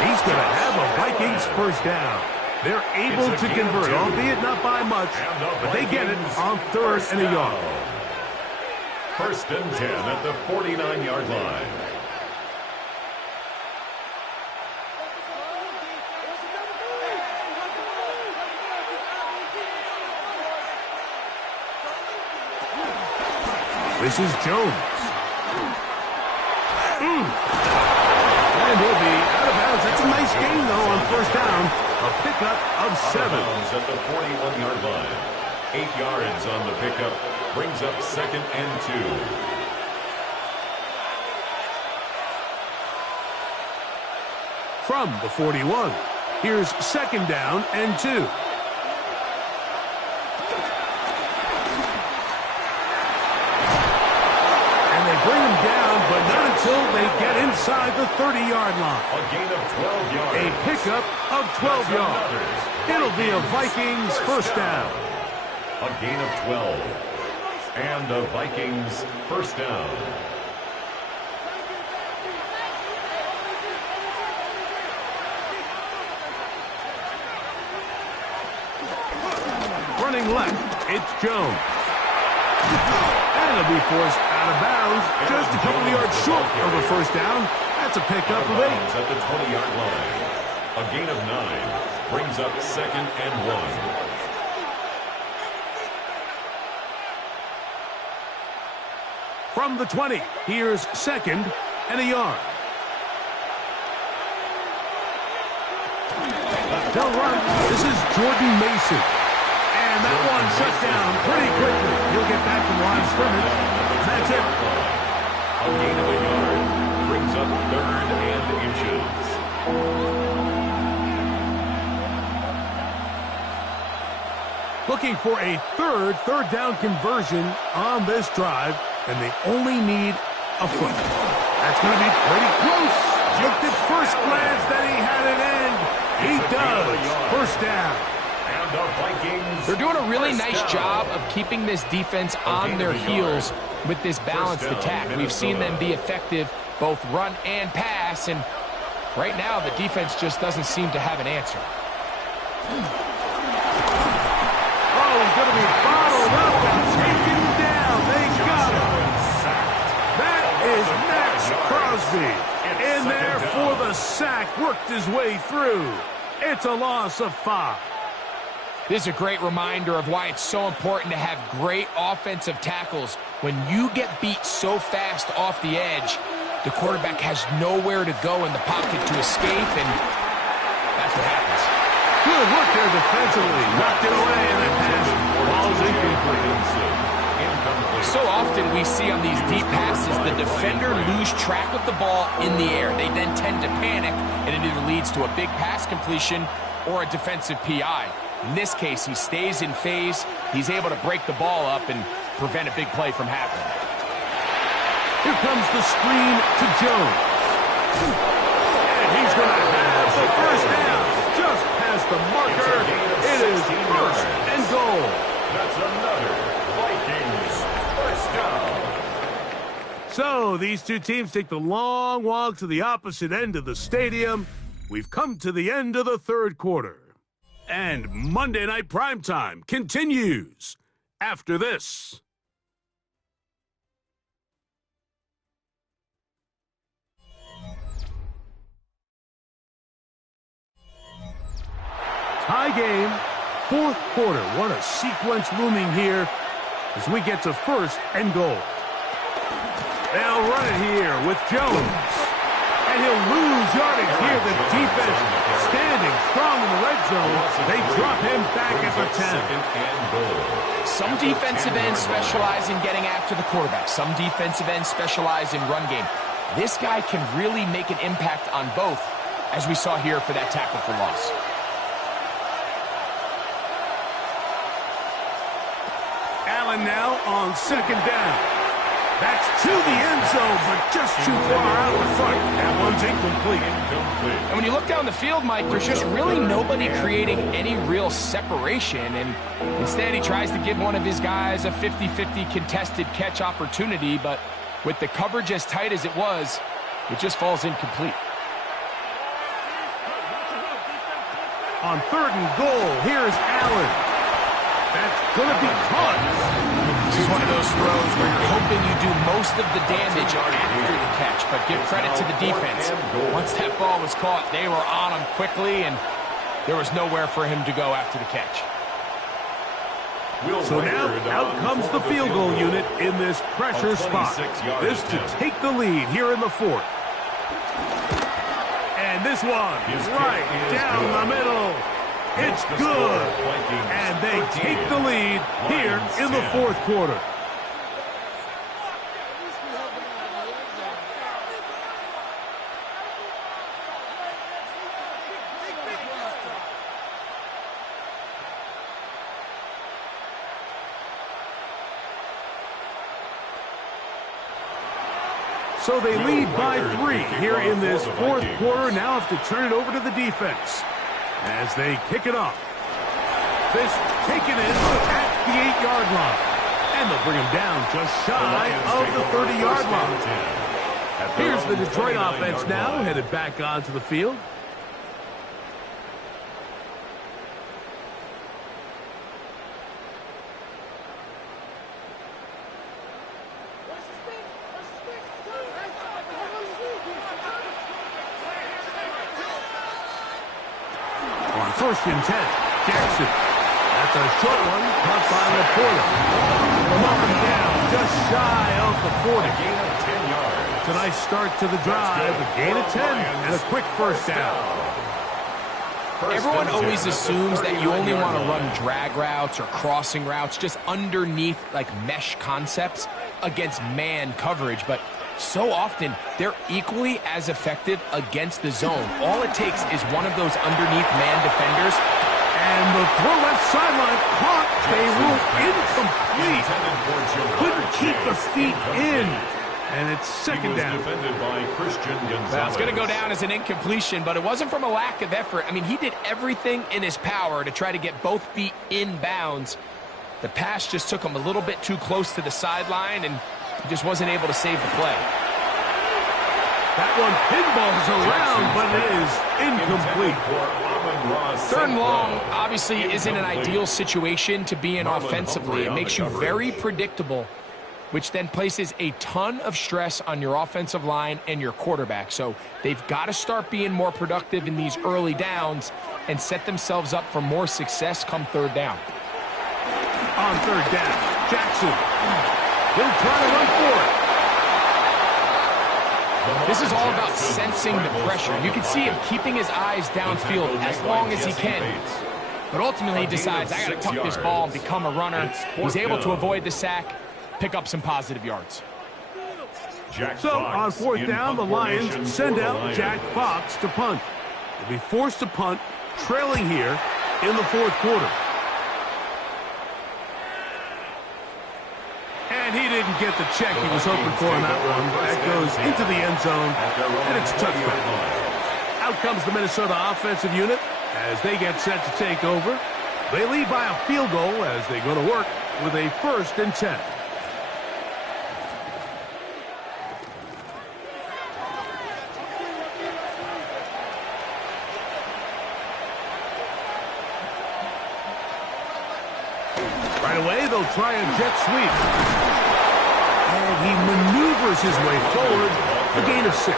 He's going to have a Vikings first down. They're able to convert, albeit not by much, but they get it on 3rd and a yard. 1st and 10 at the 49-yard line. This is Jones. And he'll be out of bounds. That's a nice gain, though, on first down. A pickup of 7. At the 41-yard line. 8 yards on the pickup. Brings up 2nd and 2. From the 41, here's 2nd down and 2. And they bring him down, but not until they get inside the 30-yard line. A gain of 12 yards. A pickup of 12 yards. It'll be a Vikings first down. A gain of 12. And a Vikings first down. Running left, it's Jones. And he'll be forced out of bounds, just a couple of yards short of a first down. That's a pickup of 8. At the 20-yard line. A gain of 9. Brings up 2nd and 1. From the 20, here's 2nd and a yard. They'll run. This is Jordan Mason. And that one shut down pretty quickly. He'll get back to the line of scrimmage. That's it. A gain of a yard. Brings up 3rd and inches. Looking for a third down conversion on this drive, and they only need a foot. That's going to be pretty close. Looked at first glance that he had an end. He does. First down. And the Vikings. They're doing a really nice job of keeping this defense on their heels with this balanced attack. We've seen them be effective both run and pass, and right now the defense just doesn't seem to have an answer. He's going to be bottled up and taken down. They got him. That is Max Crosby in there for the sack. Worked his way through. It's a loss of 5. This is a great reminder of why it's so important to have great offensive tackles. When you get beat so fast off the edge, the quarterback has nowhere to go in the pocket to escape, and that's what happens. Good work there defensively. Knocked it away, and that pass falls incomplete. So often we see on these deep passes, the defender lose track of the ball in the air. They then tend to panic, and it either leads to a big pass completion or a defensive PI. In this case, he stays in phase. He's able to break the ball up and prevent a big play from happening. Here comes the screen to Jones. And he's going to have the first down. Just past the marker. It is first and goal. That's another Vikings first down. So these two teams take the long walk to the opposite end of the stadium. We've come to the end of the third quarter. And Monday Night Primetime continues after this. Tie game, fourth quarter. What a sequence looming here as we get to first and goal. They'll run it here with Jones. And he'll lose yardage here. The defense standing strong in the red zone. They drop him back at the 10. Some defensive ends specialize in getting after the quarterback. Some defensive ends specialize in run game. This guy can really make an impact on both, as we saw here for that tackle for loss. Allen now on second down. That's to the end zone, but just too far out in front. That one's incomplete. And when you look down the field, Mike, there's just really nobody creating any real separation. And instead, he tries to give one of his guys a 50-50 contested catch opportunity. But with the coverage as tight as it was, it just falls incomplete. On 3rd and goal, here's Allen. That's going to be caught. This is one of those throws where you're hoping you do most of the damage after the catch, but give credit to the defense. Once that ball was caught, they were on him quickly, and there was nowhere for him to go after the catch. So now, out comes the field goal unit in this pressure spot. This to take the lead here in the 4th. And this one is right down the middle. It's good. And they take the lead here in the 4th quarter. So they lead by 3 here in this 4th quarter. Now have to turn it over to the defense as they kick it off. This taken in at the 8-yard line. And they'll bring him down just shy of the 30-yard line. Here's the Detroit offense now, headed back onto the field. On 1st and 10, Jackson. That's a short one, caught by Laporta. Lamar down, just shy of the 40. Gain of 10 yards. It's a nice start to the drive, a gain of 10, and a quick first down. Everyone always assumes that you only want to run drag routes or crossing routes just underneath like mesh concepts against man coverage, but so often they're equally as effective against the zone. All it takes is one of those underneath man defenders. And the throw left sideline caught. They rule incomplete. Couldn't keep the feet in. And it's second down. Defended by Christian Gonzalez. Well, it's going to go down as an incompletion, but it wasn't from a lack of effort. I mean, he did everything in his power to try to get both feet in bounds. The pass just took him a little bit too close to the sideline, and he just wasn't able to save the play. That one pinballs around, but it is incomplete. 3rd and long obviously isn't an ideal situation to be in offensively. It makes you very predictable, which then places a ton of stress on your offensive line and your quarterback. So they've got to start being more productive in these early downs and set themselves up for more success come 3rd down. On 3rd down, Jackson. He'll try to run for it. This is all about sensing the pressure. You can see him keeping his eyes downfield as long as he can. But ultimately he decides, I got to tuck this ball and become a runner. He's able to avoid the sack, pick up some positive yards. So on 4th down, the Lions send out Jack Fox to punt. They'll be forced to punt, trailing here in the 4th quarter. And he didn't get the check he was hoping for on that one. That goes into the end zone, and it's a touchdown. Out comes the Minnesota offensive unit as they get set to take over. They lead by a field goal as they go to work with a 1st and 10. Right away, they'll try a jet sweep. And he maneuvers his way forward, a gain of 6.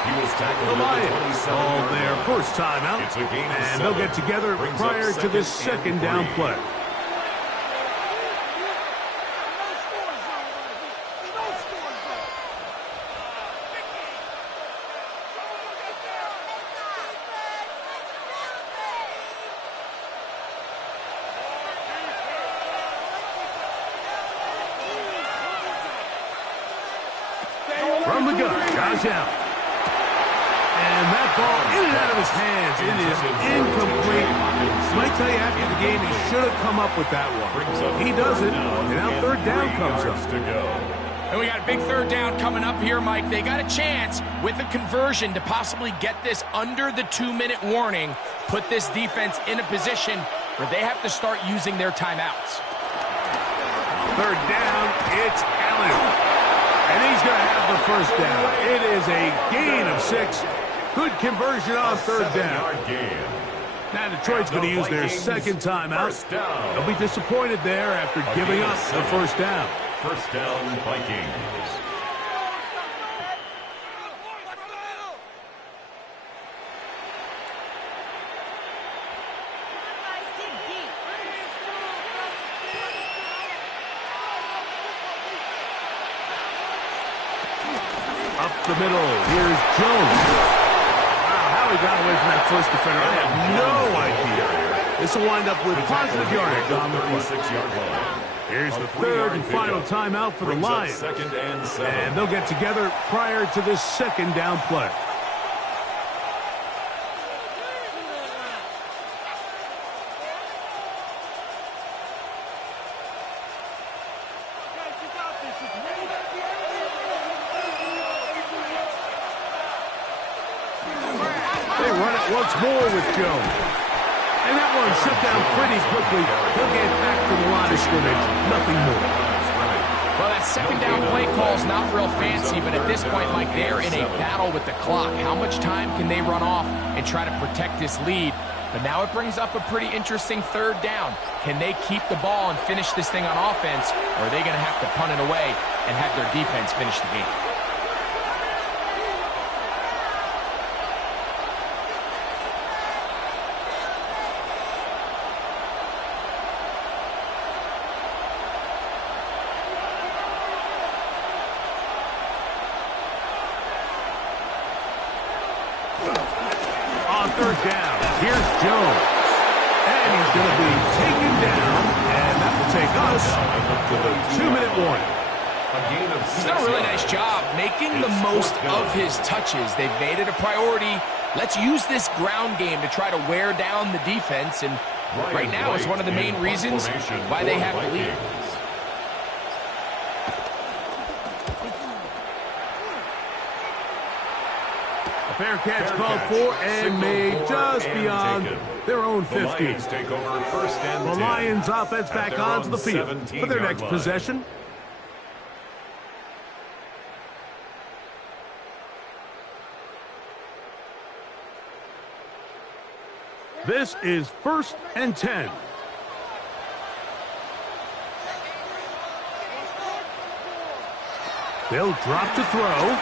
The Lions call their first timeout, and they'll get together prior to this 2nd down play. the gun. Josh Allen. And that ball in and out of his hands. It is incomplete. Might tell you after the game he should have come up with that one. He doesn't, and now third down comes up. And we got a big third down coming up here, Mike. They got a chance with a conversion to possibly get this under the 2-minute warning, put this defense in a position where they have to start using their timeouts. Third down, it's Allen. And he's going to have the first down. It is a gain of 6. Good conversion on third down. Now Detroit's going to use their second timeout. They'll be disappointed there after giving up the first down. First down, Vikings. Up the middle, here's Jones. Wow, how he got away from that first defender, I have no idea. This will wind up with positive yardage on the 36-yard line. Here's the third and final timeout for the Lions. And they'll get together prior to this second down play. They run it once more with Jones. And that one shut down pretty quickly. He'll get back to the line of scrimmage. Nothing more. Well, that second down play call's not real fancy, but at this point, Mike, they're in a battle with the clock. How much time can they run off and try to protect this lead? But now it brings up a pretty interesting third down. Can they keep the ball and finish this thing on offense, or are they going to have to punt it away and have their defense finish the game? Third down. Here's Jones. And he's going to be taken down. And that will take us to the 2-minute warning. He's done a really nice job making the most of his touches. They've made it a priority. Let's use this ground game to try to wear down the defense. And right now it's one of the main reasons why they have the lead. Fair catch called for and made just beyond their own 50. The Lions offense back onto the field for their next possession. This is 1st and 10. They'll drop to throw.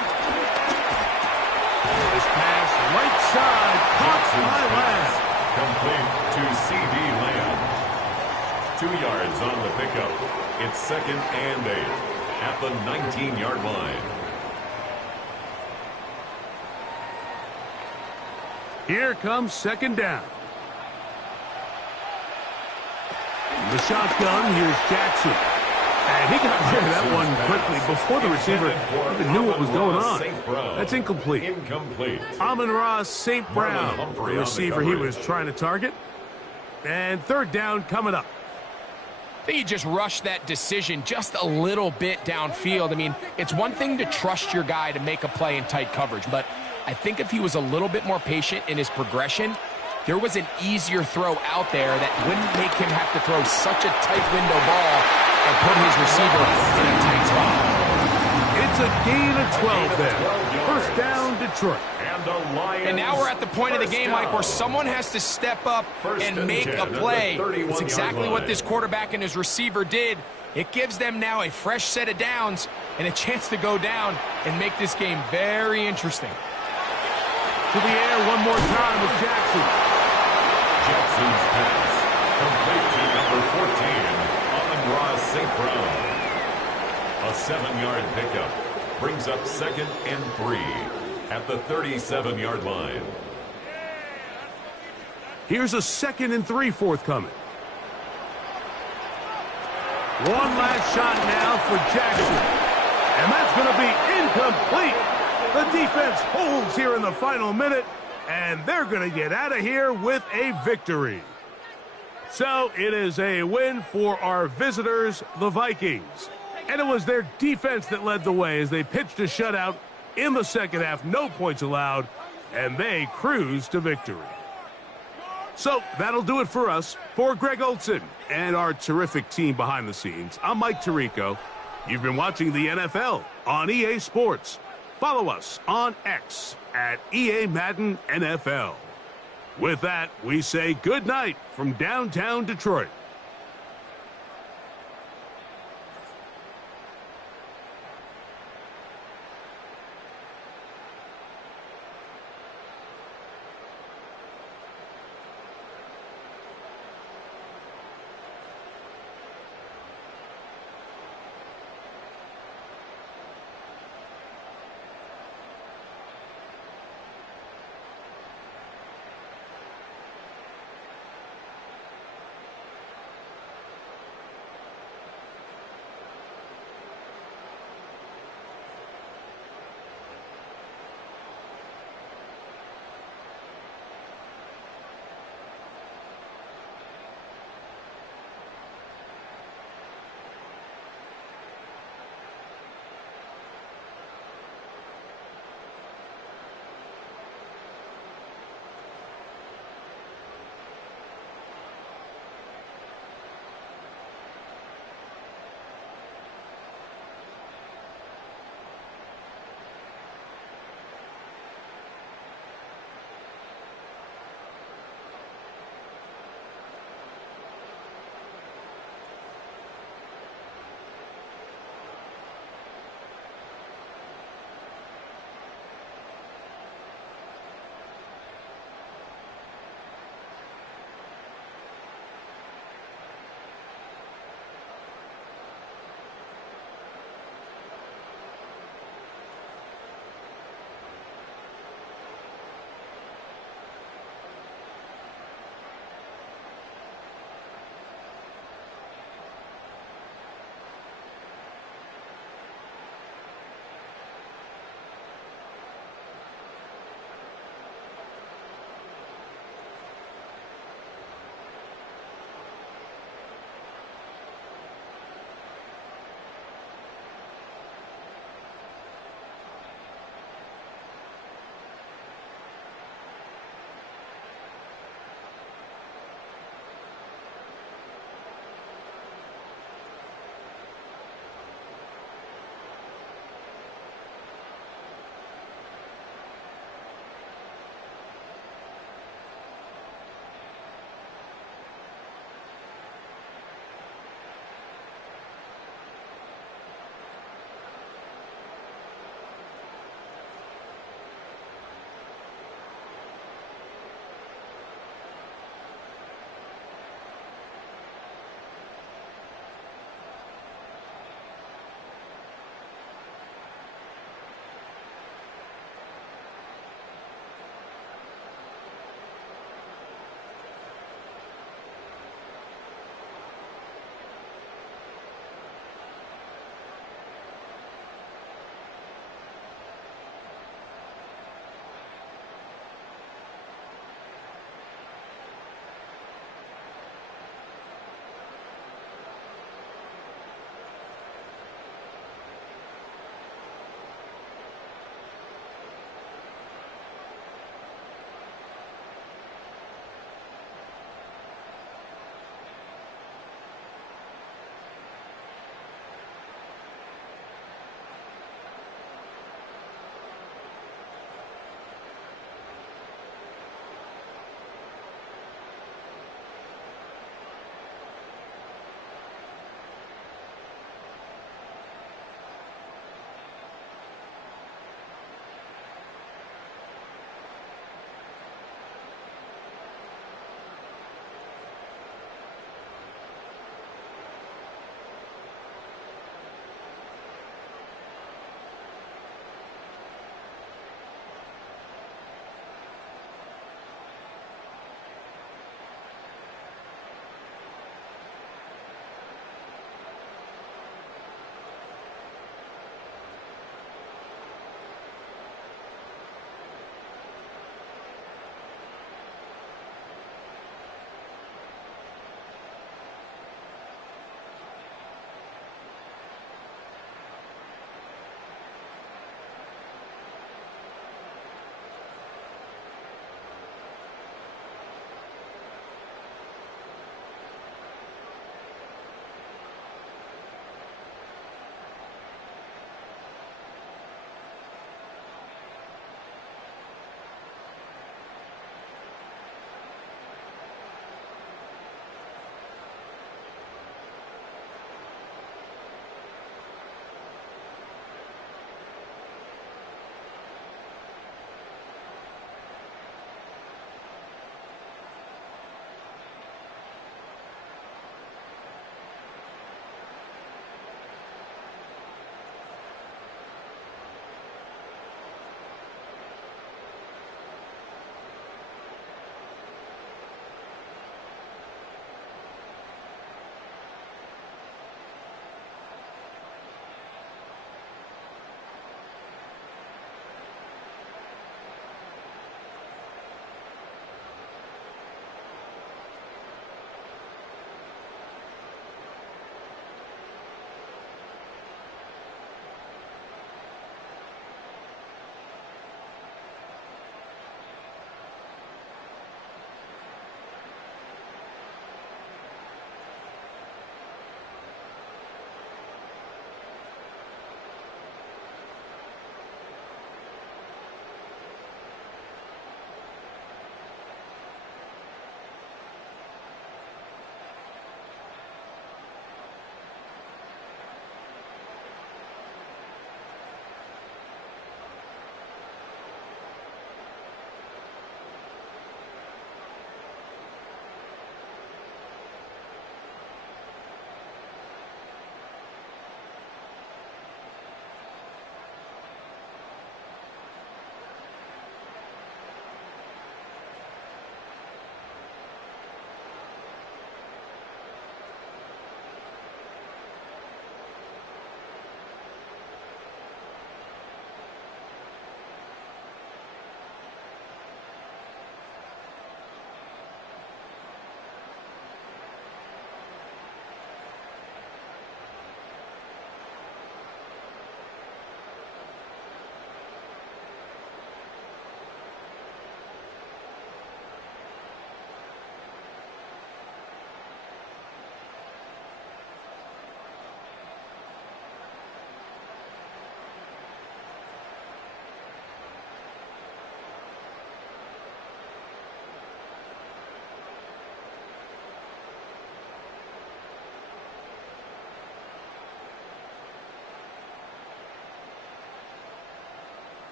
This pass right side, caught by Lamb. Complete to C.D. Lamb. 2 yards on the pickup. It's 2nd and 8 at the 19-yard line. Here comes second down. The shotgun, here's Jackson. And he got rid of that one quickly before the receiver even knew what was going on. That's incomplete. Amon-Ra St. Brown, the receiver he was trying to target. And third down coming up. I think he just rushed that decision just a little bit downfield. I mean, it's one thing to trust your guy to make a play in tight coverage, but I think if he was a little bit more patient in his progression, there was an easier throw out there that wouldn't make him have to throw such a tight window ball and put his receiver in a tight spot. It's a gain of 12 there. First down, Detroit. And now we're at the point of the game, Mike, where someone has to step up and make a play. It's exactly what this quarterback and his receiver did. It gives them now a fresh set of downs and a chance to go down and make this game very interesting. To the air one more time with Jackson. Jackson's pass. Complete to number 14, Amon-Ra St. Brown. A 7-yard pickup. Brings up 2nd and 3 at the 37-yard line. Here's a 2nd and 3 forthcoming. One last shot now for Jackson. And that's going to be incomplete. The defense holds here in the final minute, and they're going to get out of here with a victory. So it is a win for our visitors, the Vikings. And it was their defense that led the way as they pitched a shutout in the second half, no points allowed, and they cruised to victory. So that'll do it for us. For Greg Olson and our terrific team behind the scenes, I'm Mike Tirico. You've been watching the NFL on EA Sports. Follow us on X at EA Madden NFL. With that, we say good night from downtown Detroit.